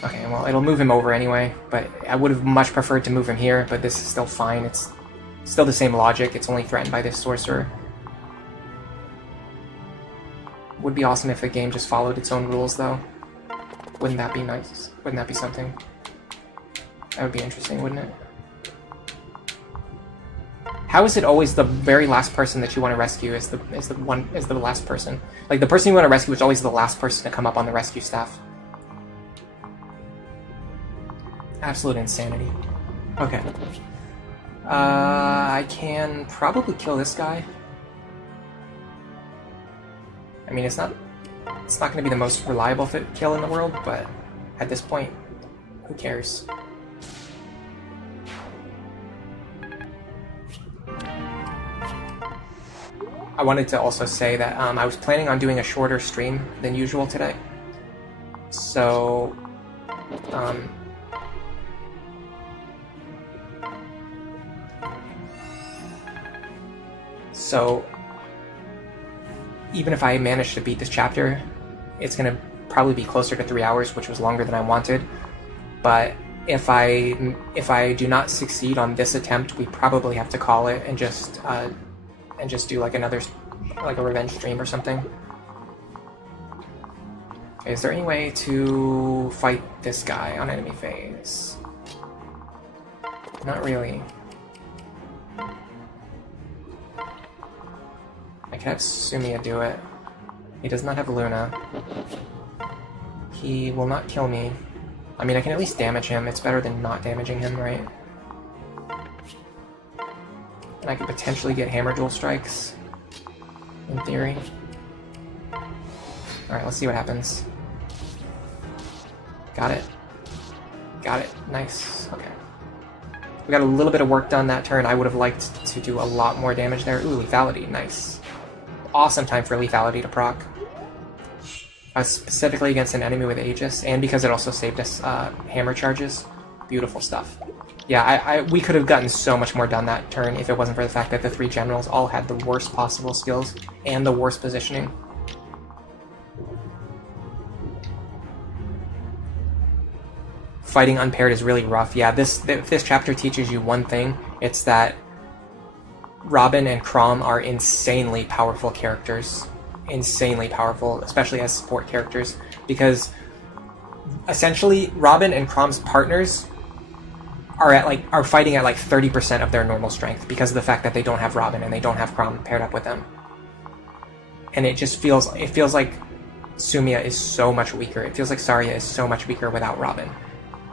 Okay, well, it'll move him over anyway, but I would have much preferred to move him here, but this is still fine. It's still the same logic. It's only threatened by this sorcerer. Would be awesome if the game just followed its own rules, though. Wouldn't that be nice? Wouldn't that be something? That would be interesting, wouldn't it? How is it always the very last person that you want to rescue is the last person? Like, the person you want to rescue is always the last person to come up on the rescue staff. Absolute insanity. Okay. I can probably kill this guy. I mean, it's not going to be the most reliable kill in the world, but at this point, who cares? I wanted to also say that I was planning on doing a shorter stream than usual today. So, even if I manage to beat this chapter, it's going to probably be closer to 3 hours, which was longer than I wanted. But if I do not succeed on this attempt, we probably have to call it and just do like a revenge stream or something. Okay, is there any way to fight this guy on enemy phase? Not really. I can have Sumia do it. He does not have Luna. He will not kill me. I mean, I can at least damage him. It's better than not damaging him, right? And I could potentially get hammer dual strikes, in theory. Alright, let's see what happens. Got it. Got it. Nice. Okay. We got a little bit of work done that turn. I would have liked to do a lot more damage there. Ooh, lethality. Nice. Awesome time for lethality to proc. Specifically against an enemy with Aegis, and because it also saved us hammer charges. Beautiful stuff. Yeah, we could have gotten so much more done that turn if it wasn't for the fact that the 3 generals all had the worst possible skills and the worst positioning. Fighting unpaired is really rough. Yeah, this chapter teaches you one thing. It's that Robin and Crom are insanely powerful characters. Insanely powerful, especially as support characters, because essentially Robin and Crom's partners are fighting at like 30% of their normal strength because of the fact that they don't have Robin and they don't have Chrom paired up with them. And it feels like Sumia is so much weaker. It feels like Saria is so much weaker without Robin,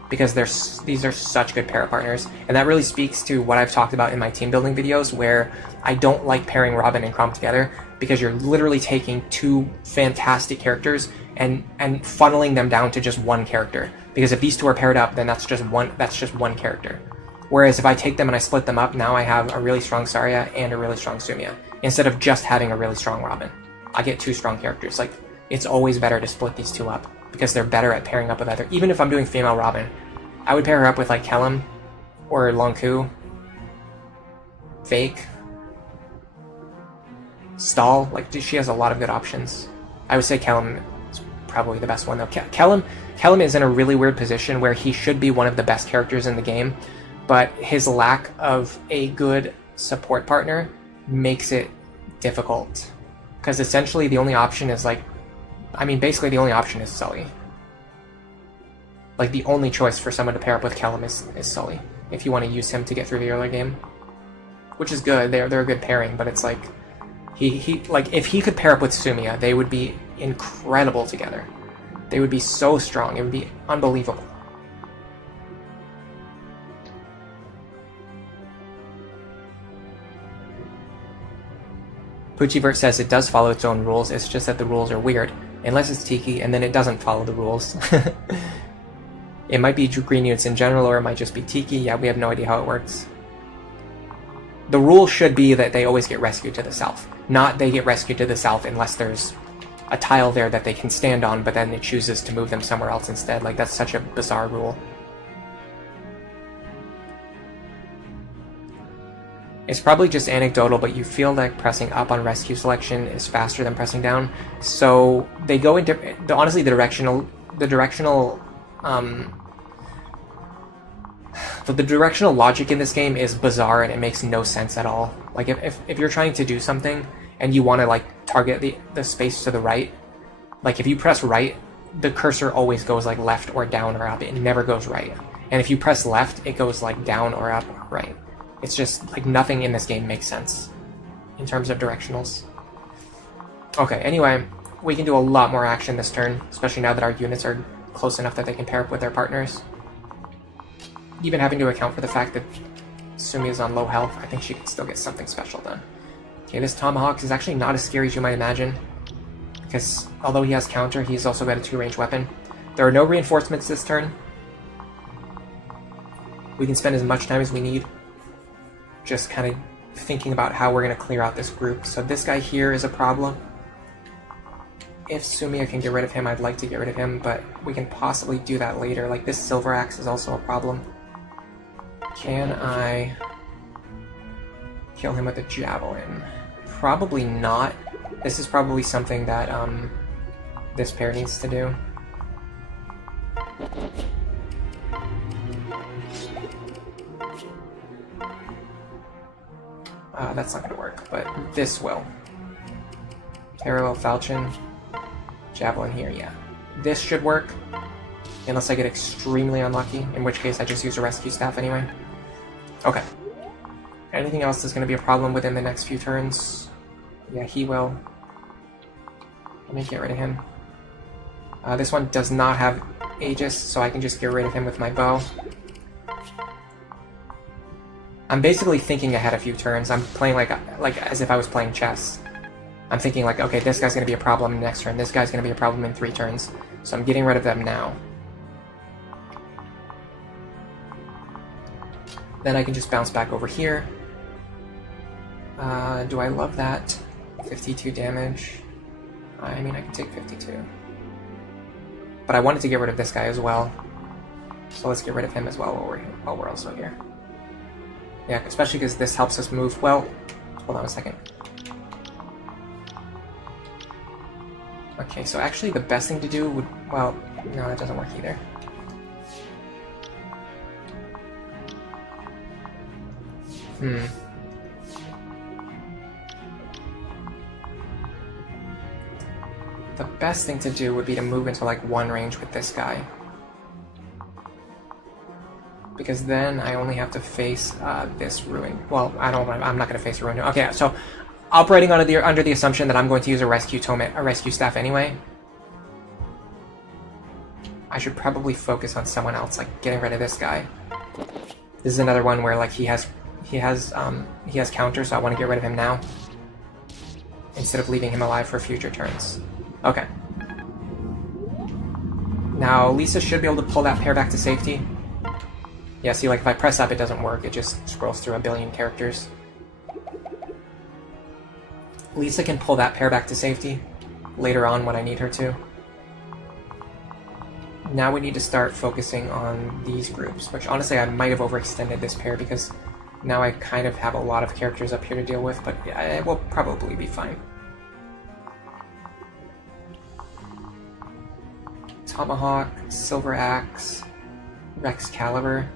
because these are such good para partners. And that really speaks to what I've talked about in my team building videos, where I don't like pairing Robin and Chrom together, because you're literally taking two fantastic characters and funneling them down to just one character. Because if these two are paired up, then that's just one character. Whereas if I take them and I split them up, now I have a really strong Saria and a really strong Sumia, instead of just having a really strong Robin. I get two strong characters. Like, it's always better to split these two up, because they're better at pairing up with other. Even if I'm doing female Robin, I would pair her up with like Kellum or Lonku, Fake, Stall. Like, she has a lot of good options. I would say Kellum is probably the best one though. Kellum is in a really weird position where he should be one of the best characters in the game, but his lack of a good support partner makes it difficult. Because essentially the only option is basically the only option is Sully. Like, the only choice for someone to pair up with Kellum is Sully, if you want to use him to get through the early game. Which is good, they're a good pairing, but it's like, if he could pair up with Sumia, they would be incredible together. They would be so strong, it would be unbelievable. Puchivert says it does follow its own rules, it's just that the rules are weird. Unless it's Tiki, and then it doesn't follow the rules. It might be green units in general, or it might just be Tiki. Yeah, we have no idea how it works. The rule should be that they always get rescued to the south. Not they get rescued to the south unless there's a tile there that they can stand on, but then it chooses to move them somewhere else instead. Like, that's such a bizarre rule. It's probably just anecdotal, but you feel like pressing up on rescue selection is faster than pressing down. So they go into, honestly, the directional logic in this game is bizarre, and it makes no sense at all. Like, if you're trying to do something and you want to like target the space to the right, like if you press right, the cursor always goes like left or down or up. It never goes right. And if you press left, it goes like down or up or right. It's just like nothing in this game makes sense in terms of directionals. Okay, anyway, we can do a lot more action this turn, especially now that our units are close enough that they can pair up with their partners. Even having to account for the fact that Sumi is on low health, I think she can still get something special done. Okay, this Tomahawk is actually not as scary as you might imagine, because although he has counter, he's also got a 2-range weapon. There are no reinforcements this turn. We can spend as much time as we need just kind of thinking about how we're going to clear out this group. So this guy here is a problem. If Sumia can get rid of him, I'd like to get rid of him, but we can possibly do that later. Like, this Silver Axe is also a problem. Can I kill him with a Javelin? Probably not. This is probably something that this pair needs to do. That's not going to work, but this will. Parallel Falchion. Javelin here, yeah. This should work, unless I get extremely unlucky, in which case I just use a rescue staff anyway. Okay. Anything else that's going to be a problem within the next few turns? Yeah, he will. Let me get rid of him. This one does not have Aegis, so I can just get rid of him with my bow. I'm basically thinking ahead a few turns. I'm playing like as if I was playing chess. I'm thinking like, okay, this guy's going to be a problem next turn, this guy's going to be a problem in 3 turns, so I'm getting rid of them now. Then I can just bounce back over here. Do I love that? 52 damage. I mean, I can take 52. But I wanted to get rid of this guy as well, so let's get rid of him as well while we're also here. Yeah, especially because this helps us move. Well, hold on a second. Okay, so actually the best thing to do would... Well, no, that doesn't work either. The best thing to do would be to move into like 1 range with this guy. because then I only have to face this ruin. Well, I'm not going to face a ruin. Okay, so operating under the assumption that I'm going to use a rescue staff anyway, I should probably focus on someone else, like getting rid of this guy. This is another one where like he has counters, so I want to get rid of him now instead of leaving him alive for future turns. Okay. Now Lisa should be able to pull that pair back to safety. Yeah, see, like if I press up, it doesn't work. It just scrolls through a billion characters. Lisa can pull that pair back to safety later on when I need her to. Now we need to start focusing on these groups, which honestly I might have overextended this pair because now I kind of have a lot of characters up here to deal with, but yeah, it will probably be fine. Tomahawk, Silver Axe, Recalibration.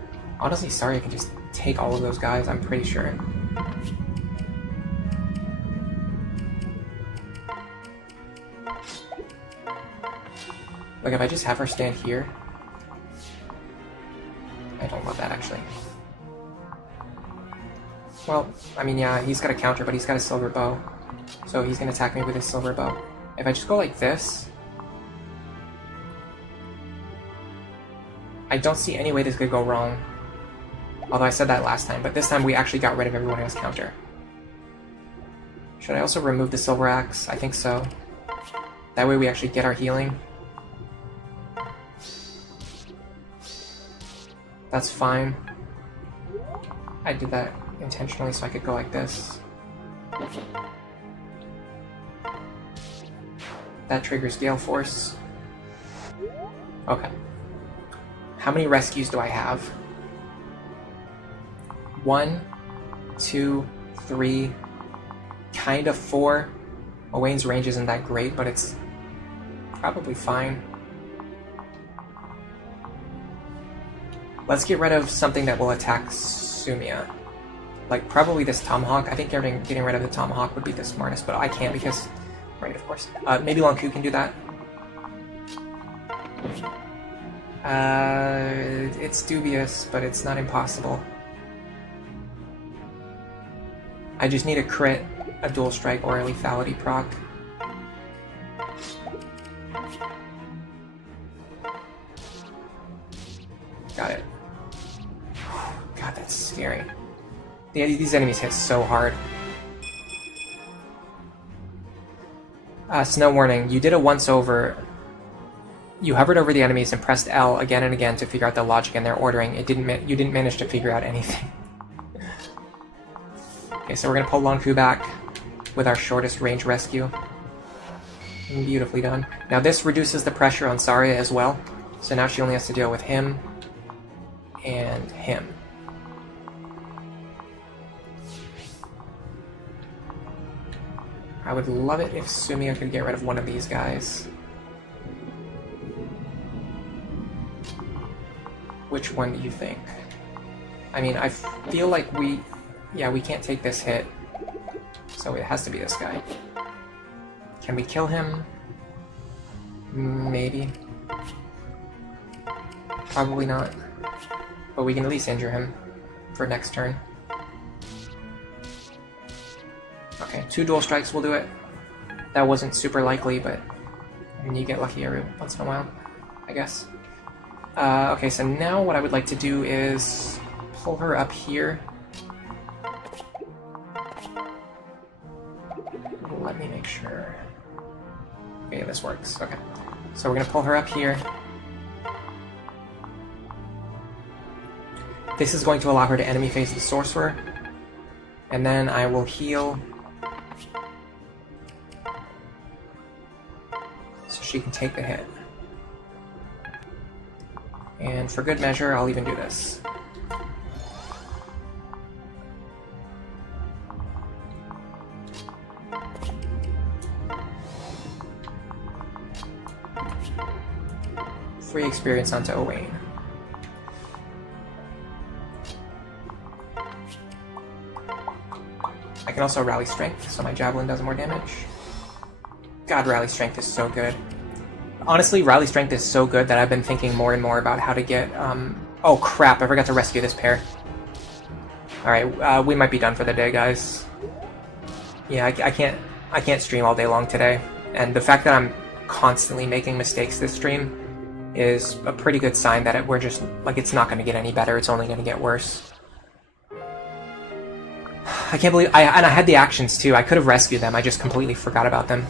Honestly, sorry, I can just take all of those guys, I'm pretty sure. Like, if I just have her stand here... I don't love that, actually. Well, I mean, yeah, he's got a counter, but he's got a silver bow. So he's gonna attack me with his silver bow. If I just go like this... I don't see any way this could go wrong. Although I said that last time, but this time we actually got rid of everyone who has counter. Should I also remove the Silver Axe? I think so. That way we actually get our healing. That's fine. I did that intentionally so I could go like this. That triggers Gale Force. Okay. How many rescues do I have? 1, 2, 3, kind of 4. Owain's range isn't that great, but it's probably fine. Let's get rid of something that will attack Sumia. Like, probably this Tomahawk. I think getting rid of the Tomahawk would be the smartest, but I can't because... Right, of course. Maybe Lonku can do that. It's dubious, but it's not impossible. I just need a crit, a dual strike, or a lethality proc. Got it. God, that's scary. These enemies hit so hard. Snow warning. You did a once-over. You hovered over the enemies and pressed L again and again to figure out the logic in their ordering. You didn't manage to figure out anything. Okay, so we're gonna pull Lonku back with our shortest range rescue. Beautifully done. Now this reduces the pressure on Saria as well. So now she only has to deal with him and him. I would love it if Sumia could get rid of one of these guys. Which one do you think? I mean, I feel like we can't take this hit. So it has to be this guy. Can we kill him? Maybe. Probably not. But we can at least injure him for next turn. Okay, 2 dual strikes will do it. That wasn't super likely, but I mean, you get lucky every once in a while, I guess. Okay, so now what I would like to do is pull her up here. Let me make sure. Okay, this works. Okay. So we're going to pull her up here. This is going to allow her to enemy face the sorcerer. And then I will heal. So she can take the hit. And for good measure, I'll even do this. Free experience onto Owain. I can also rally strength, so my javelin does more damage. God, rally strength is so good. Honestly, rally strength is so good that I've been thinking more and more about how to get Oh crap, I forgot to rescue this pair. Alright, we might be done for the day, guys. Yeah, I can't stream all day long today. And the fact that I'm constantly making mistakes this stream is a pretty good sign that we're just, like, it's not going to get any better, it's only going to get worse. I can't believe, and I had the actions too, I could have rescued them, I just completely forgot about them.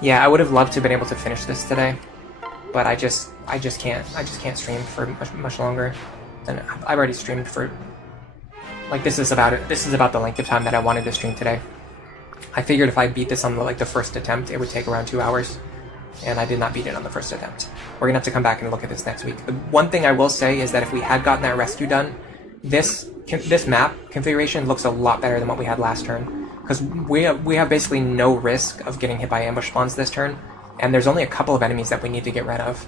Yeah, I would have loved to have been able to finish this today, but I just can't stream for much longer. And I've already streamed for, like, this is about it. This is about the length of time that I wanted to stream today. I figured if I beat this on the first attempt, it would take around 2 hours, and I did not beat it on the first attempt. We're gonna have to come back and look at this next week. The one thing I will say is that if we had gotten that rescue done, this map configuration looks a lot better than what we had last turn, because we have basically no risk of getting hit by ambush spawns this turn, and there's only a couple of enemies that we need to get rid of.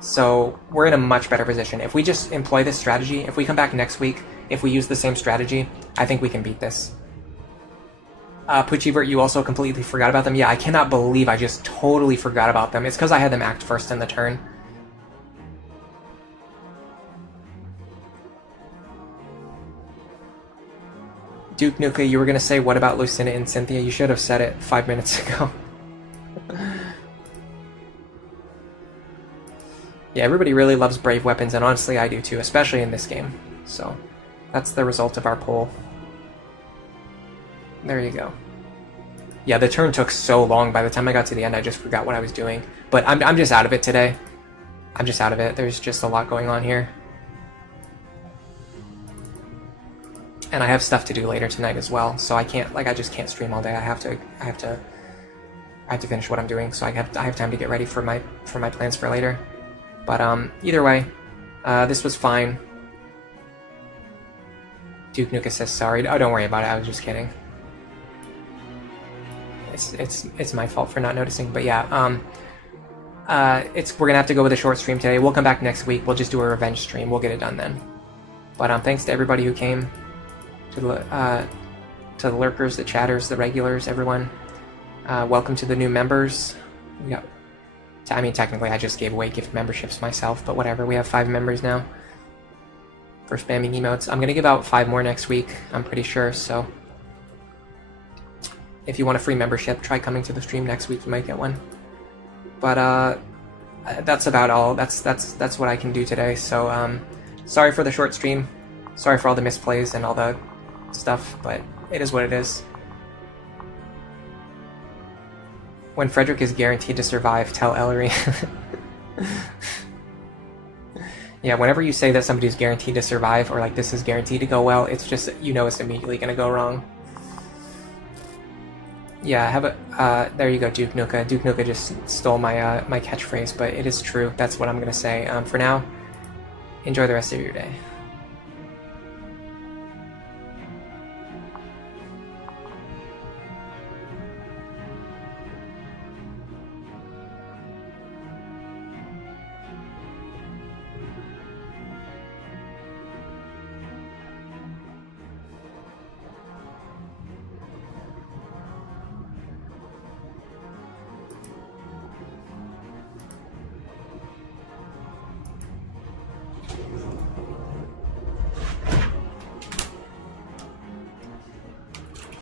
So we're in a much better position. If we just employ this strategy, if we come back next week, if we use the same strategy, I think we can beat this. Puchivert, you also completely forgot about them. Yeah, I cannot believe I just totally forgot about them. It's because I had them act first in the turn. Duke Nuka, you were going to say, what about Lucina and Cynthia? You should have said it 5 minutes ago. Yeah, everybody really loves brave weapons, and honestly I do too, especially in this game. So, that's the result of our poll. There you go. Yeah, the turn took so long, by the time I got to the end I just forgot what I was doing. But I'm just out of it today. I'm just out of it, there's just a lot going on here. And I have stuff to do later tonight as well, so I can't, like, I just can't stream all day. I have to finish what I'm doing, so I have time to get ready for my plans for later. But either way, this was fine. Duke Nuka says sorry. Oh, don't worry about it. I was just kidding. It's my fault for not noticing. But yeah, we're gonna have to go with a short stream today. We'll come back next week. We'll just do a revenge stream. We'll get it done then. But thanks to everybody who came, to the lurkers, the chatters, the regulars, everyone. Welcome to the new members. We got. I mean, technically, I just gave away gift memberships myself, but whatever. We have 5 members now for spamming emotes. I'm gonna give out 5 more next week, I'm pretty sure, so if you want a free membership, try coming to the stream next week, you might get one. But that's about all. That's what I can do today, so sorry for the short stream, sorry for all the misplays and all the stuff, but it is what it is. When Frederick is guaranteed to survive, tell Ellery. Yeah, whenever you say that somebody's guaranteed to survive, or like this is guaranteed to go well, it's just, you know, it's immediately gonna go wrong. Yeah, have a, there you go, Duke Nuka. Duke Nuka just stole my my catchphrase, but it is true. That's what I'm gonna say. For now, enjoy the rest of your day.